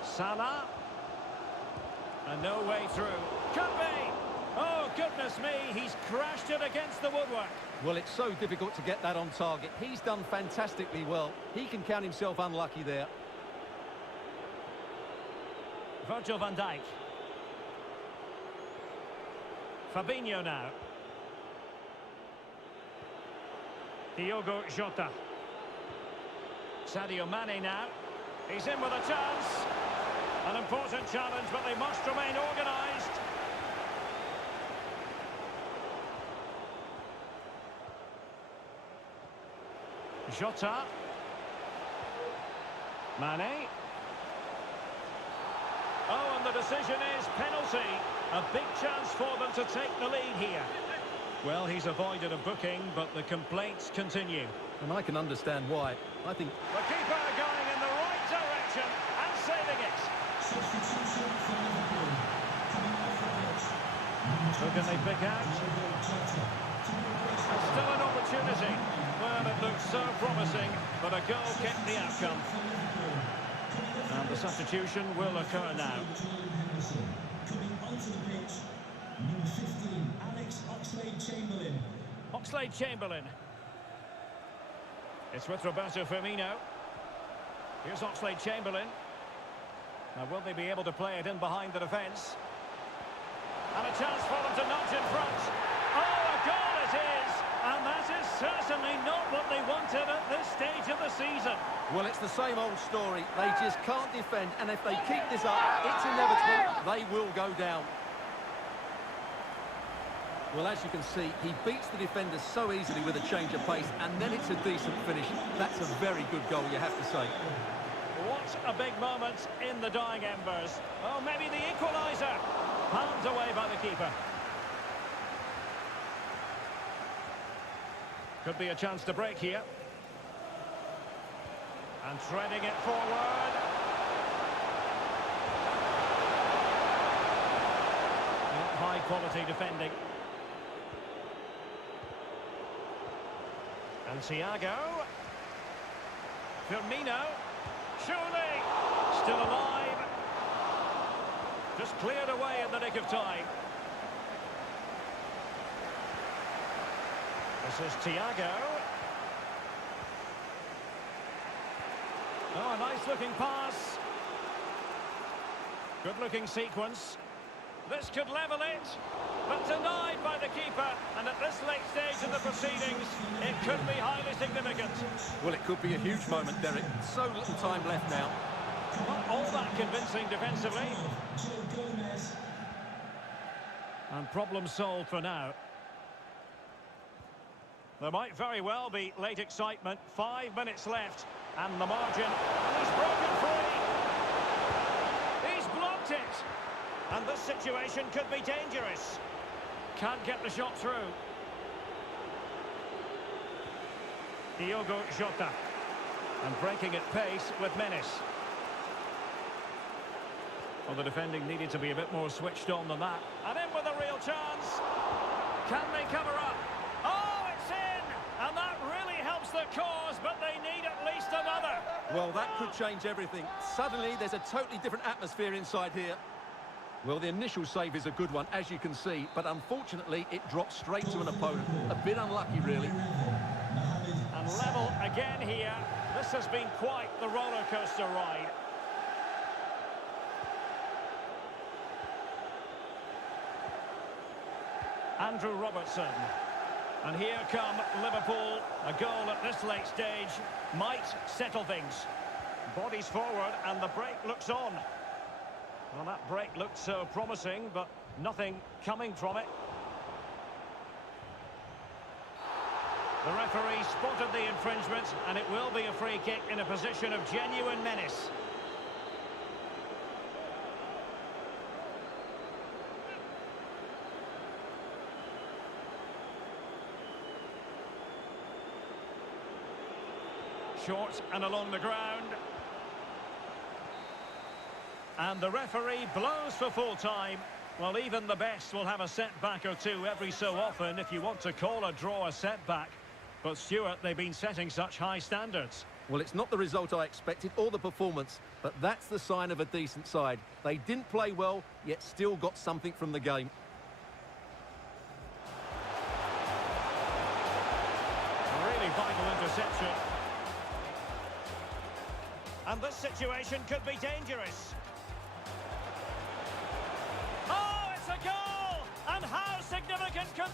Salah. And no way through. Could be! Oh, goodness me, he's crashed it against the woodwork. Well, it's so difficult to get that on target. He's done fantastically well. He can count himself unlucky there. Virgil van Dijk. Fabinho now. Diogo Jota. Sadio Mane now. He's in with a chance. An important challenge, but they must remain organised. Jota. Mane. Oh, and the decision is penalty. A big chance for them to take the lead here. Well, he's avoided a booking, but the complaints continue. And I can understand why. I think The keeper going in the right direction and saving it. Substitution for Liverpool. Coming off the pitch. Who can they pick out? And still an opportunity. Well, it looks so promising, but a goal kept the outcome. And the substitution will occur now. Coming onto the pitch, number 15, Alex Oxlade-Chamberlain. Oxlade-Chamberlain. It's with Roberto Firmino. Here's Oxlade-Chamberlain. Now, will they be able to play it in behind the defence? And a chance for them to nudge in front. Oh, a goal it is! And that is certainly not what they wanted at this stage of the season. well, it's the same old story. They just can't defend, and if they keep this up, it's inevitable. They will go down. Well, as you can see, he beats the defenders so easily with a change of pace, and then it's a decent finish. That's a very good goal, you have to say. What a big moment in the dying embers. Oh, maybe the equaliser. Palmed away by the keeper. Could be a chance to break here. And threading it forward. High quality defending. And Thiago. Firmino. Surely. Still alive. Just cleared away in the nick of time. This is Thiago. Oh, a nice-looking pass. Good-looking sequence. This could level it, but denied by the keeper. And at this late stage of the proceedings, it could be highly significant. Well, it could be a huge moment, Derek. So little time left now. Not all that convincing defensively. And problem solved for now. There might very well be late excitement. 5 minutes left. And the margin. And he's broken free. He's blocked it. And this situation could be dangerous. Can't get the shot through. Diogo Jota. And breaking at pace with menace. Well, the defending needed to be a bit more switched on than that. And in with a real chance. Can they cover up? Oh, it's in! And that really helps the cause, but they need at least another. Well, that could change everything. Suddenly, there's a totally different atmosphere inside here. Well, the initial save is a good one, as you can see, but unfortunately, it drops straight to an opponent. A bit unlucky, really. And level again here. This has been quite the roller coaster ride. Andrew Robertson. And here come Liverpool. A goal at this late stage might settle things. Bodies forward and the break looks on. Well, that break looked so promising, but nothing coming from it. The referee spotted the infringement, and it will be a free kick in a position of genuine menace. Short and along the ground. And the referee blows for full time. Well, even the best will have a setback or two every so often if you want to call a draw a setback. But Stuart, they've been setting such high standards. Well, it's not the result I expected or the performance, but that's the sign of a decent side. They didn't play well, yet still got something from the game. A really vital interception. And this situation could be dangerous. Oh, it's a goal! And how significant could...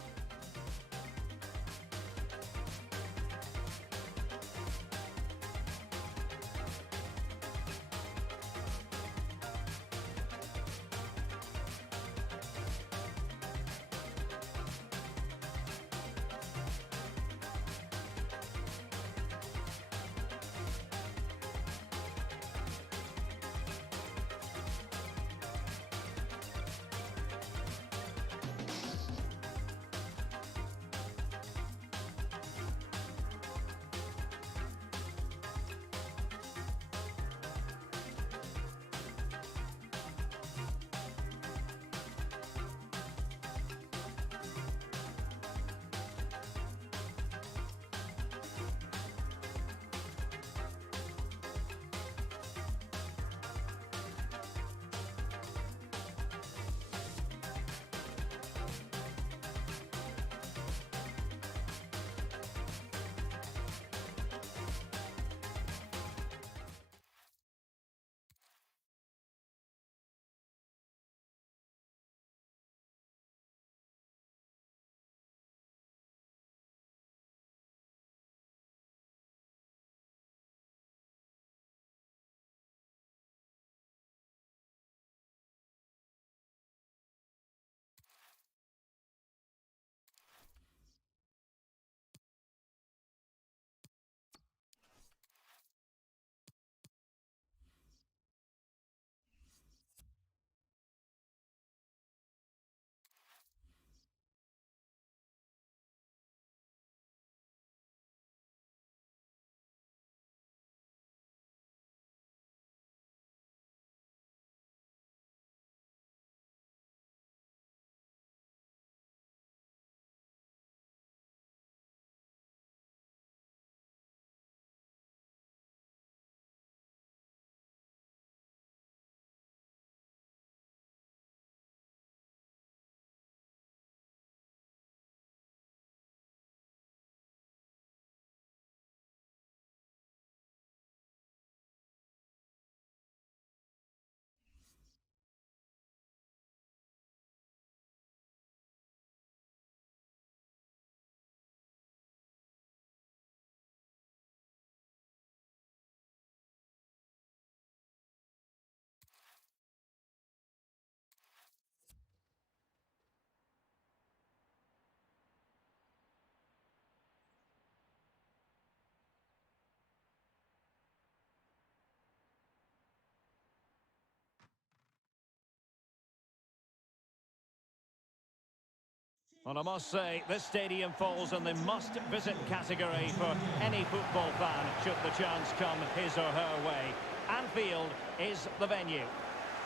Well, I must say, this stadium falls in the must-visit category for any football fan should the chance come his or her way. Anfield is the venue.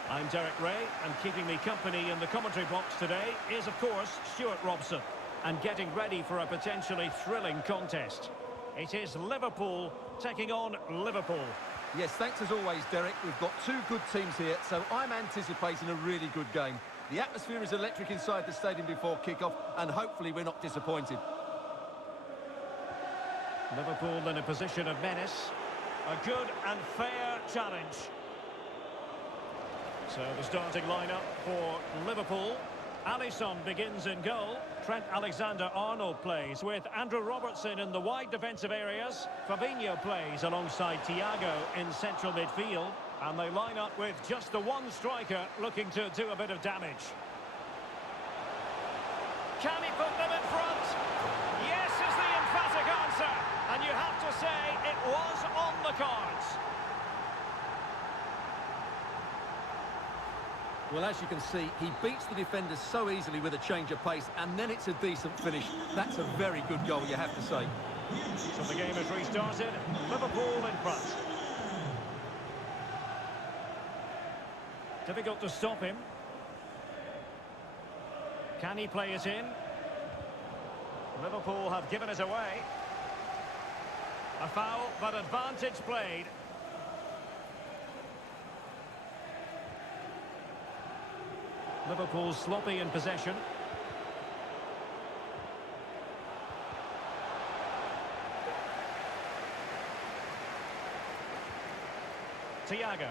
I'm Derek Ray, and keeping me company in the commentary box today is, of course, Stuart Robson. And getting ready for a potentially thrilling contest. It is Liverpool taking on Liverpool. Yes, thanks as always, Derek. We've got two good teams here, so I'm anticipating a really good game. The atmosphere is electric inside the stadium before kick-off, and hopefully we're not disappointed. Liverpool in a position of menace. A good and fair challenge. So the starting lineup for Liverpool. Alisson begins in goal. Trent Alexander-Arnold plays with Andrew Robertson in the wide defensive areas. Fabinho plays alongside Thiago in central midfield. And they line up with just the one striker looking to do a bit of damage. Can he put them in front? Yes is the emphatic answer. And you have to say it was on the cards. Well, as you can see, he beats the defenders so easily with a change of pace, and then it's a decent finish. That's a very good goal, you have to say. So the game has restarted. Liverpool in front. Difficult to stop him. Can he play it in? Liverpool have given it away. A foul, but advantage played. Liverpool sloppy in possession. Thiago.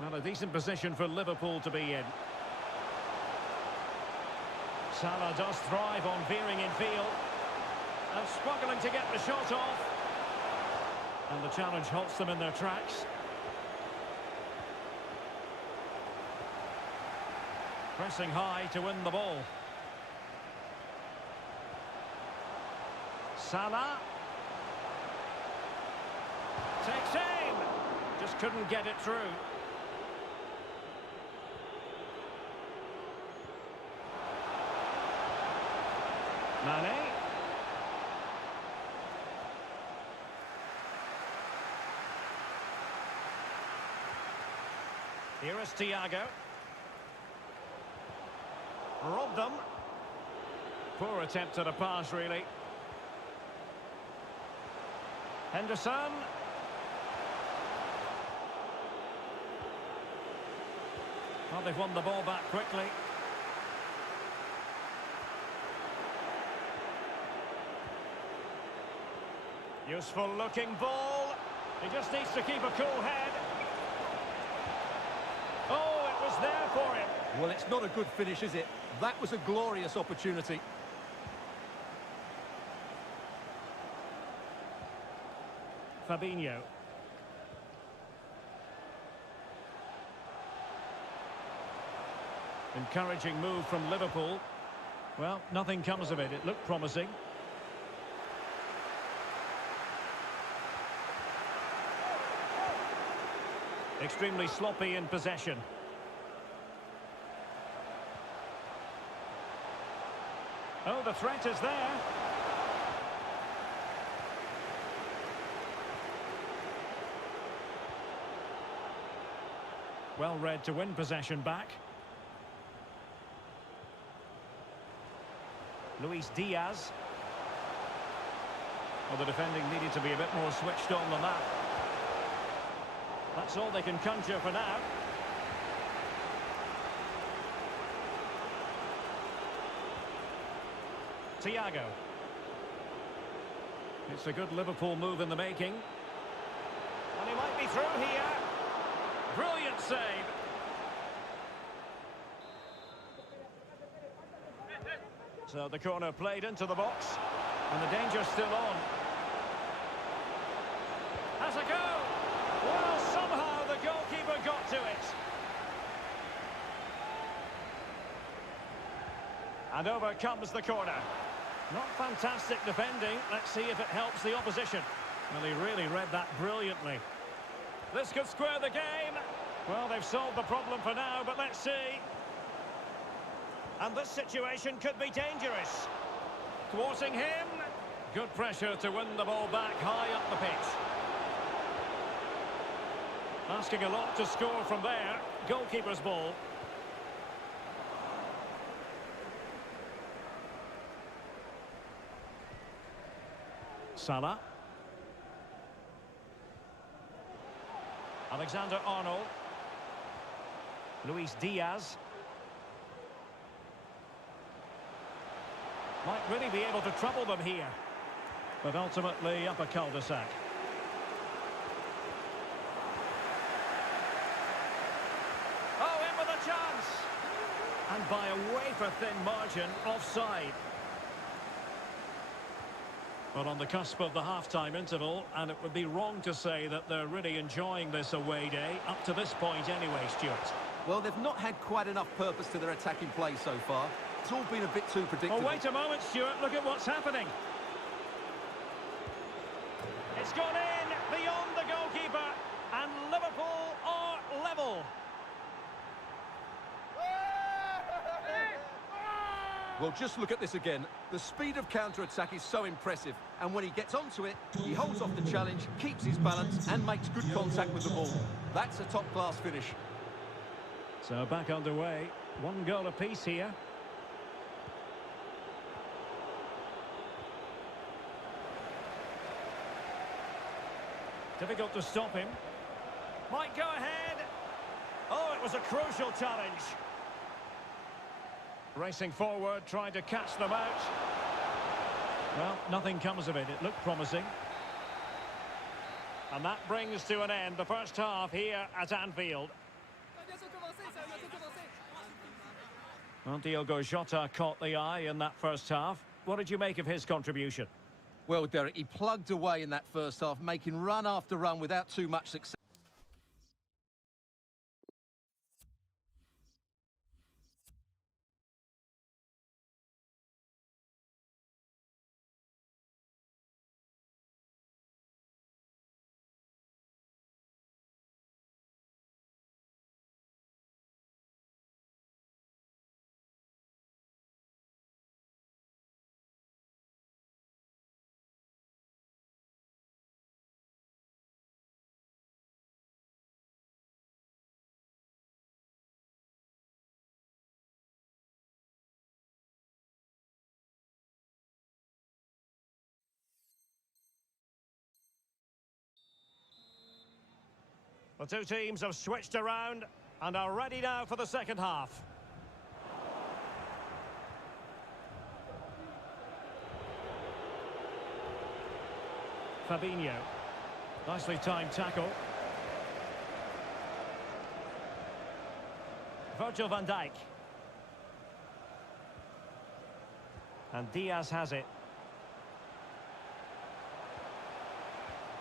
Well, a decent position for Liverpool to be in. Salah does thrive on veering in field. And struggling to get the shot off. And the challenge halts them in their tracks. Pressing high to win the ball. Salah. Takes aim. Just couldn't get it through. Mane. Here is Thiago. Robbed them. Poor attempt at a pass, really. Henderson. Well, they've won the ball back quickly. Useful looking ball. He just needs to keep a cool head. Oh, it was there for him. Well, it's not a good finish, is it? That was a glorious opportunity. Fabinho. Encouraging move from Liverpool. Well, nothing comes of it. It looked promising. Extremely sloppy in possession. Oh, the threat is there. Well read to win possession back. Luis Diaz. Well, the defending needed to be a bit more switched on than that. That's all they can conjure for now. Thiago. It's a good Liverpool move in the making. And he might be through here. Brilliant save. So the corner played into the box. And the danger's still on. Has a go. Well, somehow the goalkeeper got to it. And over comes the corner. Not fantastic defending. Let's see if it helps the opposition. Well, he really read that brilliantly. This could square the game. Well, they've solved the problem for now, but let's see. And this situation could be dangerous. Thwarting him. Good pressure to win the ball back high up the pitch. Asking a lot to score from there. Goalkeeper's ball. Salah. Alexander-Arnold. Luis Diaz. Might really be able to trouble them here. But ultimately up a cul-de-sac. Oh, in with a chance. And by a wafer-thin margin, offside. Well, on the cusp of the half-time interval, and it would be wrong to say that they're really enjoying this away day, up to this point anyway, Stuart. Well, they've not had quite enough purpose to their attacking play so far. It's all been a bit too predictable. Oh, wait a moment, Stuart. Look at what's happening. It's gone in beyond the goalkeeper, and Liverpool are level. Well, just look at this again. The speed of counter-attack is so impressive, and when he gets onto it, he holds off the challenge, keeps his balance, and makes good contact with the ball. That's a top-class finish. So back underway. One goal apiece here. Difficult to stop him. Might go ahead. Oh, it was a crucial challenge. Racing forward, trying to catch them out. Well, nothing comes of it. It looked promising. And that brings to an end the first half here at Anfield. Well, Diogo Jota caught the eye in that first half. What did you make of his contribution? Well, Derek, he plugged away in that first half, making run after run without too much success. The two teams have switched around and are ready now for the second half. Fabinho. Nicely timed tackle. Virgil van Dijk. And Diaz has it.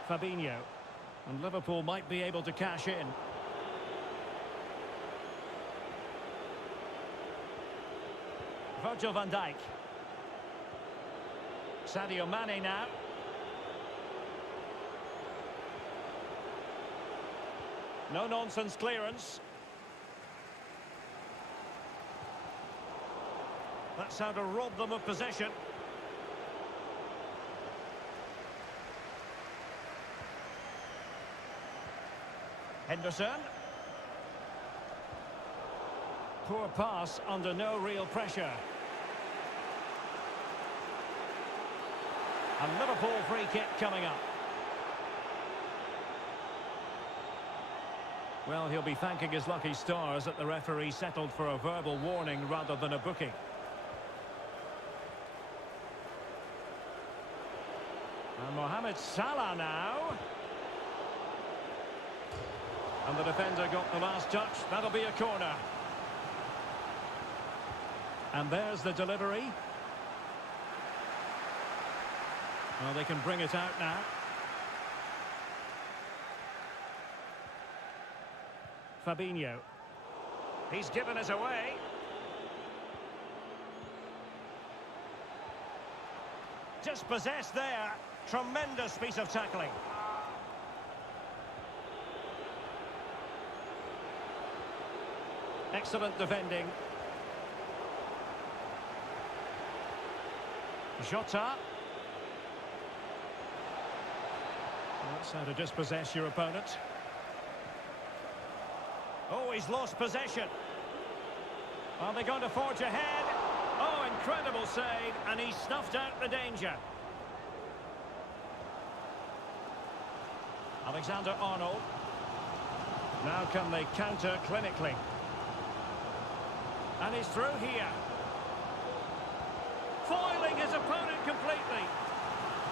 Fabinho. And Liverpool might be able to cash in. Virgil van Dijk. Sadio Mane now. No-nonsense clearance. That's how to rob them of possession. Henderson. Poor pass under no real pressure. A Liverpool free kick coming up. Well, he'll be thanking his lucky stars that the referee settled for a verbal warning rather than a booking. And Mohamed Salah now. And the defender got the last touch. That'll be a corner. And there's the delivery. Well, they can bring it out now. Fabinho. He's given it away. Just possessed there. Tremendous piece of tackling. Excellent defending. Jota. That's how to dispossess your opponent. Oh, he's lost possession. Are they going to forge ahead? Oh, incredible save, and he snuffed out the danger. Alexander-Arnold. Now can they counter clinically? And he's through here. Foiling his opponent completely.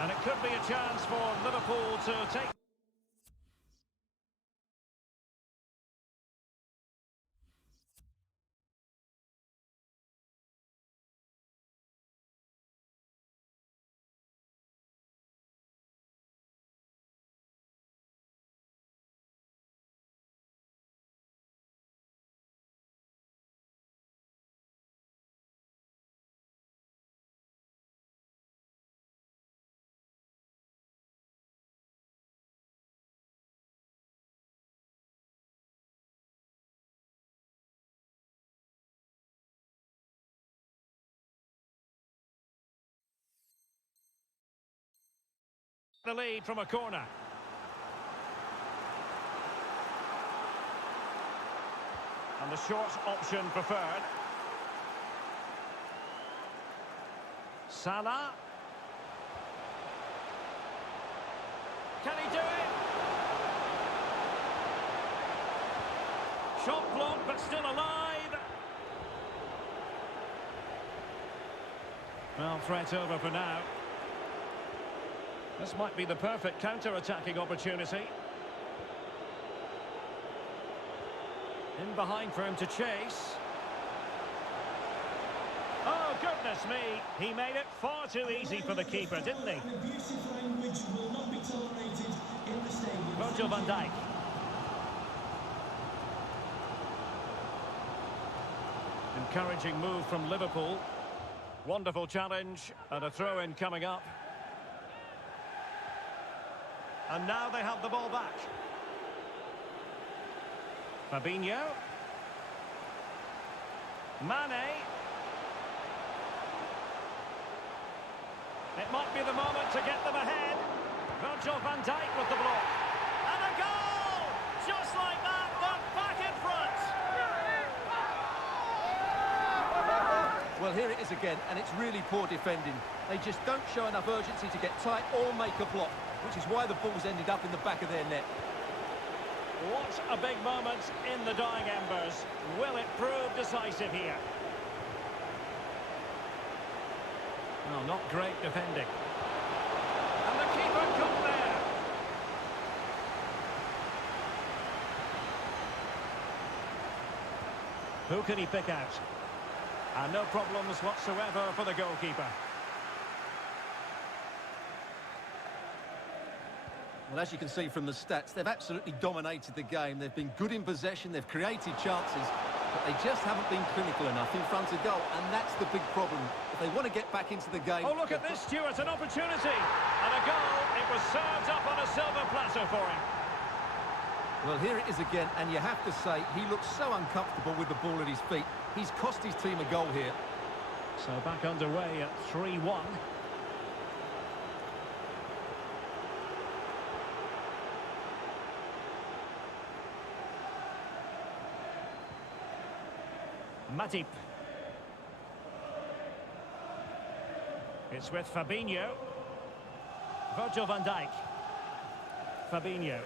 And it could be a chance for Liverpool to take... the lead from a corner. And the short option preferred. Salah. Can he do it? Shot blocked, but still alive. Well, threat over for now. This might be the perfect counter-attacking opportunity. In behind for him to chase. Oh, goodness me. He made it far too easy for the keeper, didn't he? Abusive language will not be tolerated in the stadium. Virgil van Dijk. Encouraging move from Liverpool. Wonderful challenge and a throw-in coming up. And now they have the ball back. Fabinho. Mane. It might be the moment to get them ahead. Virgil van Dijk with the block. And a goal! Just like that, they're back in front. Well, here it is again, and it's really poor defending. They just don't show enough urgency to get tight or make a block, which is why the ball's ended up in the back of their net. What a big moment in the dying embers. Will it prove decisive here? Well, not great defending. And the keeper got there. Who can he pick out? And no problems whatsoever for the goalkeeper. Well, as you can see from the stats, they've absolutely dominated the game. They've been good in possession, they've created chances, but they just haven't been clinical enough in front of goal, and that's the big problem. If they want to get back into the game... Oh, look at this, Stuart, an opportunity! And a goal, it was served up on a silver platter for him. Well, here it is again, and you have to say, he looks so uncomfortable with the ball at his feet. He's cost his team a goal here. So back underway at 3-1. Matip. It's with Fabinho. Virgil van Dijk. Fabinho.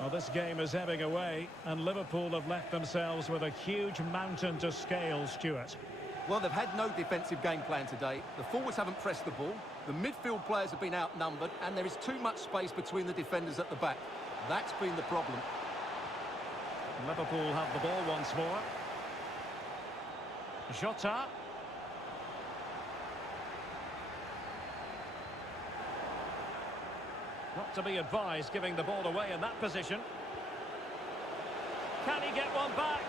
Well, this game is ebbing away, and Liverpool have left themselves with a huge mountain to scale, Stuart. Well, they've had no defensive game plan today. The forwards haven't pressed the ball. The midfield players have been outnumbered, and there is too much space between the defenders at the back. That's been the problem. Liverpool have the ball once more. Jota. Not to be advised giving the ball away in that position. Can he get one back?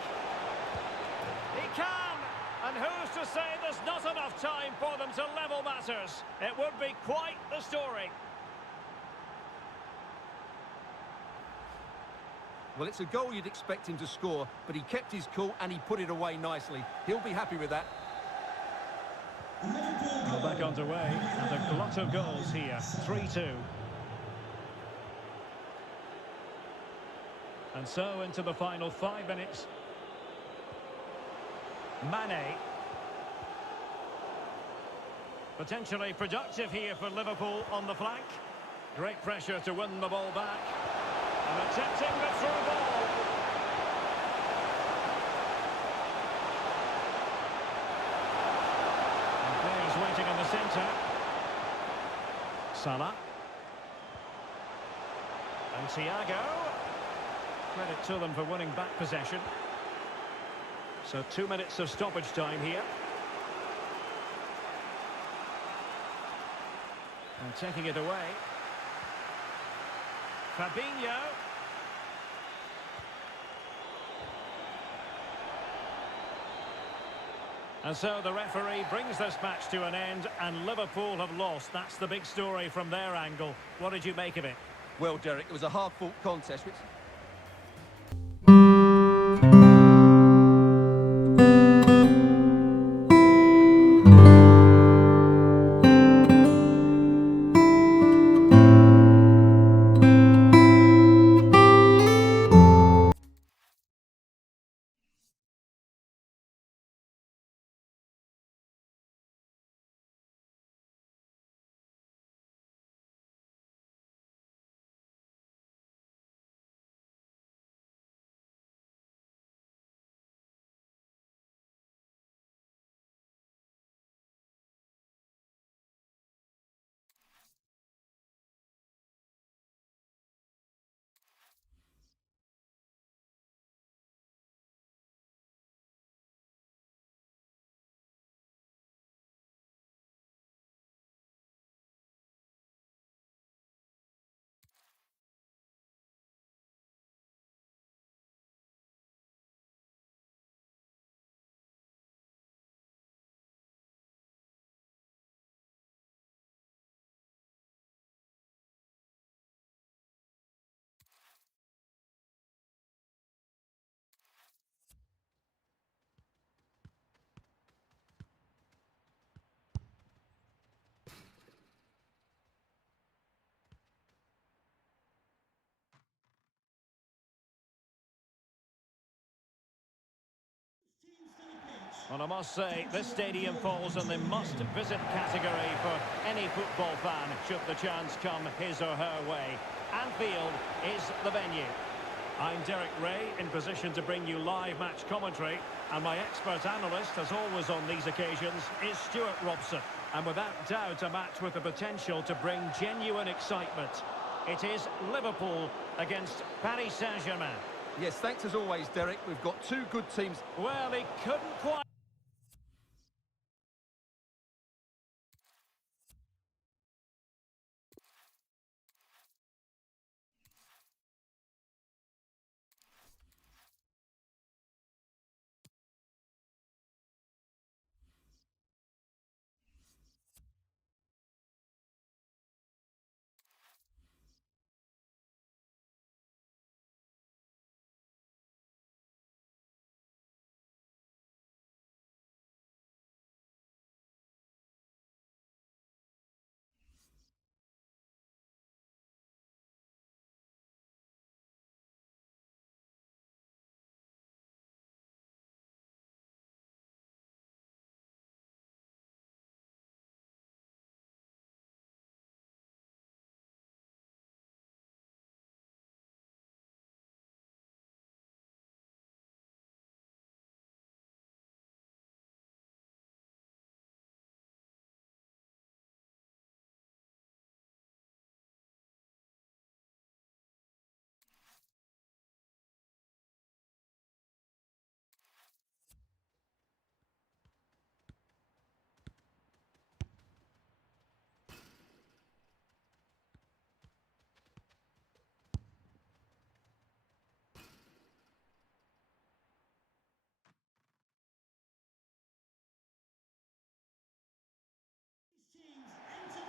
He can! And who's to say there's not enough time for them to level matters? It would be quite the story. Well, it's a goal you'd expect him to score, but he kept his cool and he put it away nicely. He'll be happy with that. Well, back underway, and a glut of goals here. 3-2. And so into the final 5 minutes. Mane. Potentially productive here for Liverpool on the flank. Great pressure to win the ball back. And attempting the through ball. And players waiting in the centre. Salah. And Thiago. Credit to them for winning back possession. So 2 minutes of stoppage time here. And taking it away. Fabinho. And so the referee brings this match to an end, and Liverpool have lost. That's the big story from their angle. What did you make of it? Well, Derek, it was a hard-fought contest, which... Well, I must say, this stadium falls in the must-visit category for any football fan, should the chance come his or her way. Anfield is the venue. I'm Derek Ray, in position to bring you live match commentary, and my expert analyst, as always on these occasions, is Stuart Robson. And without doubt, a match with the potential to bring genuine excitement. It is Liverpool against Paris Saint-Germain. Yes, thanks as always, Derek. We've got two good teams. Well, he couldn't quite...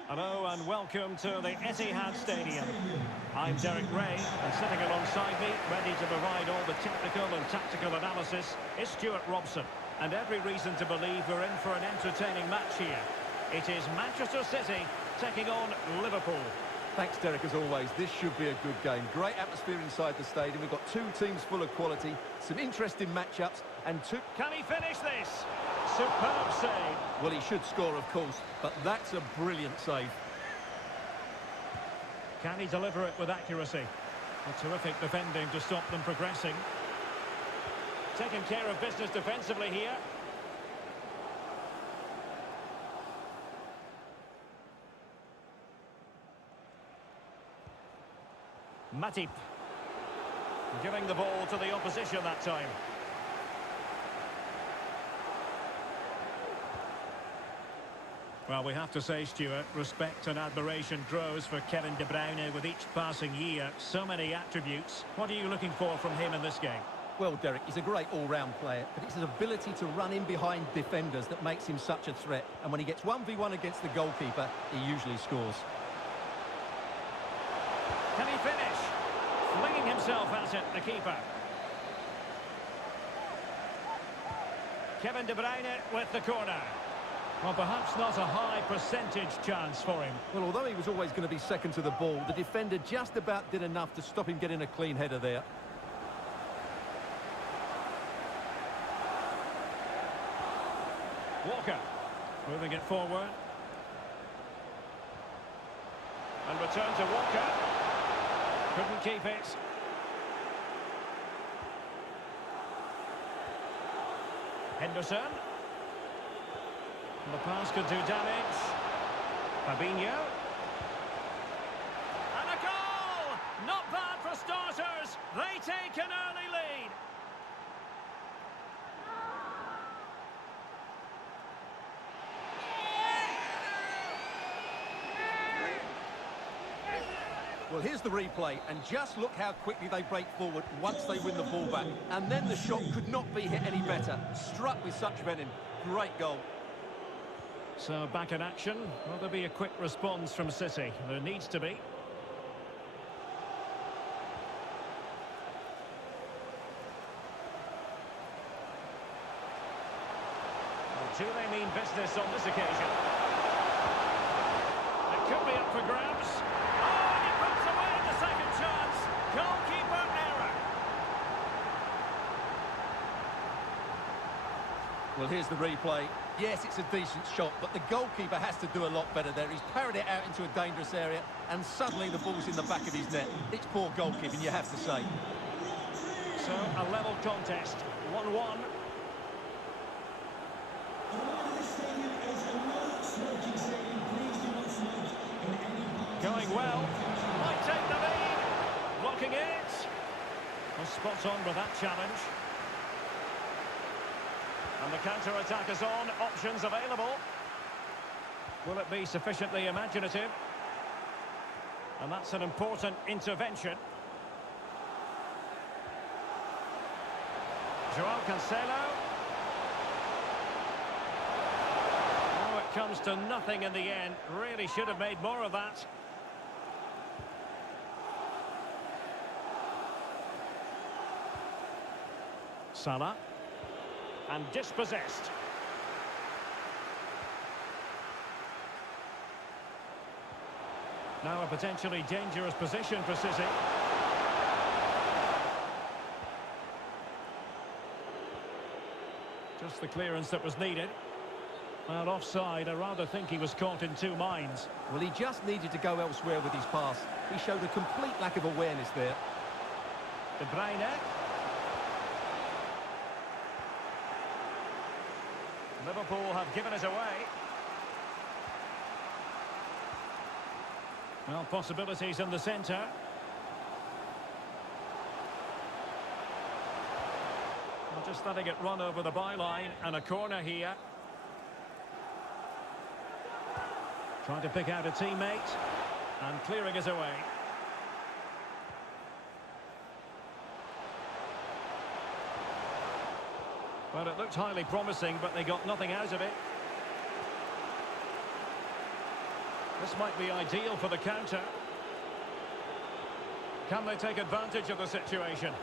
Hello and welcome to the Etihad Stadium. I'm Derek Ray, and sitting alongside me, ready to provide all the technical and tactical analysis, is Stuart Robson. And every reason to believe we're in for an entertaining match here. It is Manchester City taking on Liverpool. Thanks, Derek, as always. This should be a good game. Great atmosphere inside the stadium. We've got two teams full of quality, some interesting matchups, and two... Can he finish this? Superb save. Well, he should score, of course, but that's a brilliant save. Can he deliver it with accuracy? A terrific defending to stop them progressing. Taking care of business defensively here. Matip. Giving the ball to the opposition that time. Well, we have to say, Stuart, respect and admiration grows for Kevin De Bruyne with each passing year. So many attributes. What are you looking for from him in this game? Well, Derek, he's a great all-round player, but it's his ability to run in behind defenders that makes him such a threat. And when he gets 1v1 against the goalkeeper, he usually scores. Can he finish? Flinging himself at it, the keeper. Kevin De Bruyne with the corner. Well, perhaps not a high percentage chance for him. Well, although he was always going to be second to the ball, the defender just about did enough to stop him getting a clean header there. Walker, moving it forward. And return to Walker. Couldn't keep it. Henderson. The pass could do damage. Fabinho. And a goal! Not bad for starters. They take an early lead. Well, here's the replay, and just look how quickly they break forward once they win the ball back. And then the shot could not be hit any better. Struck with such venom. Great goal. So, back in action. Will there be a quick response from City? There needs to be. Well, do they mean business on this occasion? It could be up for grabs. Oh, and he puts away the second chance. Goalkeeper error. Well, here's the replay. Yes, it's a decent shot, but the goalkeeper has to do a lot better there. He's parried it out into a dangerous area, and suddenly the ball's in the back of his net. It's poor goalkeeping, you have to say. So, a level contest, 1-1. Going well. Might take the lead. Blocking it. Well, spot on with that challenge. And the counter-attack is on. Options available. Will it be sufficiently imaginative? And that's an important intervention. Joao Cancelo. Oh, it comes to nothing in the end. Really should have made more of that. Salah. And dispossessed. Now a potentially dangerous position for City. Just the clearance that was needed. Well, offside, I rather think he was caught in two minds. Well, he just needed to go elsewhere with his pass. He showed a complete lack of awareness there. De Bruyne. Liverpool have given it away. Well, possibilities in the centre. Well, just letting it run over the byline, and a corner here. Trying to pick out a teammate, and clearing it away. Well, it looked highly promising, but they got nothing out of it. This might be ideal for the counter. Can they take advantage of the situation?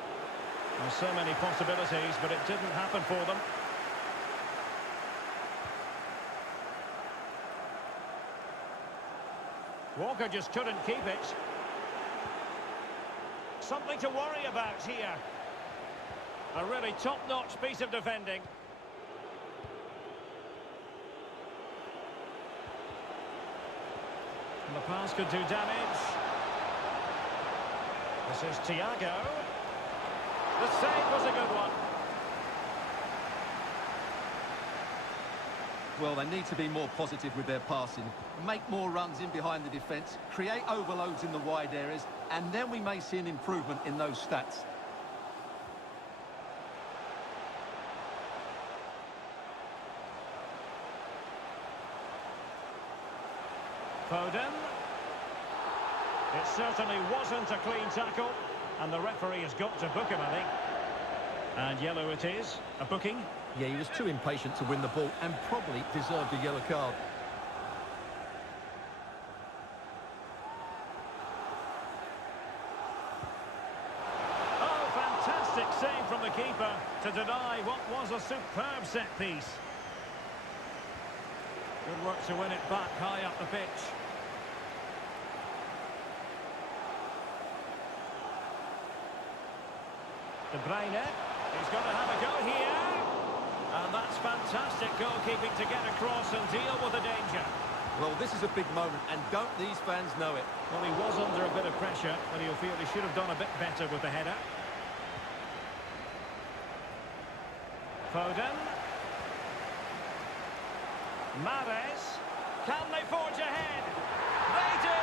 There's so many possibilities, but it didn't happen for them. Walker just couldn't keep it. Something to worry about here. A really top-notch piece of defending. And the pass could do damage. This is Thiago. The save was a good one. Well, they need to be more positive with their passing. Make more runs in behind the defence, create overloads in the wide areas, and then we may see an improvement in those stats. Foden. It certainly wasn't a clean tackle, and the referee has got to book him, I think. And yellow it is, a booking. Yeah, he was too impatient to win the ball and probably deserved a yellow card. Oh, fantastic save from the keeper to deny what was a superb set piece. Good work to win it back high up the pitch. De Bruyne, he's going to have a go here. And that's fantastic goalkeeping to get across and deal with the danger. Well, this is a big moment, and don't these fans know it? Well, he was under a bit of pressure, but he'll feel he should have done a bit better with the header. Foden. Mahrez. Can they forge ahead? They do!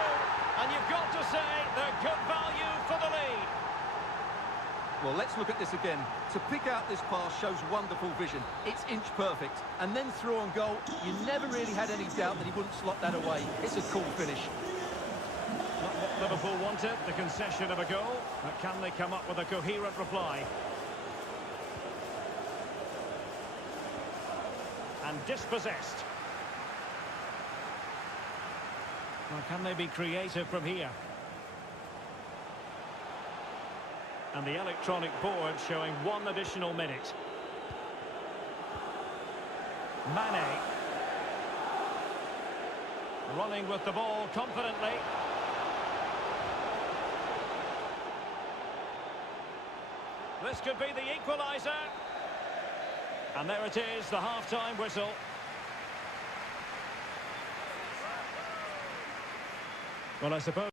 And you've got to say they're good value for the lead. Well, let's look at this again. To pick out this pass shows wonderful vision. It's inch perfect. And then through on goal, you never really had any doubt that he wouldn't slot that away. It's a cool finish. Not what Liverpool wanted, the concession of a goal. But can they come up with a coherent reply? And dispossessed. Well, can they be creative from here? And the electronic board showing 1 additional minute. Mane. Running with the ball confidently. This could be the equaliser. And there it is, the half-time whistle. Well, I suppose...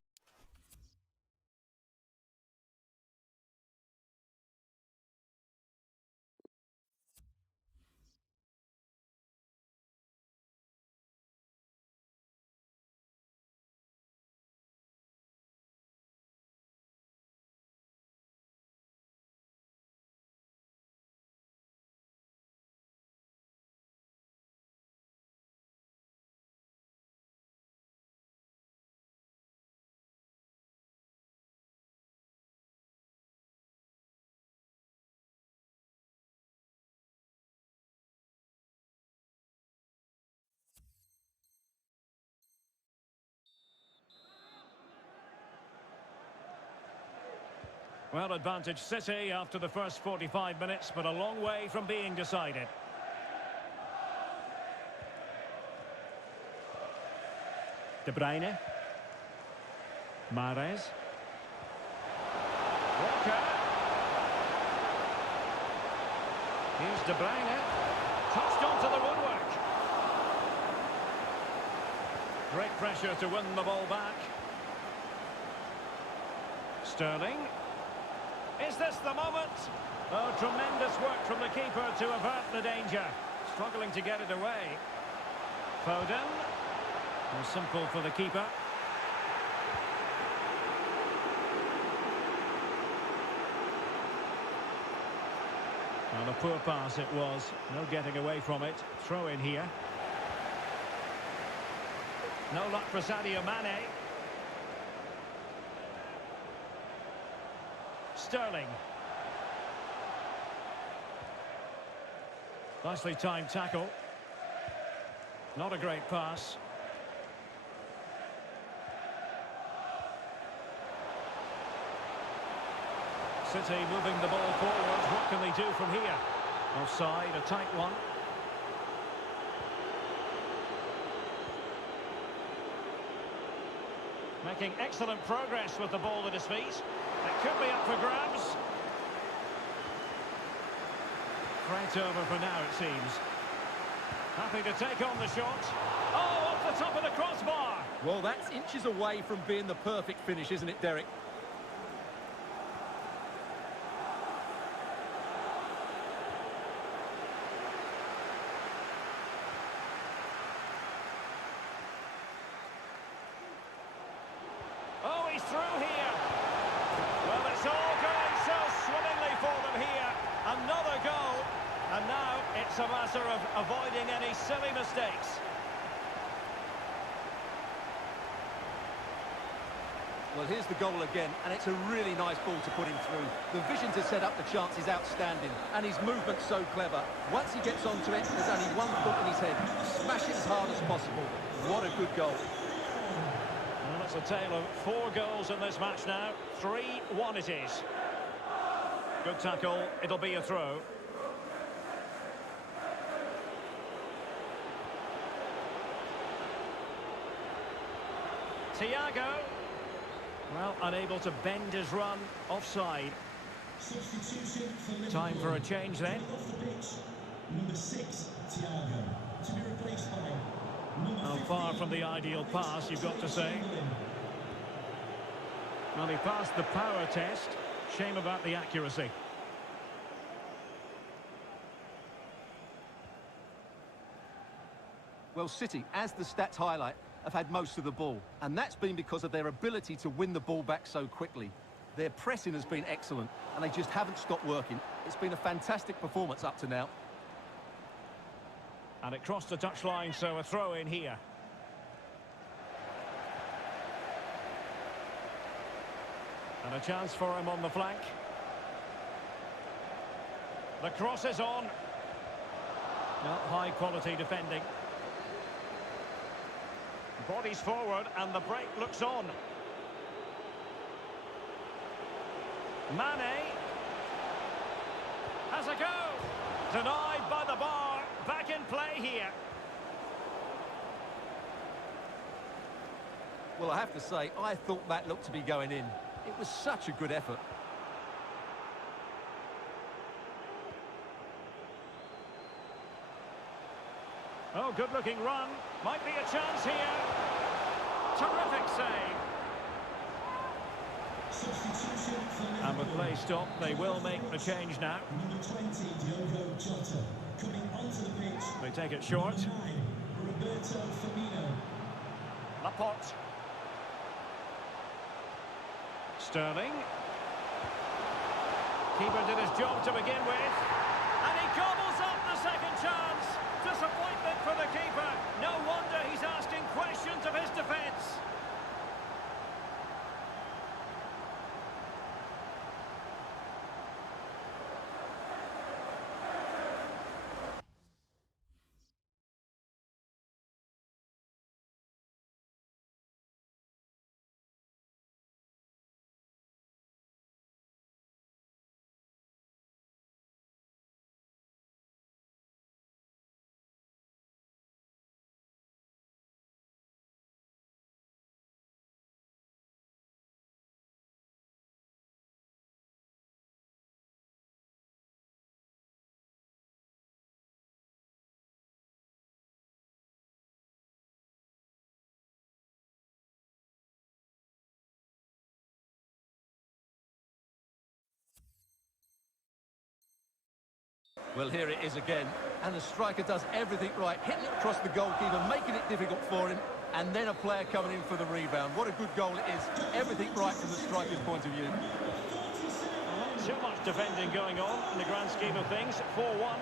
Well, advantage City after the first 45 minutes, but a long way from being decided. De Bruyne. Mahrez. Walker. Here's De Bruyne. Touched onto the woodwork. Great pressure to win the ball back. Sterling. Is this the moment? Oh, tremendous work from the keeper to avert the danger. Struggling to get it away. Foden. More simple for the keeper. Well, a poor pass it was. No getting away from it. Throw in here. No luck for Sadio Mane. Sterling. Nicely timed tackle. Not a great pass. City moving the ball forward. What can they do from here? Offside, a tight one. Making excellent progress with the ball at his feet. It could be up for grabs. Threat over for now, it seems. Happy to take on the shot. Oh, off the top of the crossbar. Well, that's inches away from being the perfect finish, isn't it, Derek? Oh, he's through here. Well, it's all going so swimmingly for them here. Another goal. And now it's a matter of avoiding any silly mistakes. Well, here's the goal again, and it's a really nice ball to put him through. The vision to set up the chance is outstanding, and his movement's so clever. Once he gets onto it, there's only one thought in his head. Smash it as hard as possible. What a good goal. Well, it's a tale of 4 goals in this match now. 3-1 it is. Good tackle. It'll be a throw. Thiago. Well, unable to bend his run. Offside. Substitution for Liverpool. Time for a change then. Off the pitch, number 6, Thiago. To be replaced by number Well, 15, far from the ideal pass, you've got to say. Well, he passed the power test. Shame about the accuracy. Well, City, as the stats highlight, have had most of the ball, and that's been because of their ability to win the ball back so quickly. Their pressing has been excellent, and they just haven't stopped working. It's been a fantastic performance up to now. And it crossed the touchline, so a throw in here. And a chance for him on the flank. The cross is on. Well, high quality defending. Bodies forward and the break looks on. Mane has a go. Denied by the bar. Back in play here. Well, I have to say, I thought that looked to be going in. It was such a good effort. Oh, good-looking run. Might be a chance here. Terrific save. Substitution for Liverpool. And with play stopped, they will make the change now. Number 20, Diogo Jota. Coming onto the pitch. They take it short. Number 9, Roberto Firmino. Laporte. Sterling. Keeper did his job to begin with. And he gobbles up the second chance. Disappointment for the keeper. No wonder he's asking questions of his defence. Well, here it is again, and the striker does everything right, hitting it across the goalkeeper, making it difficult for him, and then a player coming in for the rebound. What a good goal it is. Everything right from the striker's point of view. Too much defending going on in the grand scheme of things. 4-1.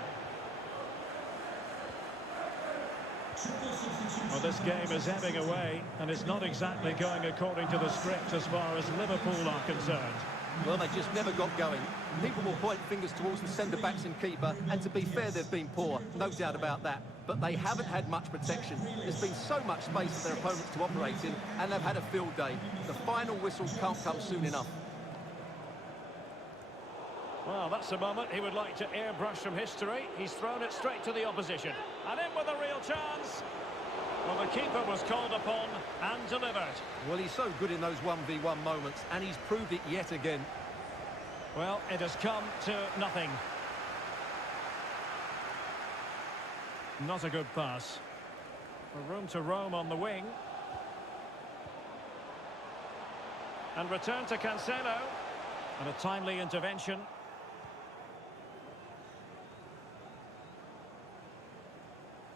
Well, this game is ebbing away, and it's not exactly going according to the script as far as Liverpool are concerned. Well, they just never got going. People will point fingers towards the centre-backs and keeper, and to be fair, they've been poor, no doubt about that. But they haven't had much protection. There's been so much space for their opponents to operate in, and they've had a field day. The final whistle can't come soon enough. Well, that's a moment he would like to airbrush from history. He's thrown it straight to the opposition. And in with a real chance. Well, the keeper was called upon and delivered. Well, he's so good in those 1v1 moments, and he's proved it yet again. Well, it has come to nothing. Not a good pass. Room to roam on the wing. And return to Cancelo. And a timely intervention.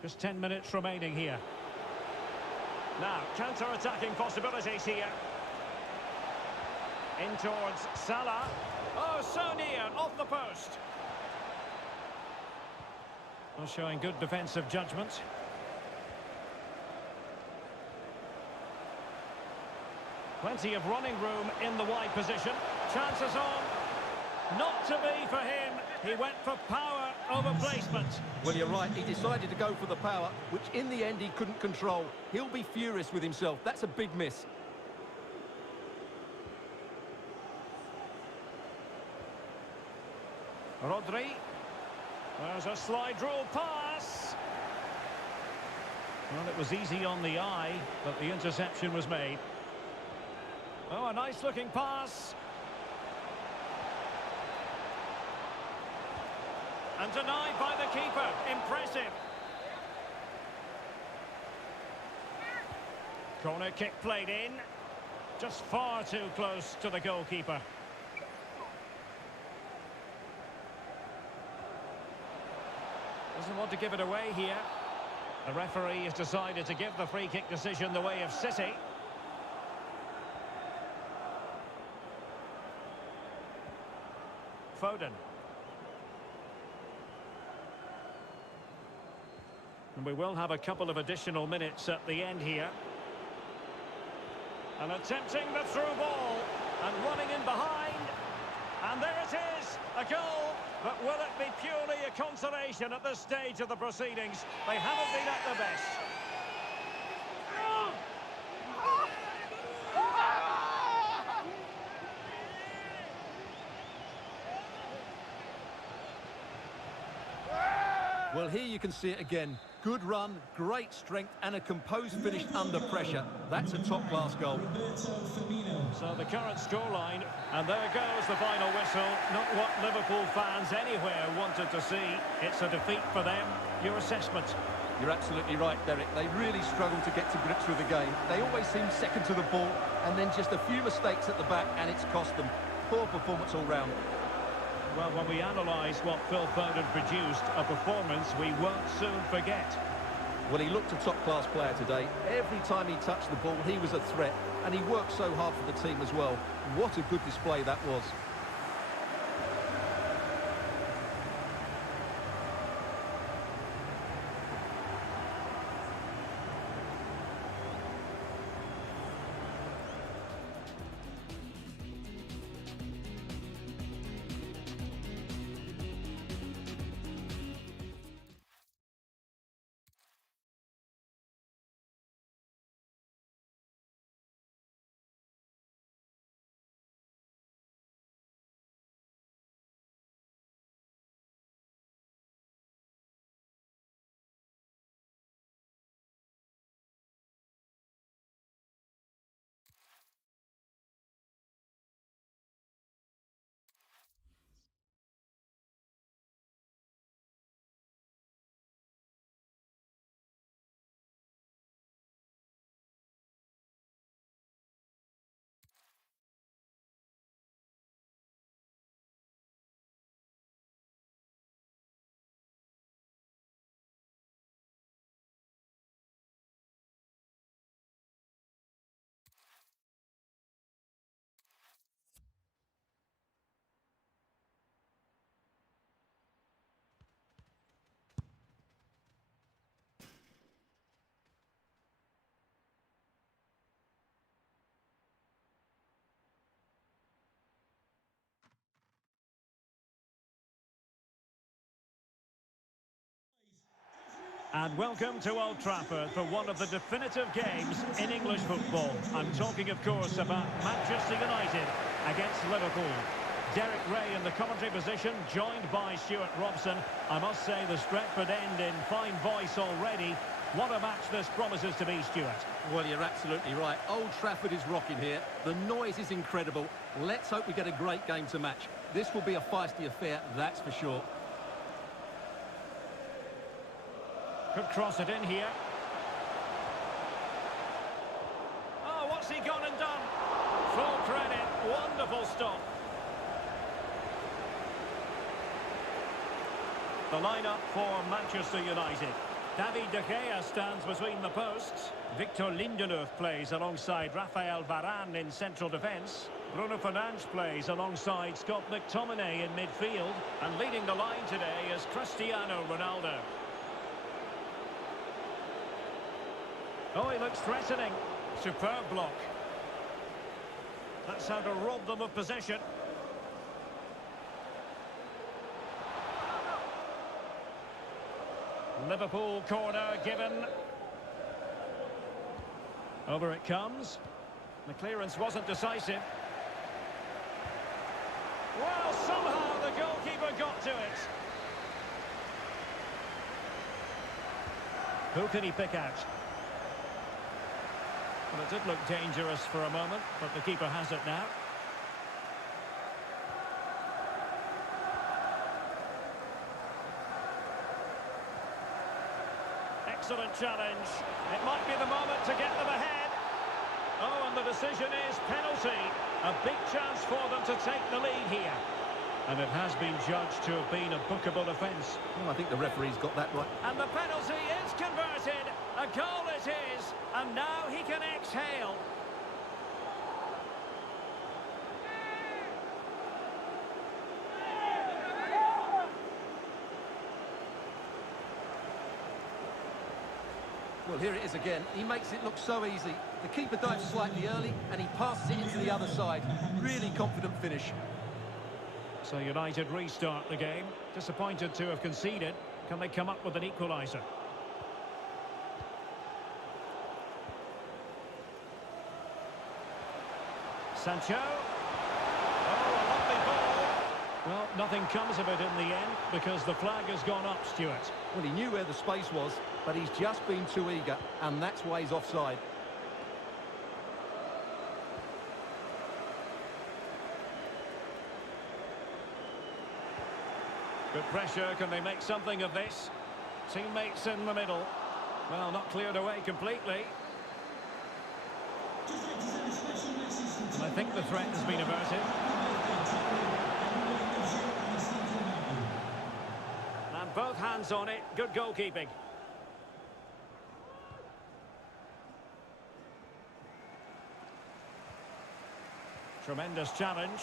Just 10 minutes remaining here. Now, counter-attacking possibilities here. In towards Salah. Oh, so near, off the post. Well, showing good defensive judgment. Plenty of running room in the wide position. Chances on. Not to be for him. He went for power over placement. Well, you're right. He decided to go for the power, which in the end he couldn't control. He'll be furious with himself. That's a big miss. Rodri. There's a slide rule pass. Well, it was easy on the eye, but the interception was made. Oh, a nice-looking pass. And denied by the keeper. Impressive. Corner kick played in. Just far too close to the goalkeeper. Doesn't want to give it away here. The referee has decided to give the free kick decision the way of City. Foden. And we will have a couple of additional minutes at the end here. And attempting the through ball. And running in behind. And there it is, a goal. But will it be purely a consolation at this stage of the proceedings? They haven't been at their best. Well, here you can see it again. Good run, great strength, and a composed finish under pressure. That's a top-class goal. So the current scoreline, and there goes the final whistle. Not what Liverpool fans anywhere wanted to see. It's a defeat for them. Your assessment? You're absolutely right, Derek. They really struggled to get to grips with the game. They always seem second to the ball, and then just a few mistakes at the back, and it's cost them. Poor performance all round. Well, when we analyse what Phil Foden produced, a performance we won't soon forget. Well, he looked a top-class player today. Every time he touched the ball, he was a threat, and he worked so hard for the team as well. What a good display that was. And welcome to Old Trafford for one of the definitive games in English football. I'm talking, of course, about Manchester United against Liverpool. Derek Ray in the commentary position, joined by Stuart Robson. I must say the Stretford end in fine voice already. What a match this promises to be, Stuart. Well, you're absolutely right. Old Trafford is rocking here. The noise is incredible. Let's hope we get a great game to match. This will be a feisty affair, that's for sure. Could cross it in here. Oh, what's he gone and done? Full credit. Wonderful stop. The lineup for Manchester United. David De Gea stands between the posts. Victor Lindelöf plays alongside Rafael Varane in central defence. Bruno Fernandes plays alongside Scott McTominay in midfield. And leading the line today is Cristiano Ronaldo. Oh, he looks threatening. Superb block. That's how to rob them of possession. Liverpool corner given. Over it comes. The clearance wasn't decisive. Well, somehow the goalkeeper got to it. Who can he pick out? Well, it did look dangerous for a moment, but the keeper has it now. Excellent challenge. It might be the moment to get them ahead. Oh, and the decision is penalty. A big chance for them to take the lead here. And it has been judged to have been a bookable offence. Well, I think the referee's got that right. And the penalty is converted. A goal it is. And now he can exhale. Well, here it is again. He makes it look so easy. The keeper dives slightly early, and he passes it into the other side. Really confident finish. So United restart the game. Disappointed to have conceded. Can they come up with an equaliser? Sancho. Oh, a lovely ball. Well, nothing comes of it in the end because the flag has gone up, Stuart. Well, he knew where the space was, but he's just been too eager, and that's why he's offside. Good pressure. Can they make something of this? Teammates in the middle. Well, not cleared away completely. And I think the threat has been averted. And both hands on it. Good goalkeeping. Tremendous challenge.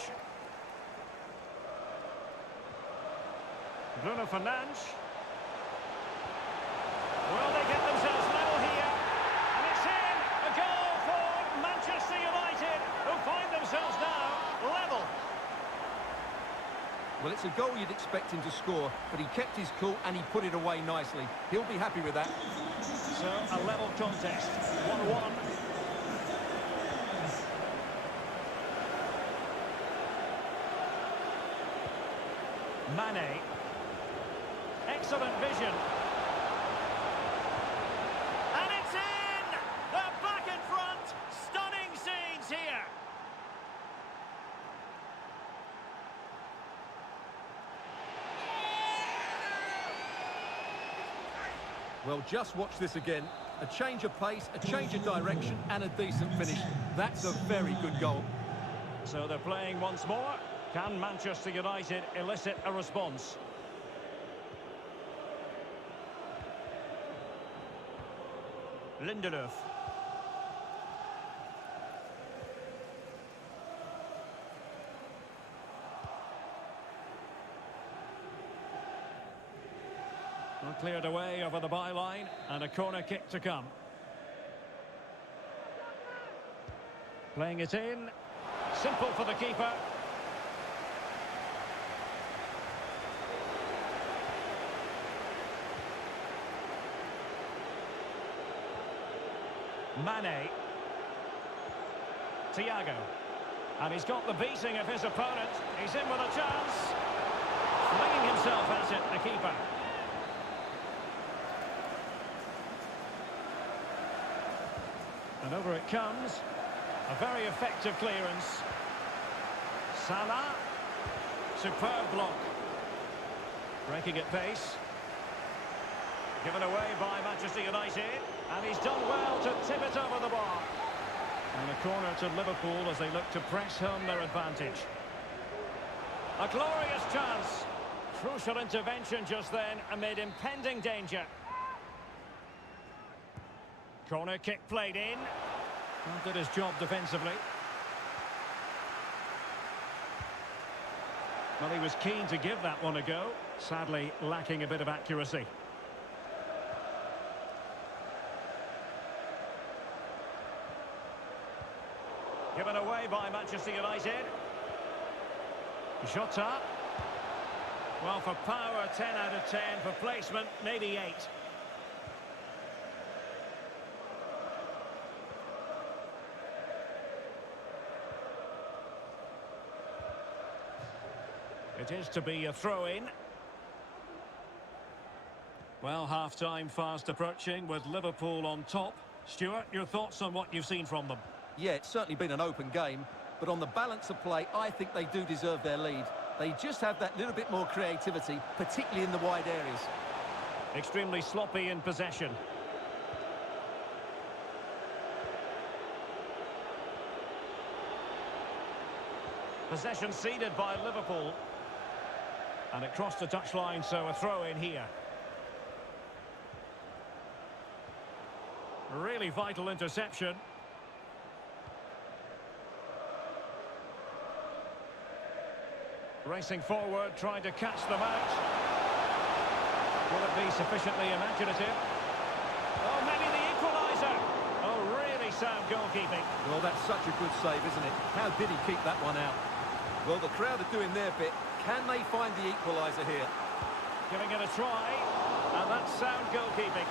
Bruno Fernandes. Will they get themselves level here? And it's in! A goal for Manchester United, who find themselves now level. Well, it's a goal you'd expect him to score, but he kept his cool and he put it away nicely. He'll be happy with that. So, a level contest. 1-1. Mane. Excellent vision. And it's in! They're back in front. Stunning scenes here. Well, just watch this again. A change of pace, a change of direction, and a decent finish. That's a very good goal. So they're playing once more. Can Manchester United elicit a response? Lindelöf. Well, cleared away over the byline, and a corner kick to come. Playing it in. Simple for the keeper. Mane. Thiago. And he's got the beating of his opponent. He's in with a chance. Flinging himself at it, the keeper. And over it comes. A very effective clearance. Salah. Superb block. Breaking at pace. Given away by Manchester United. And he's done well to tip it over the bar. And a corner to Liverpool as they look to press home their advantage. A glorious chance. Crucial intervention just then amid impending danger. Corner kick played in. Well, did his job defensively. Well, he was keen to give that one a go. Sadly, lacking a bit of accuracy. Given away by Manchester United. Jota. Well, for power, 10 out of 10. For placement, maybe 8. It is to be a throw-in. Well, half-time fast approaching with Liverpool on top. Stuart, your thoughts on what you've seen from them? Yeah, it's certainly been an open game, but on the balance of play, I think they do deserve their lead. They just have that little bit more creativity, particularly in the wide areas. Extremely sloppy in possession. Possession ceded by Liverpool. And it crossed the touchline, so a throw-in here. Really vital interception. Racing forward, trying to catch them out. Will it be sufficiently imaginative? Oh, maybe the equaliser. Oh, really sound goalkeeping. Well, that's such a good save, isn't it? How did he keep that one out? Well, the crowd are doing their bit. Can they find the equaliser here? Giving it a try. And that's sound goalkeeping.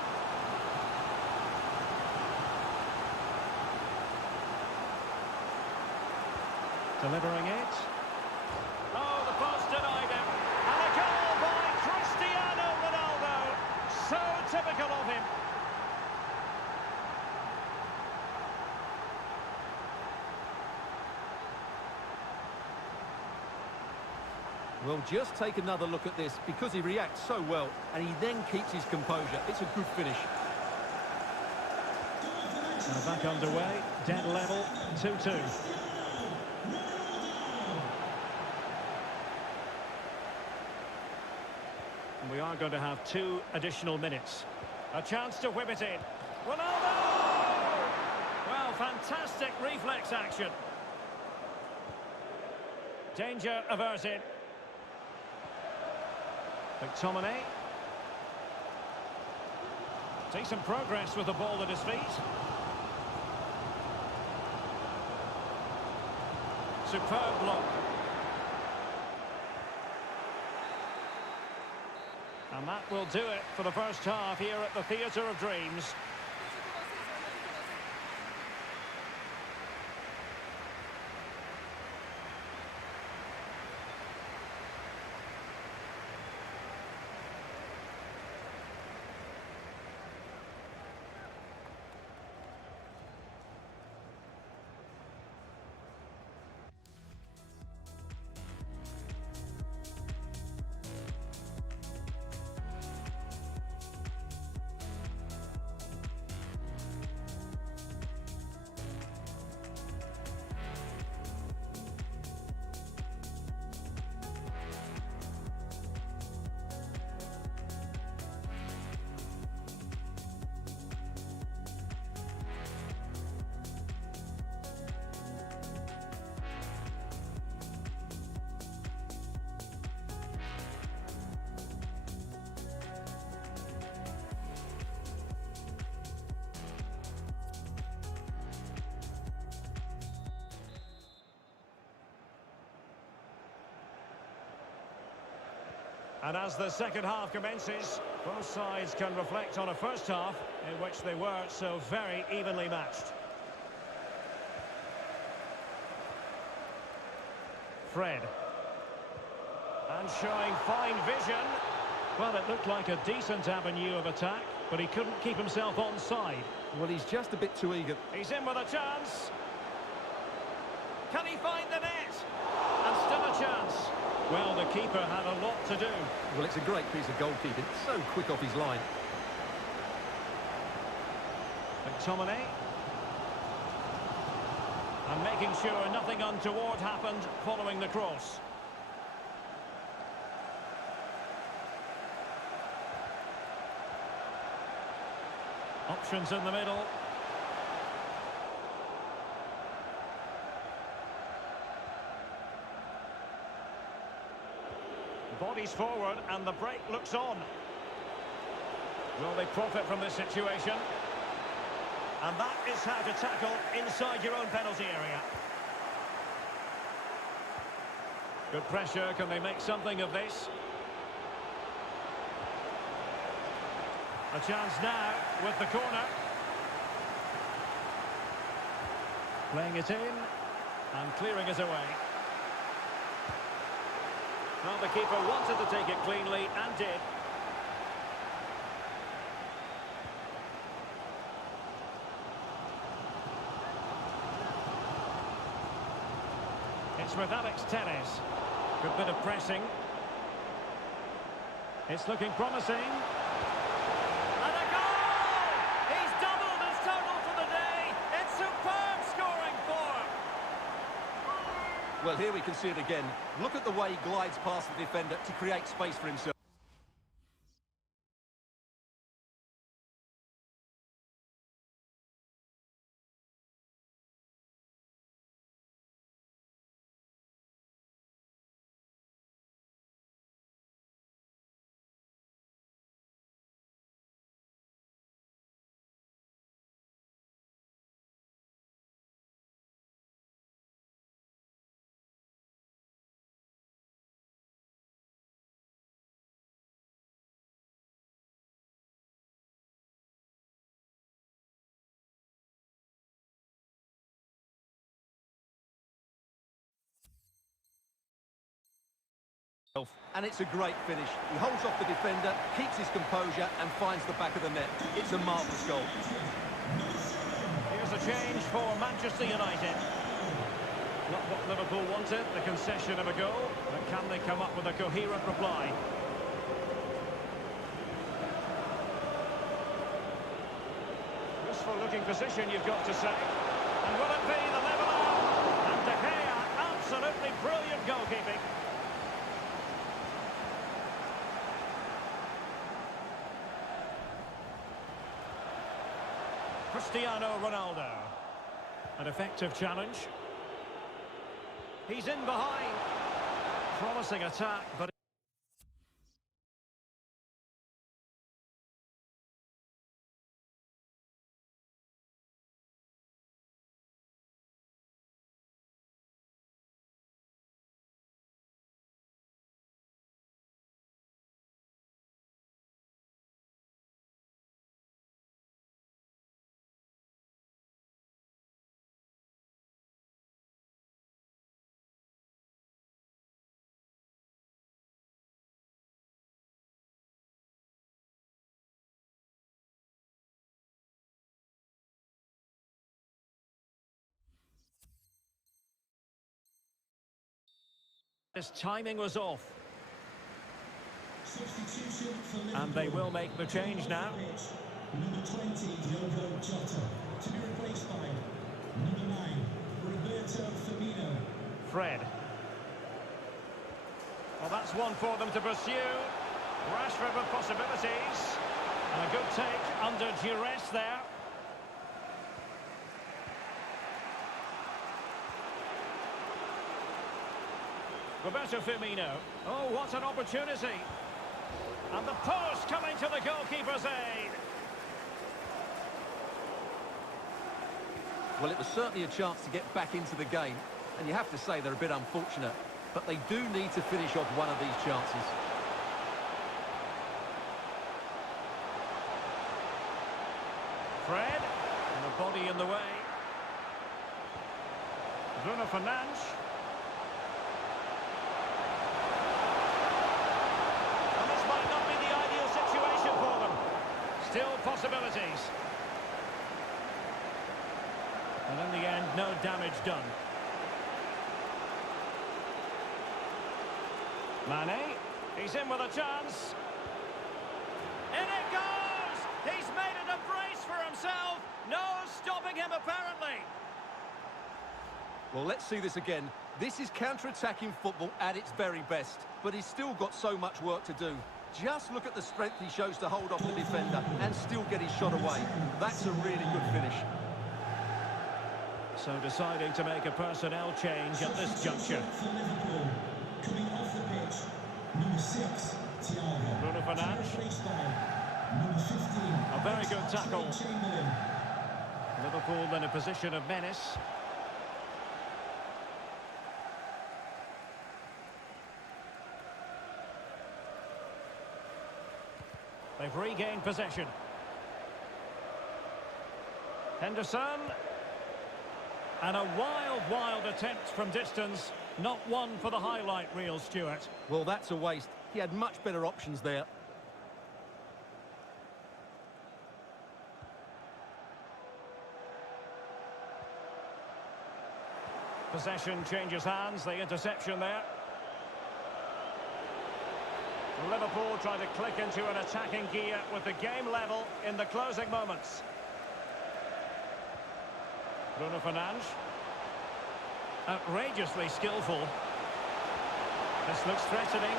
Delivering it. Oh, the post denied him. And a goal by Cristiano Ronaldo. So typical of him. Well, just take another look at this, because he reacts so well, and he then keeps his composure. It's a good finish. And back underway, dead level, 2-2. And we are going to have 2 additional minutes. A chance to whip it in. Ronaldo! Well, fantastic reflex action. Danger averted. McTominay. Decent progress with the ball at his feet. Superb block. And that will do it for the first half here at the Theatre of Dreams. And as the second half commences, both sides can reflect on a first half in which they were so very evenly matched. Fred. And showing fine vision. Well, it looked like a decent avenue of attack, but he couldn't keep himself onside. Well, he's just a bit too eager. He's in with a chance. Can he find the net? And still a chance. Well, the keeper had a lot to do. Well, it's a great piece of goalkeeping. So quick off his line. McTominay. And making sure nothing untoward happened following the cross. Options in the middle. Bodies forward and the break looks on. Will they profit from this situation? And that is how to tackle inside your own penalty area. Good pressure. Can they make something of this? A chance now with the corner. Playing it in and clearing it away. Well, the keeper wanted to take it cleanly and did. It's with Alex Telles. Good bit of pressing. It's looking promising. And a goal! He's doubled his total for the day. It's superb scoring form. Well, here we can see it again. Look at the way he glides past the defender to create space for himself. And it's a great finish. He holds off the defender, keeps his composure and finds the back of the net. It's a marvellous goal. Here's a change for Manchester United. Not what Liverpool wanted, the concession of a goal. But can they come up with a coherent reply? Useful looking position, you've got to say. And will it be the leveller? And De Gea, absolutely brilliant goalkeeping. Cristiano Ronaldo. An effective challenge. He's in behind. Promising attack, but... His timing was off. Substitution for Liverpool. And they will make the change now. Number 20, Diogo Jota. To be replaced by number 9, Roberto Firmino. Fred. Well, that's one for them to pursue. Rashford with possibilities. And a good take under duress there. Roberto Firmino. Oh, what an opportunity. And the post coming to the goalkeeper's aid. Well, it was certainly a chance to get back into the game, and you have to say they're a bit unfortunate, but they do need to finish off one of these chances. Fred, and the body in the way. Bruno Fernandes. And this might not be the ideal situation for them. Still possibilities. And in the end, no damage done. Mane, he's in with a chance. In it goes! He's made it a brace for himself. No stopping him, apparently. Well, let's see this again. This is counter-attacking football at its very best, but he's still got so much work to do. Just look at the strength he shows to hold off the defender and still get his shot away. That's a really good finish. So deciding to make a personnel change at this juncture. For Liverpool. Coming off the pitch, number 6, Thiago. Bruno Fernandes. Replaced by number 15. A very good tackle. Chamberlain. Liverpool in a position of menace. They've regained possession. Henderson. And a wild attempt from distance. Not one for the highlight reel, Stuart. Well, that's a waste. He had much better options there. Possession changes hands, the interception there. Liverpool trying to click into an attacking gear with the game level in the closing moments. Bruno Fernandes. Outrageously skillful. This looks threatening.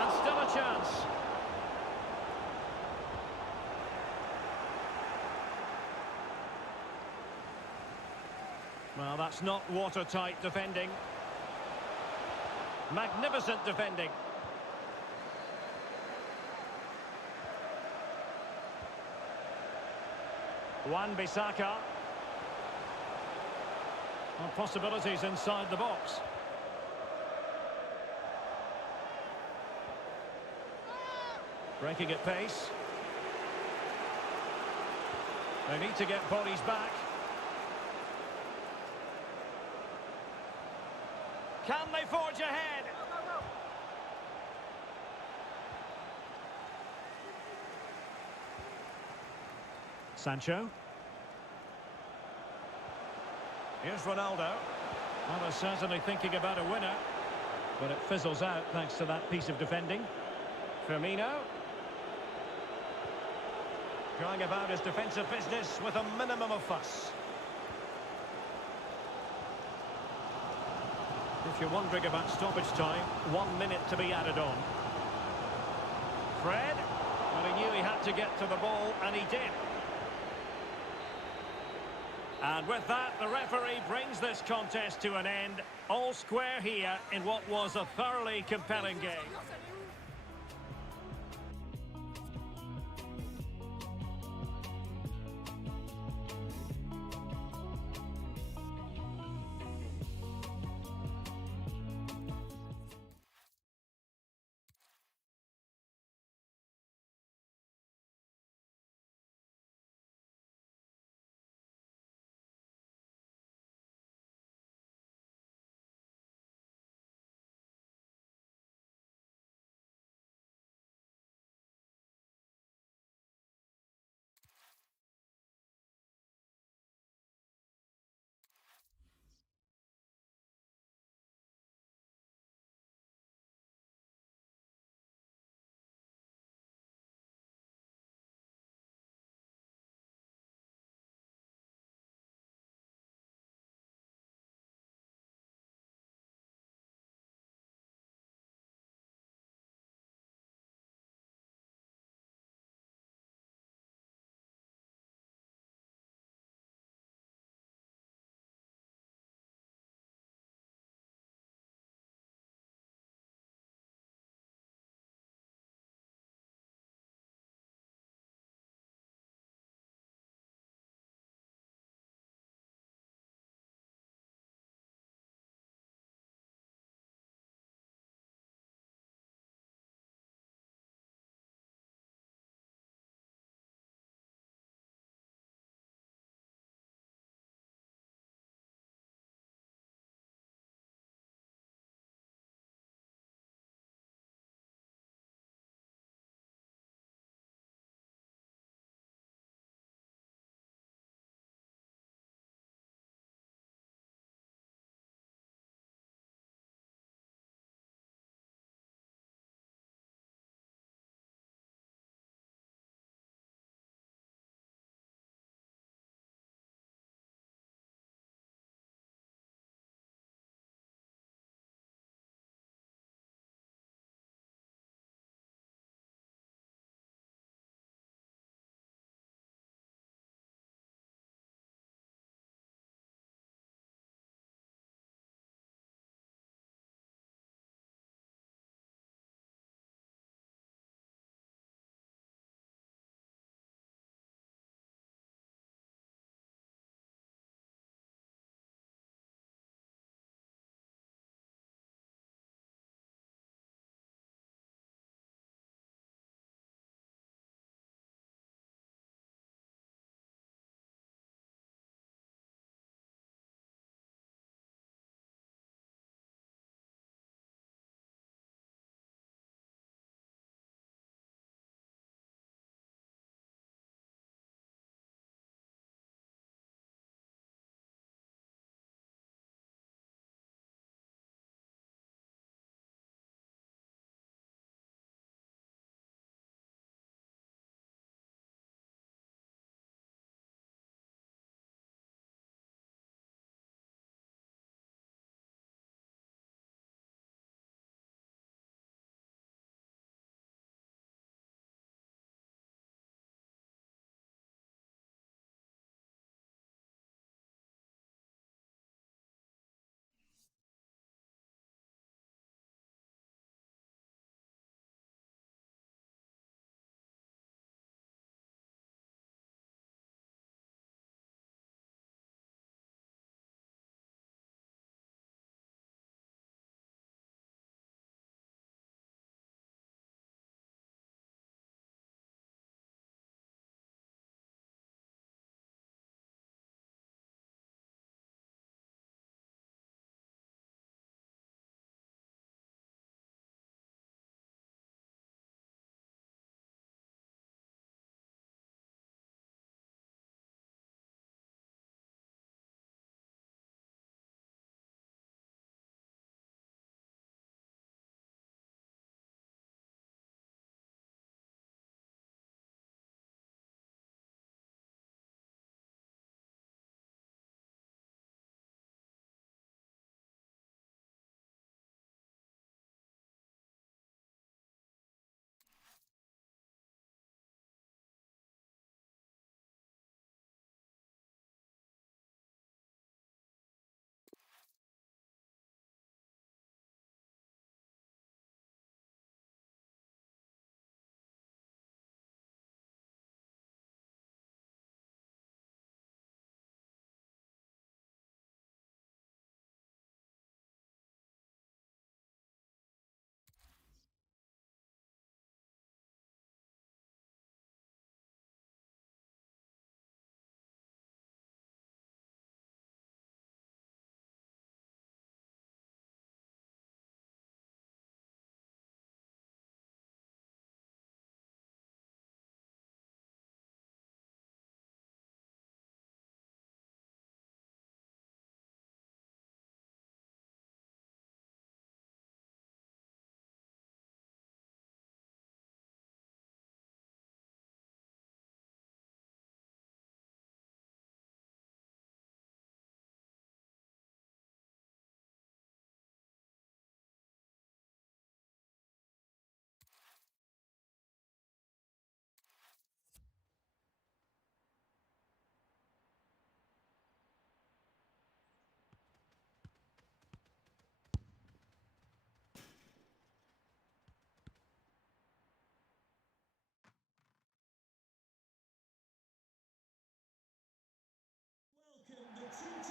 And still a chance. Well, that's not watertight defending. Magnificent defending. Wan-Bissaka. Well, possibilities inside the box. Breaking at pace. They need to get bodies back. Can they forge ahead? Sancho. Here's Ronaldo. Well, they're certainly thinking about a winner, but it fizzles out thanks to that piece of defending. Firmino. Going about his defensive business with a minimum of fuss. If you're wondering about stoppage time, 1 minute to be added on. Fred. Well, he knew he had to get to the ball, and he did. And with that, the referee brings this contest to an end. All square here in what was a thoroughly compelling game.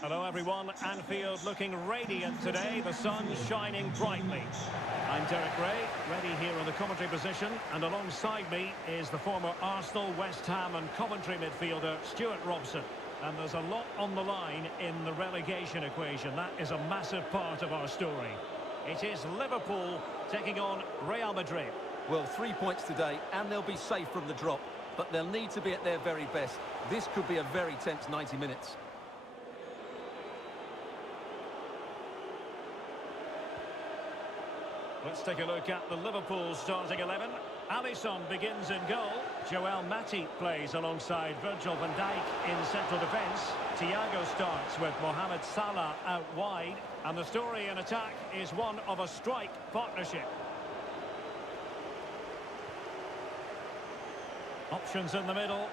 Hello everyone, Anfield looking radiant today, the sun shining brightly. I'm Derek Ray, ready here in the commentary position, and alongside me is the former Arsenal, West Ham and Coventry midfielder Stuart Robson. And there's a lot on the line in the relegation equation. That is a massive part of our story. It is Liverpool taking on Real Madrid. Well, 3 points today, and they'll be safe from the drop, but they'll need to be at their very best. This could be a very tense 90 minutes. Let's take a look at the Liverpool starting 11. Alisson begins in goal. Joel Matip plays alongside Virgil van Dijk in central defence. Thiago starts with Mohamed Salah out wide. And the story in attack is one of a strike partnership. Options in the middle.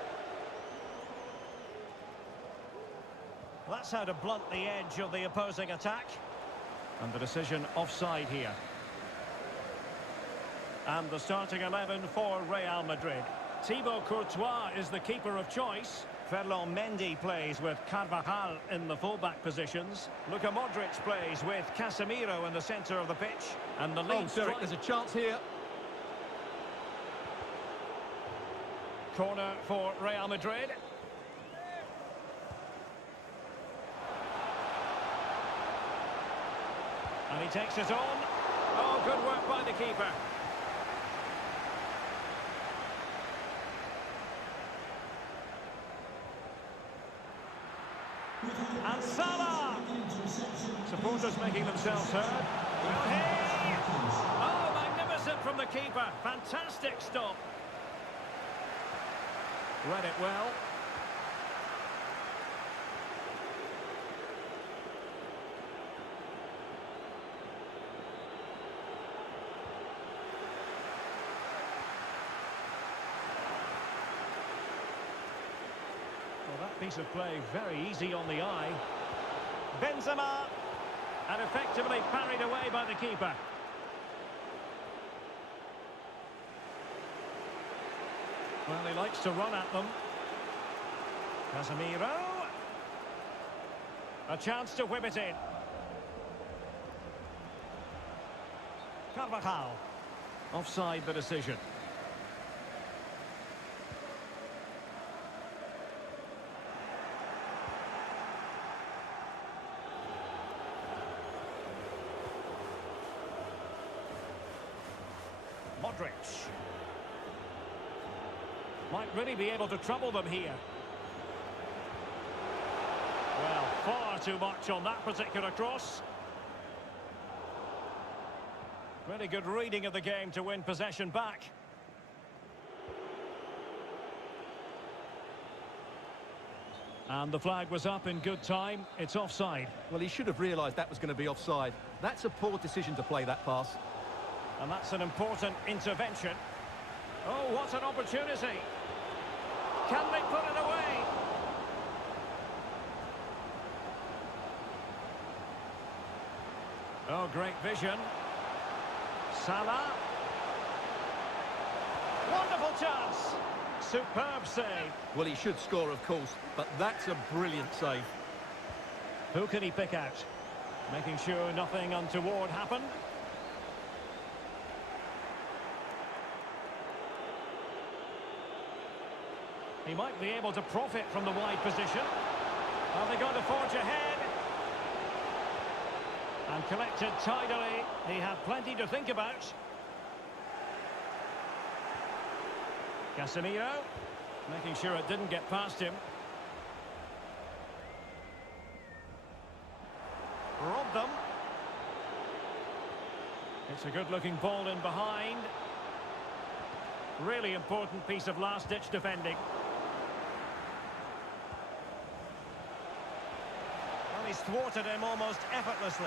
That's how to blunt the edge of the opposing attack. And the decision offside here. And the starting 11 for Real Madrid. Thibaut Courtois is the keeper of choice. Ferland Mendy plays with Carvajal in the fullback positions. Luka Modric plays with Casemiro in the centre of the pitch. And the lead Derek, there's a chance here. Corner for Real Madrid. And he takes it on. Oh, good work by the keeper. And Salah! Supporters making themselves heard. Oh, magnificent from the keeper. Fantastic stop. Read it well. Well, that piece of play very easy on the eye. Benzema, and effectively parried away by the keeper. Well, he likes to run at them. Casemiro. A chance to whip it in. Carvajal. Offside the decision. Modric. Might really be able to trouble them here. Well, far too much on that particular cross. Really good reading of the game to win possession back. And the flag was up in good time. It's offside. Well, he should have realised that was going to be offside. That's a poor decision to play that pass. And that's an important intervention. Oh, what an opportunity. Can they put it away? Oh, great vision. Salah. Wonderful chance. Superb save. Well, he should score, of course, but that's a brilliant save. Who can he pick out? Making sure nothing untoward happened. He might be able to profit from the wide position. Are they going to forge ahead? And collected tidily. He had plenty to think about. Casemiro, making sure it didn't get past him. Robbed them. It's a good-looking ball in behind. Really important piece of last-ditch defending. Well, he's thwarted him almost effortlessly.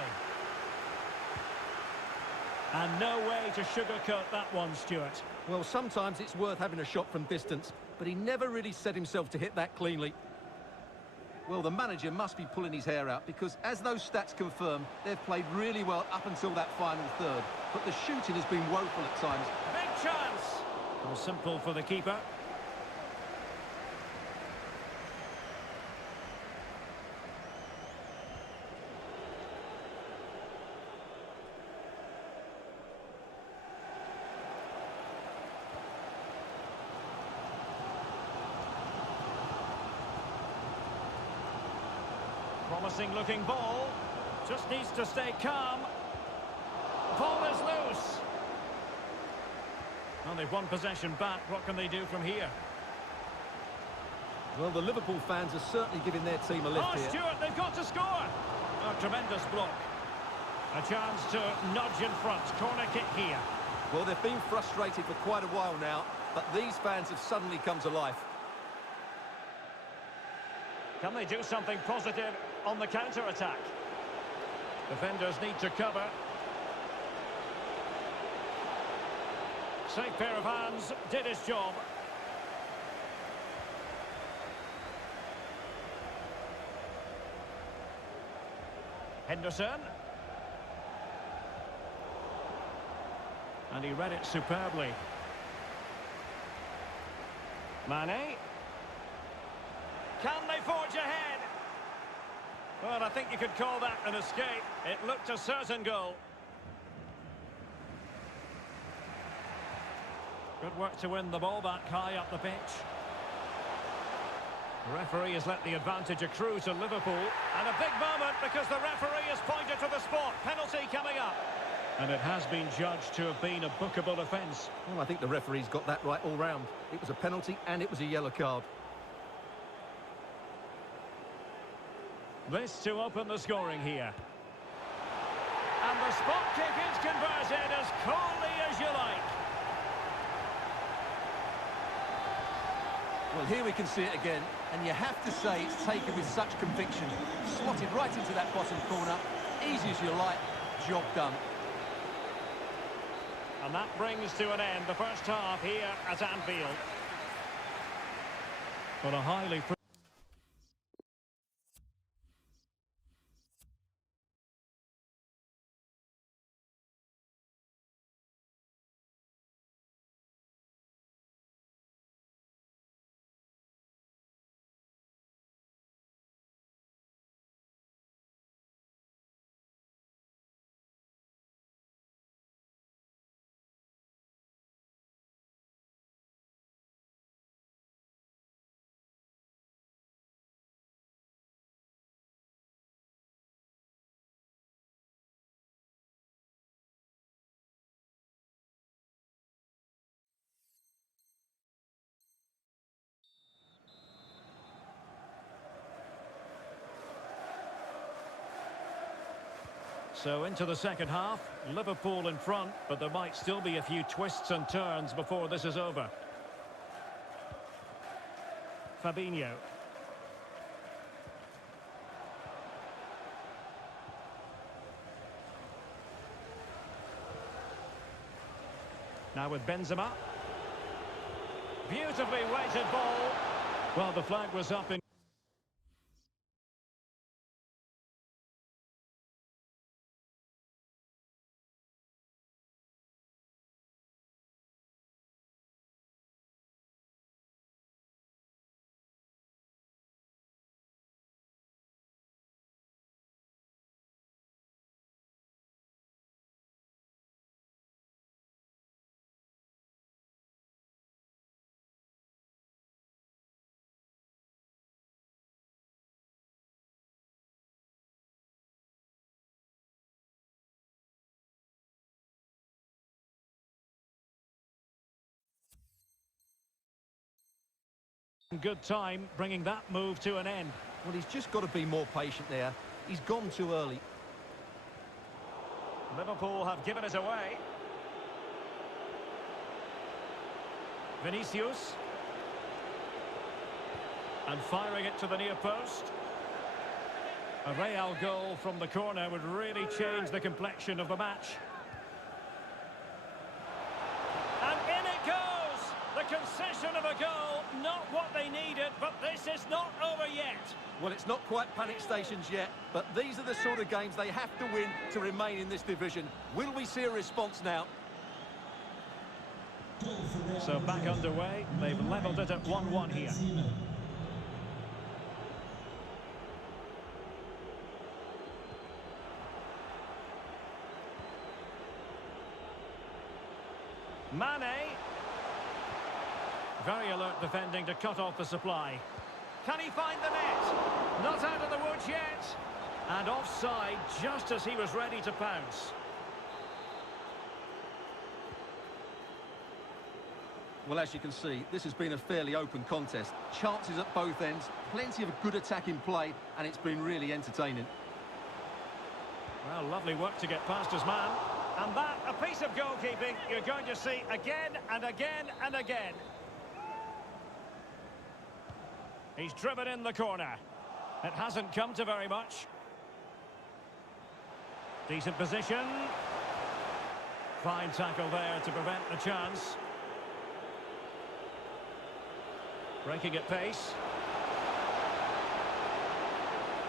And no way to sugarcoat that one, Stuart. Well, sometimes it's worth having a shot from distance, but he never really set himself to hit that cleanly. Well, the manager must be pulling his hair out because, as those stats confirm, they've played really well up until that final third. But the shooting has been woeful at times. Big chance! Well, simple for the keeper. Promising looking ball. Just needs to stay calm. Ball is loose. Well, they've won possession back. What can they do from here? Well, the Liverpool fans are certainly giving their team a lift here. Stewart, they've got to score. A tremendous block. A chance to nudge in front. Corner kick here. Well, they've been frustrated for quite a while now, but these fans have suddenly come to life. Can they do something positive on the counter-attack? Defenders need to cover. Safe pair of hands, did his job. Henderson. And he read it superbly. Mane. Can they forge ahead? Well, I think you could call that an escape. It looked a certain goal. Good work to win the ball back high up the pitch. The referee has let the advantage accrue to Liverpool. And a big moment because the referee has pointed to the spot. Penalty coming up. And it has been judged to have been a bookable offence. Well, I think the referee's got that right all round. It was a penalty and it was a yellow card. This to open the scoring here. And the spot kick is converted as coolly as you like. Well, here we can see it again, and you have to say it's taken with such conviction. Slotted right into that bottom corner. Easy as you like, job done. And that brings to an end the first half here at Anfield. But a highly... So into the second half, Liverpool in front, but there might still be a few twists and turns before this is over. Fabinho. Now with Benzema. Beautifully weighted ball. Well, the flag was up in... Good time bringing that move to an end. Well, he's just got to be more patient there. He's gone too early. Liverpool have given it away. Vinicius. And firing it to the near post. A Real goal from the corner would really change the complexion of the match. And in it goes! The concession of a goal, not what they needed, but this is not over yet. Well, it's not quite panic stations yet, but these are the sort of games they have to win to remain in this division. Will we see a response now? So back underway, they've levelled it at 1-1 here. Mane. Very alert defending to cut off the supply. Can he find the net? Not out of the woods yet. And offside just as he was ready to pounce. Well, as you can see, this has been a fairly open contest. Chances at both ends, plenty of good attacking play, and it's been really entertaining. Well, lovely work to get past his man. And that, a piece of goalkeeping you're going to see again and again and again. He's driven in the corner. It hasn't come to very much. Decent position. Fine tackle there to prevent the chance. Breaking at pace.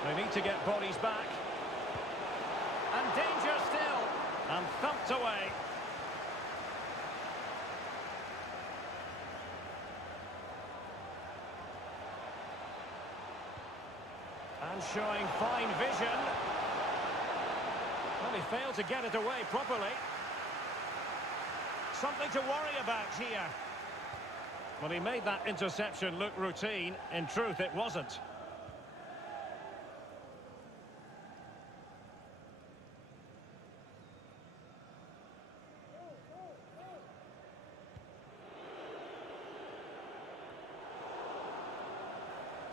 They need to get bodies back. And danger still. And thumped away. And showing fine vision. Well, he failed to get it away properly. Something to worry about here. Well, he made that interception look routine. In truth, it wasn't.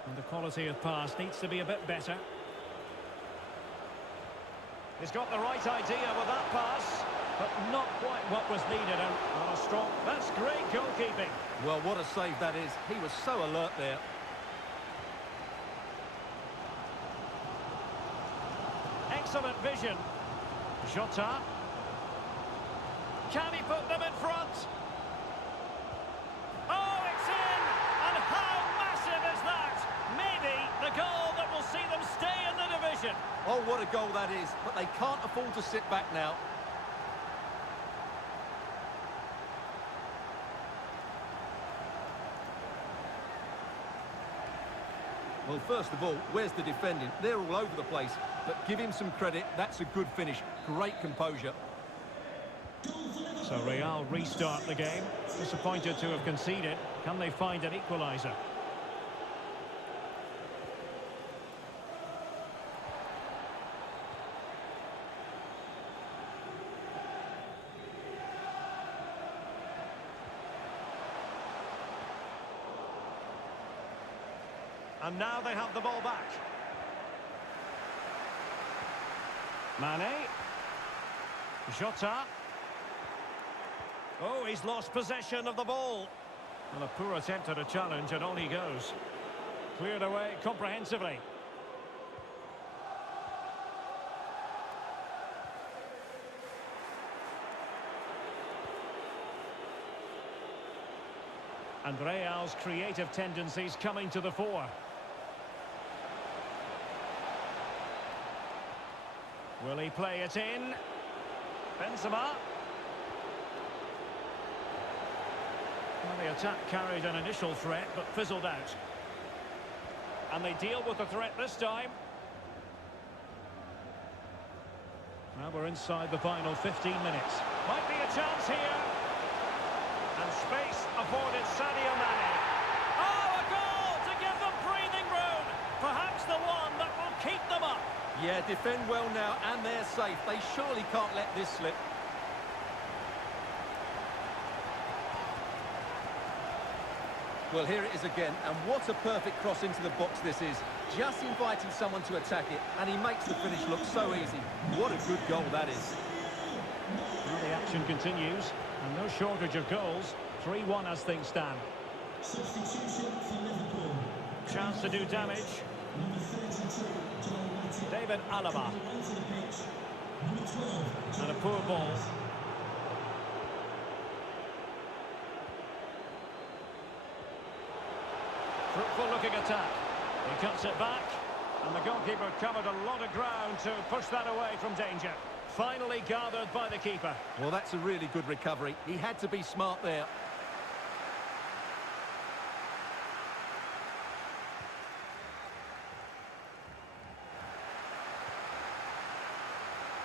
And the quality of pass needs to be a bit better. He's got the right idea with that pass, but not quite what was needed. And not a strong... That's great goalkeeping. Well, what a save that is. He was so alert there. Excellent vision. Jota. Can he put them in front? Oh, it's in! And how massive is that? Maybe the goal that will see them stay in the division. Oh, what a goal that is. But they can't afford to sit back now. Well, first of all, where's the defending? They're all over the place. But give him some credit. That's a good finish. Great composure. So Real restart the game. Disappointed to have conceded. Can they find an equaliser? And now they have the ball back. Mane. Jota. Oh, he's lost possession of the ball. Well, a poor attempt at a challenge, and on he goes. Cleared away comprehensively. And Real's creative tendencies coming to the fore. Will he play it in? Benzema. Well, the attack carried an initial threat, but fizzled out. And they deal with the threat this time. Now we're inside the final 15 minutes. Might be a chance here. And space afforded Sadio Mane. Oh, a goal to give them breathing room. Perhaps the one that will keep them up. Yeah, defend well now, and they're safe. They surely can't let this slip. Well, here it is again, and what a perfect cross into the box this is. Just inviting someone to attack it, and he makes the finish look so easy. What a good goal that is. Well, the action continues, and no shortage of goals. 3-1 as things stand. Substitution for Liverpool. Chance to do damage. Number 32, David Alaba. onto the pitch. Number 12, And a poor ball. Fruitful looking attack. He cuts it back. And the goalkeeper covered a lot of ground to push that away from danger. Finally gathered by the keeper. Well, that's a really good recovery. He had to be smart there.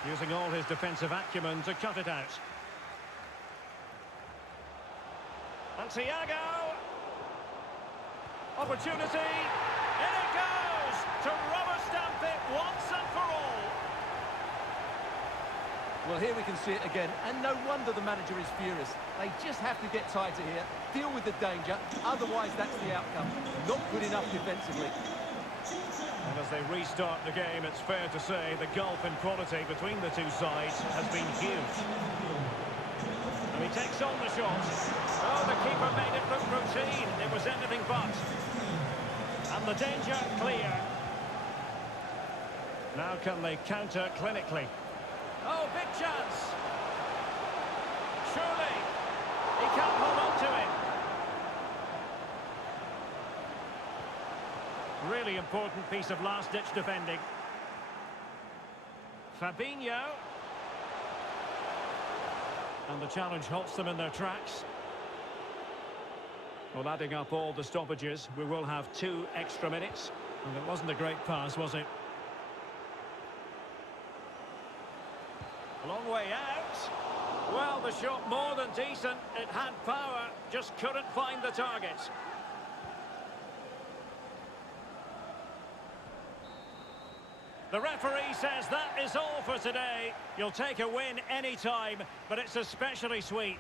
Using all his defensive acumen to cut it out. And Thiago. Opportunity. In it goes. to rubber stamp it once and for all. Well, here we can see it again, and no wonder the manager is furious. They just have to get tighter here, deal with the danger, otherwise that's the outcome. Not good enough defensively. And as they restart the game, it's fair to say the gulf in quality between the two sides has been huge. And he takes on the shot. Oh, the keeper made it look routine. It was anything but. And the danger clear. Now can they counter clinically? Oh, big chance. Surely. He can't hold on to it. Really important piece of last-ditch defending. Fabinho. And the challenge halts them in their tracks. Well, adding up all the stoppages, we will have 2 extra minutes. And it wasn't a great pass, was it? A long way out. Well, the shot more than decent. It had power, just couldn't find the target. The referee says that is all for today. You'll take a win any time, but it's especially sweet.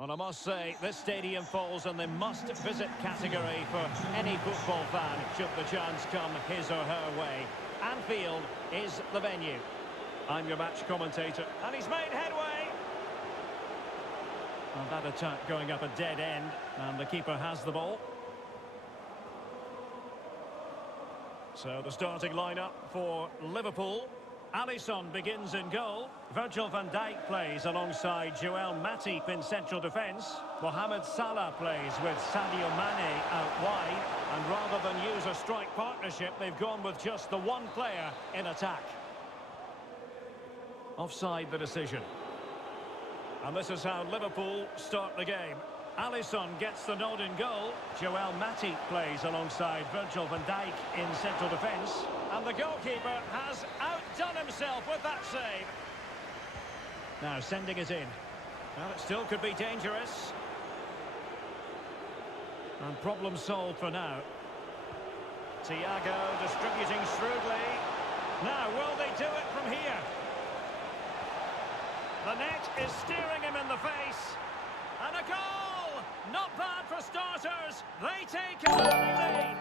Well, I must say, this stadium falls in the must-visit category for any football fan, should the chance come his or her way. Anfield is the venue. I'm your match commentator, and he's made headway. Well, that attack going up a dead end, and the keeper has the ball. So the starting lineup for Liverpool. Alisson begins in goal. Virgil van Dijk plays alongside Joel Matip in central defence. Mohamed Salah plays with Sadio Mane out wide. And rather than use a strike partnership, they've gone with just the one player in attack. Offside the decision. And this is how Liverpool start the game. Alisson gets the nod in goal. Joel Matip plays alongside Virgil van Dijk in central defence. And the goalkeeper has outdone himself with that save. Now sending it in. Well, it still could be dangerous. And problem solved for now. Thiago distributing shrewdly. Now, will they do it from here? The net is steering him in the face. And a goal! Not bad for starters. They take an early lead.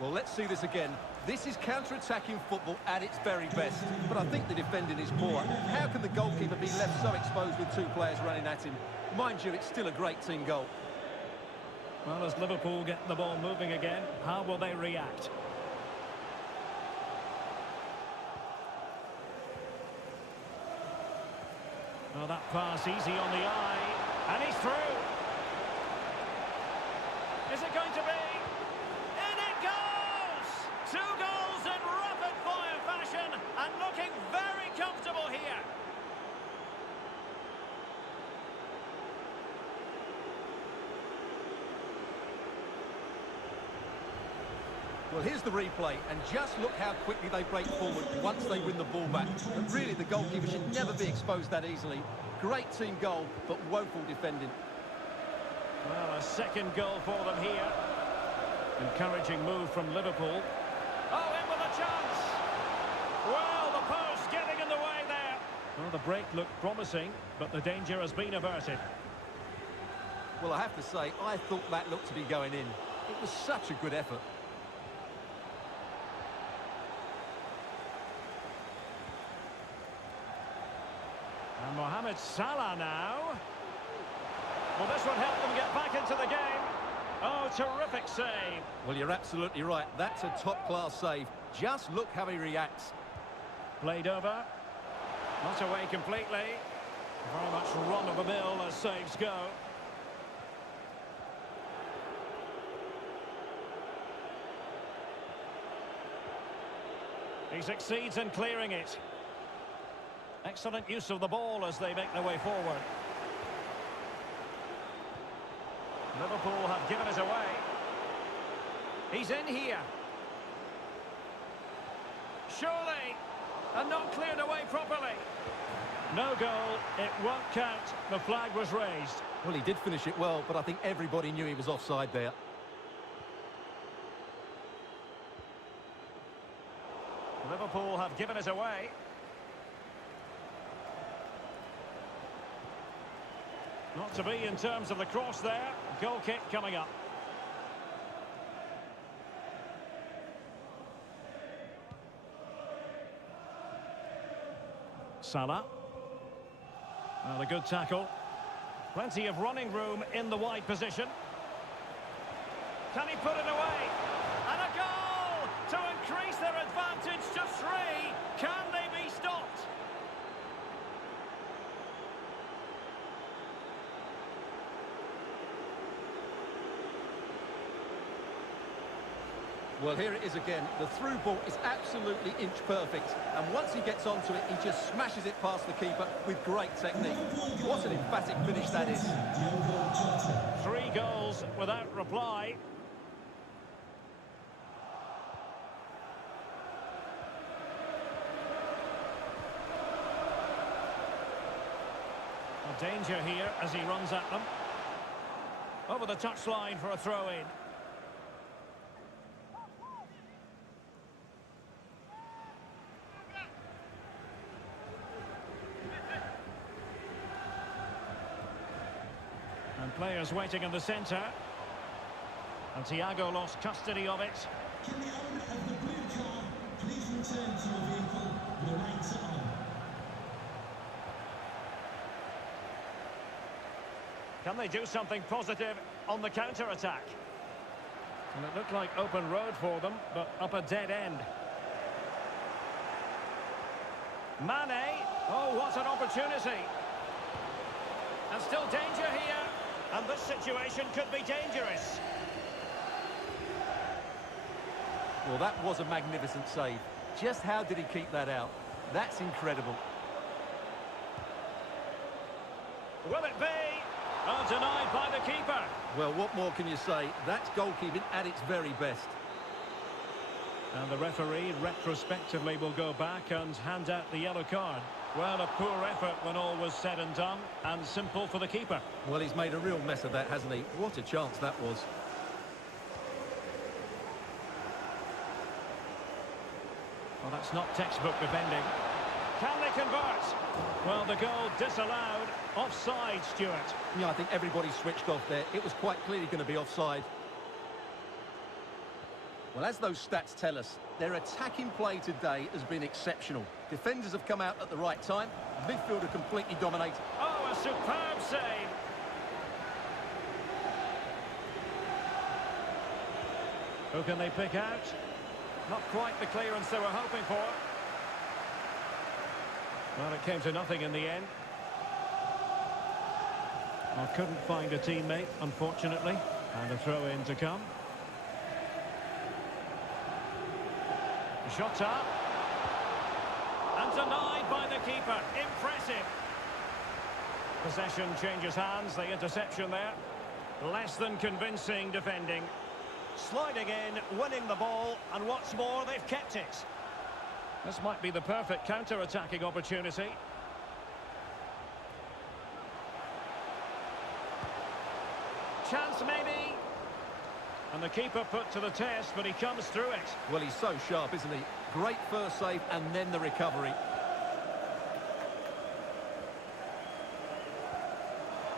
Well, let's see this again. This is counter-attacking football at its very best. But I think the defending is poor. How can the goalkeeper be left so exposed with two players running at him? Mind you, it's still a great team goal. Well, as Liverpool get the ball moving again, how will they react? Well, that pass easy on the eye. And he's through. Is it going to be? In it goes! 2 goals in rapid-fire fashion and looking very comfortable here. Well, here's the replay, and just look how quickly they break forward once they win the ball back. But really, the goalkeeper should never be exposed that easily. Great team goal, but woeful defending. Well, a second goal for them here. Encouraging move from Liverpool. Oh, in with a chance! Well, the post getting in the way there. Well, the break looked promising, but the danger has been averted. Well, I have to say, I thought that looked to be going in. It was such a good effort. And Mohamed Salah now. Well, this would help them get back into the game. Oh, terrific save. Well, you're absolutely right. That's a top-class save. Just look how he reacts. Played over. Not away completely. Very much run-of-the-mill as saves go. He succeeds in clearing it. Excellent use of the ball as they make their way forward. Liverpool have given it away. He's in here. Surely. And not cleared away properly. No goal. It won't count. The flag was raised. Well, he did finish it well, but I think everybody knew he was offside there. Liverpool have given it away. Not to be in terms of the cross there. Goal kick coming up. Salah. Well, a good tackle. Plenty of running room in the wide position. Can he put it away? And a goal to increase their advantage to 3. Can they be stopped? Well, here it is again. The through ball is absolutely inch perfect. And once he gets onto it, he just smashes it past the keeper with great technique. What an emphatic finish that is. 3 goals without reply. A danger here as he runs at them. Over the touchline for a throw-in. And players waiting in the centre. And Thiago lost custody of it. Can the owner of the blue car please return to your vehicle with the lights on? Can they do something positive on the counter-attack? And it looked like open road for them, but up a dead end. Mane. Oh, what an opportunity. And still danger here. And this situation could be dangerous. Well, that was a magnificent save. Just how did he keep that out? That's incredible. Will it be? Oh, denied by the keeper. Well, what more can you say? That's goalkeeping at its very best. And the referee retrospectively will go back and hand out the yellow card. Well, a poor effort when all was said and done, and simple for the keeper. Well, he's made a real mess of that, hasn't he? What a chance that was. Well, that's not textbook defending. Can they convert? Well, the goal disallowed. Offside, Stuart. Yeah, I think everybody switched off there. It was quite clearly going to be offside. Well, as those stats tell us, their attacking play today has been exceptional. Defenders have come out at the right time. Midfield are completely dominated. Oh, a superb save. Who can they pick out? Not quite the clearance they were hoping for. Well, it came to nothing in the end. Well, couldn't find a teammate, unfortunately. And a throw-in to come. Shot up. And denied by the keeper. Impressive. Possession changes hands. The interception there. Less than convincing defending. Sliding in, winning the ball, and what's more, they've kept it. This might be the perfect counter-attacking opportunity. Chance maybe. And the keeper put to the test, but he comes through it. Well, he's so sharp, isn't he? Great first save and then the recovery.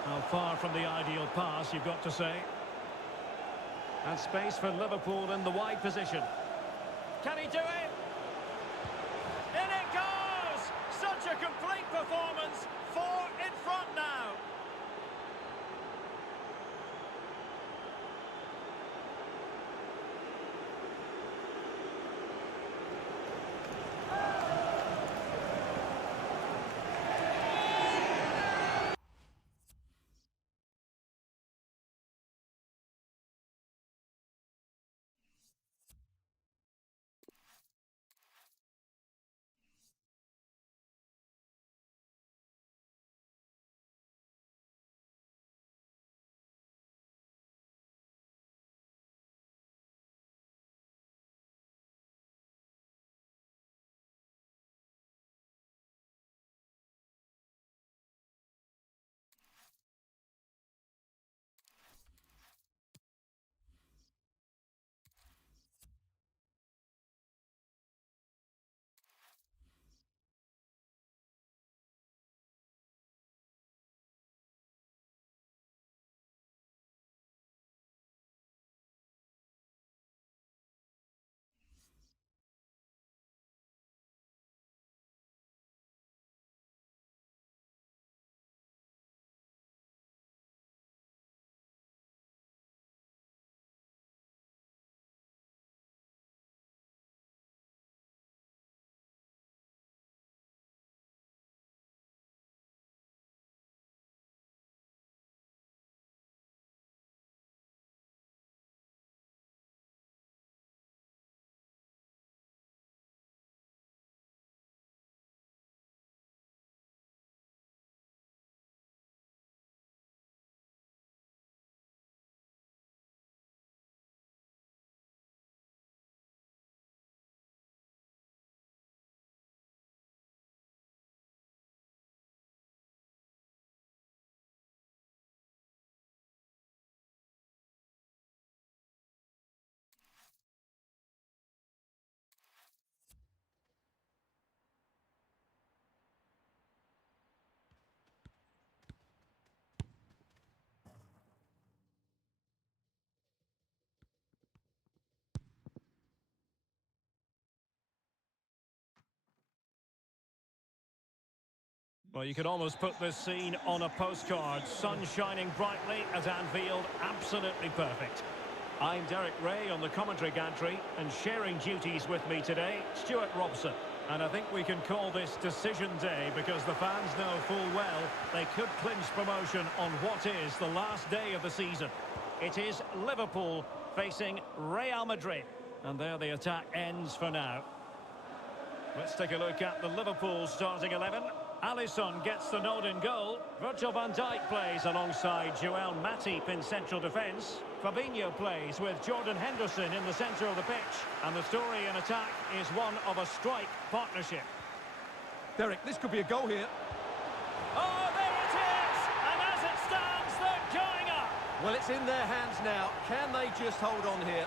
How far from the ideal pass, you've got to say. And space for Liverpool in the wide position. Can he do it? In it goes! Such a complete performance. 4 in front now. Well, you could almost put this scene on a postcard. Sun shining brightly at Anfield, absolutely perfect. I'm Derek Ray on the commentary gantry, and sharing duties with me today, Stuart Robson. And I think we can call this decision day because the fans know full well they could clinch promotion on what is the last day of the season. It is Liverpool facing Real Madrid. And there the attack ends for now. Let's take a look at the Liverpool starting 11. Alisson gets the nod in goal. Virgil van Dijk plays alongside Joel Matip in central defence. Fabinho plays with Jordan Henderson in the centre of the pitch. And the story in attack is one of a strike partnership. Derek, this could be a goal here. Oh, there it is! And as it stands, they're going up! Well, it's in their hands now. Can they just hold on here?